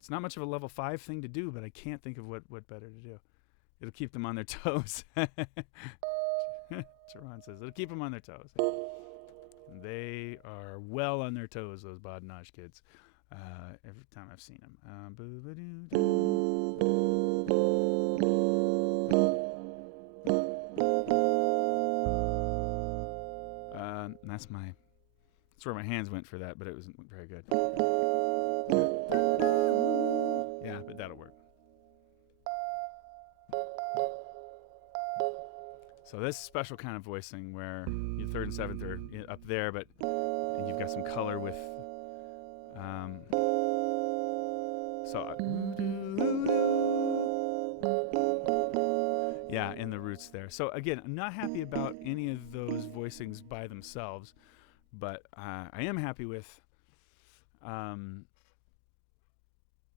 It's not much of a level 5 thing to do, but I can't think of what better to do. It'll keep them on their toes. Charon says it'll keep them on their toes. They are well on their toes, those badinage kids, every time I've seen them. That's where my hands went for that, but it wasn't very good. Yeah, but that'll work. So this special kind of voicing where your 3rd and 7th are up there, but you've got some color with yeah, in the roots there. So again, I'm not happy about any of those voicings by themselves, but I am happy with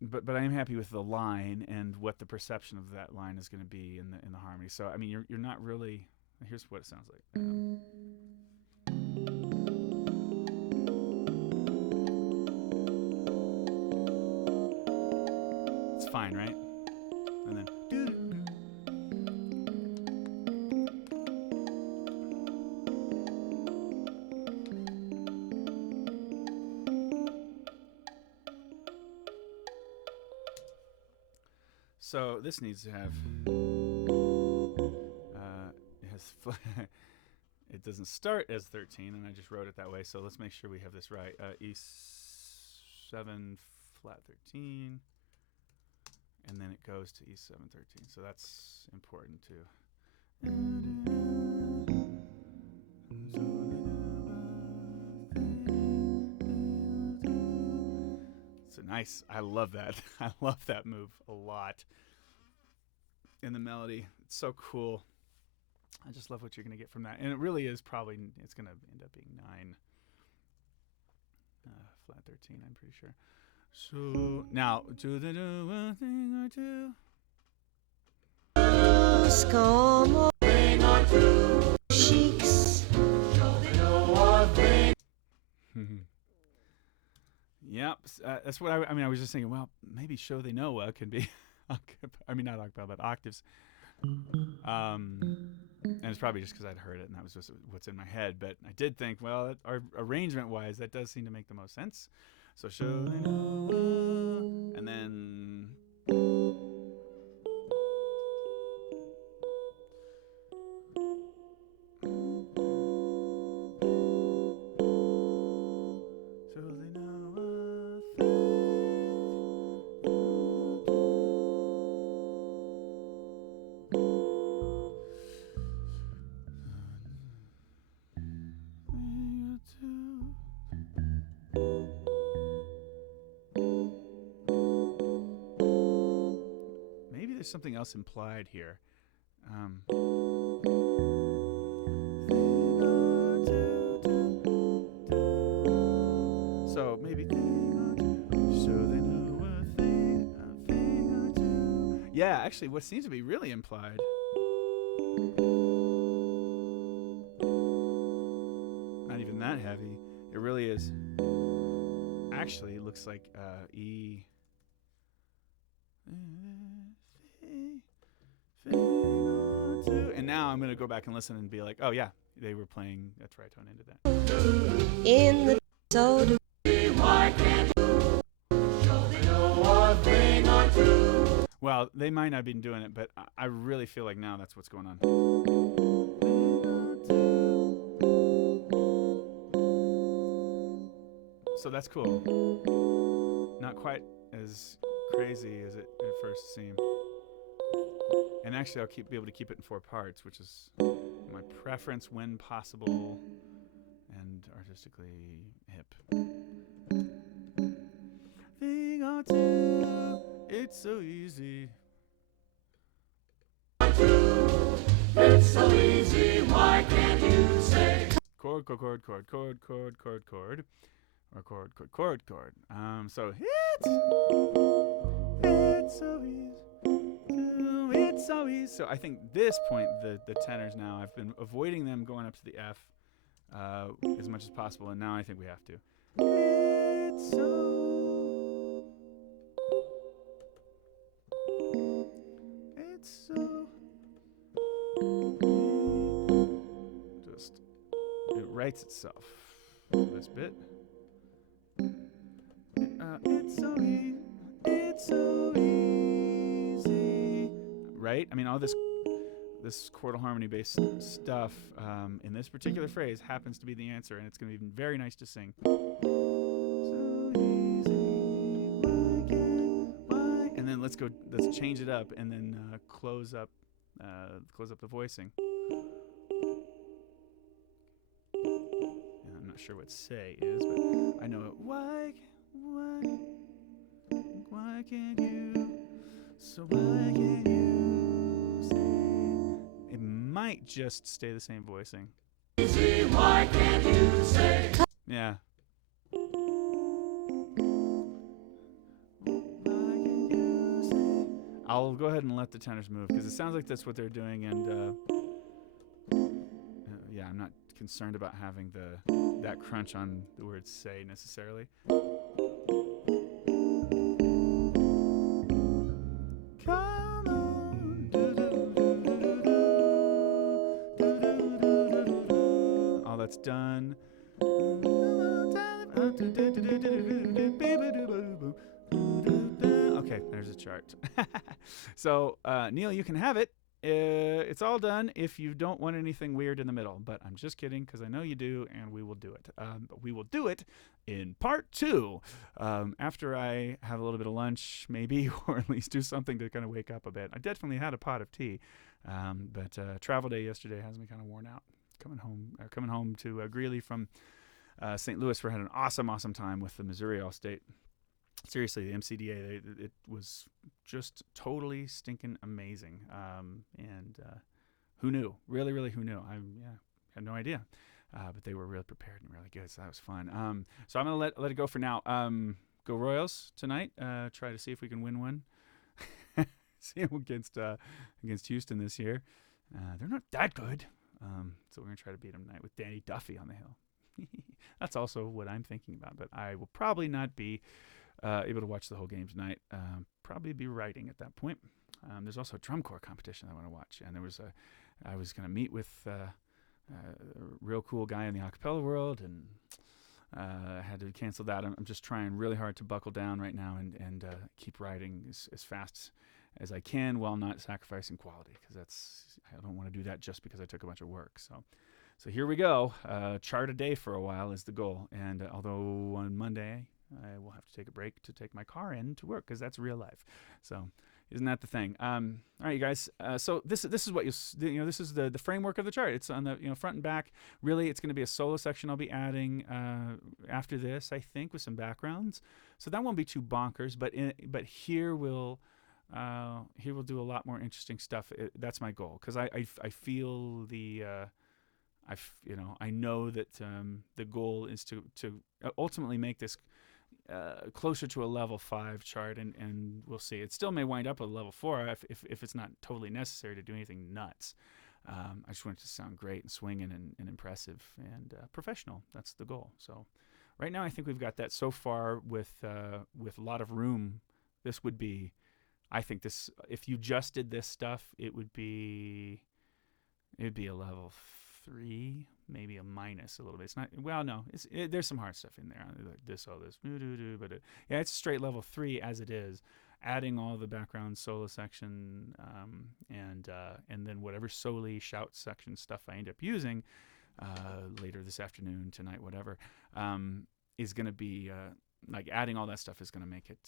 but I am happy with the line and what the perception of that line is going to be in the harmony. So I mean, you're not really. Here's what it sounds like. It's fine, right? And then. So this needs to have. It has. It doesn't start as 13, and I just wrote it that way. So let's make sure we have this right. E7 flat 13, and then it goes to E7 13. So that's important too. So nice. I love that. I love that move a lot. In the melody, it's so cool. I just love what you're going to get from that. And it really is probably, it's going to end up being 9. Flat 13, I'm pretty sure. So now, do one thing or two. Come on, thing or two. Cheeks. Show me no one thing. Yep. That's what I mean, I was just thinking, well, maybe show they know can be, I mean, not octave, but octaves. And it's probably just because I'd heard it and that was just what's in my head. But I did think, well, arrangement-wise, that does seem to make the most sense. So show they know, and then so they know a thing. Maybe there's something else implied here. So maybe so they know a thing or two. Yeah, actually, what seems to be really implied. Not even that heavy. It really is. Actually, it looks like E. And now I'm going to go back and listen and be like, oh yeah, they were playing a tritone into that. In the soda. Why can't you show me no one thing or two? Well, they might not have been doing it, but I really feel like now that's what's going on. So that's cool. Not quite as crazy as it at first seemed. And actually, I'll be able to keep it in 4 parts, which is my preference when possible and artistically hip. Thing or two, it's so easy. It's so easy, why can't you say? Chord, chord, chord, chord, chord, chord, chord, chord. Or chord, chord, chord, chord. So it's so easy. It's so easy. So I think this point, the tenors now, I've been avoiding them going up to the F as much as possible, and now I think we have to. It's so. It's so. Just it writes itself. This bit. It's so easy. It's so easy. Right? I mean, all this chordal harmony based stuff in this particular phrase happens to be the answer, and it's going to be very nice to sing. So easy, why? And then let's change it up, and then close up the voicing. And I'm not sure what say is, but I know it. Why can't you? So why can't you say? It might just stay the same voicing. Easy, why can't you say? Yeah. I'll go ahead and let the tenors move because it sounds like that's what they're doing, and yeah, I'm not concerned about having that crunch on the word say necessarily. Come on. All that's done. Okay, there there's a chart. So, Neil, you can have it. It's all done if you don't want anything weird in the middle. But I'm just kidding, because I know you do, and we will do it. But we will do it in part 2 after I have a little bit of lunch, maybe, or at least do something to kind of wake up a bit. I definitely had a pot of tea, but travel day yesterday has me kind of worn out. Coming home to Greeley from St. Louis, we had an awesome time with the Missouri Allstate. Seriously, the MCDA, it was just totally stinking amazing. And who knew? Really, who knew? I had no idea. But they were really prepared and really good, so that was fun. So I'm going to let it go for now. Go Royals tonight. Try to see if we can win one. See them against Houston this year. They're not that good. So we're going to try to beat them tonight with Danny Duffy on the hill. That's also what I'm thinking about, but I will probably not be able to watch the whole game tonight. Probably be writing at that point. There's also a drum corps competition I want to watch, and I was going to meet with a real cool guy in the a cappella world, and I had to cancel that. I'm just trying really hard to buckle down right now and keep writing as fast as I can while not sacrificing quality, because I don't want to do that just because I took a bunch of work. So here we go. Chart a day for a while is the goal. And although on Monday I will have to take a break to take my car in to work, because that's real life. So isn't that the thing? All right, you guys. So this is what this is the framework of the chart. It's on the front and back. Really, it's going to be a solo section I'll be adding after this, I think, with some backgrounds. So that won't be too bonkers. But here we'll do a lot more interesting stuff. That's my goal, because I feel I know that the goal is to ultimately make this closer to a level 5 chart, and we'll see. It still may wind up a level 4 if it's not totally necessary to do anything nuts. I just want it to sound great and swinging and impressive and professional. That's the goal. So right now I think we've got that so far with a lot of room. This would be, I think this, if you just did this stuff, it'd be a level 3, maybe a minus a little bit. It's not, well, no, there's some hard stuff in there, like this, but it's a straight level 3 as it is, adding all the background solo section, and then whatever soli shout section stuff I end up using later this afternoon, tonight, whatever, is going to be like adding all that stuff is going to make it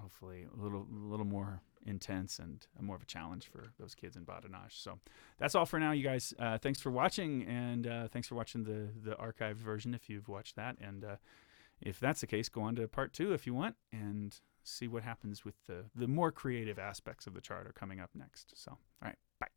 hopefully a little more intense and more of a challenge for those kids in Badanash. So that's all for now, you guys. Thanks for watching, and thanks for watching the archived version if you've watched that. And if that's the case, go on to part 2 if you want, and see what happens with the more creative aspects of the chart are coming up next. So, all right, bye.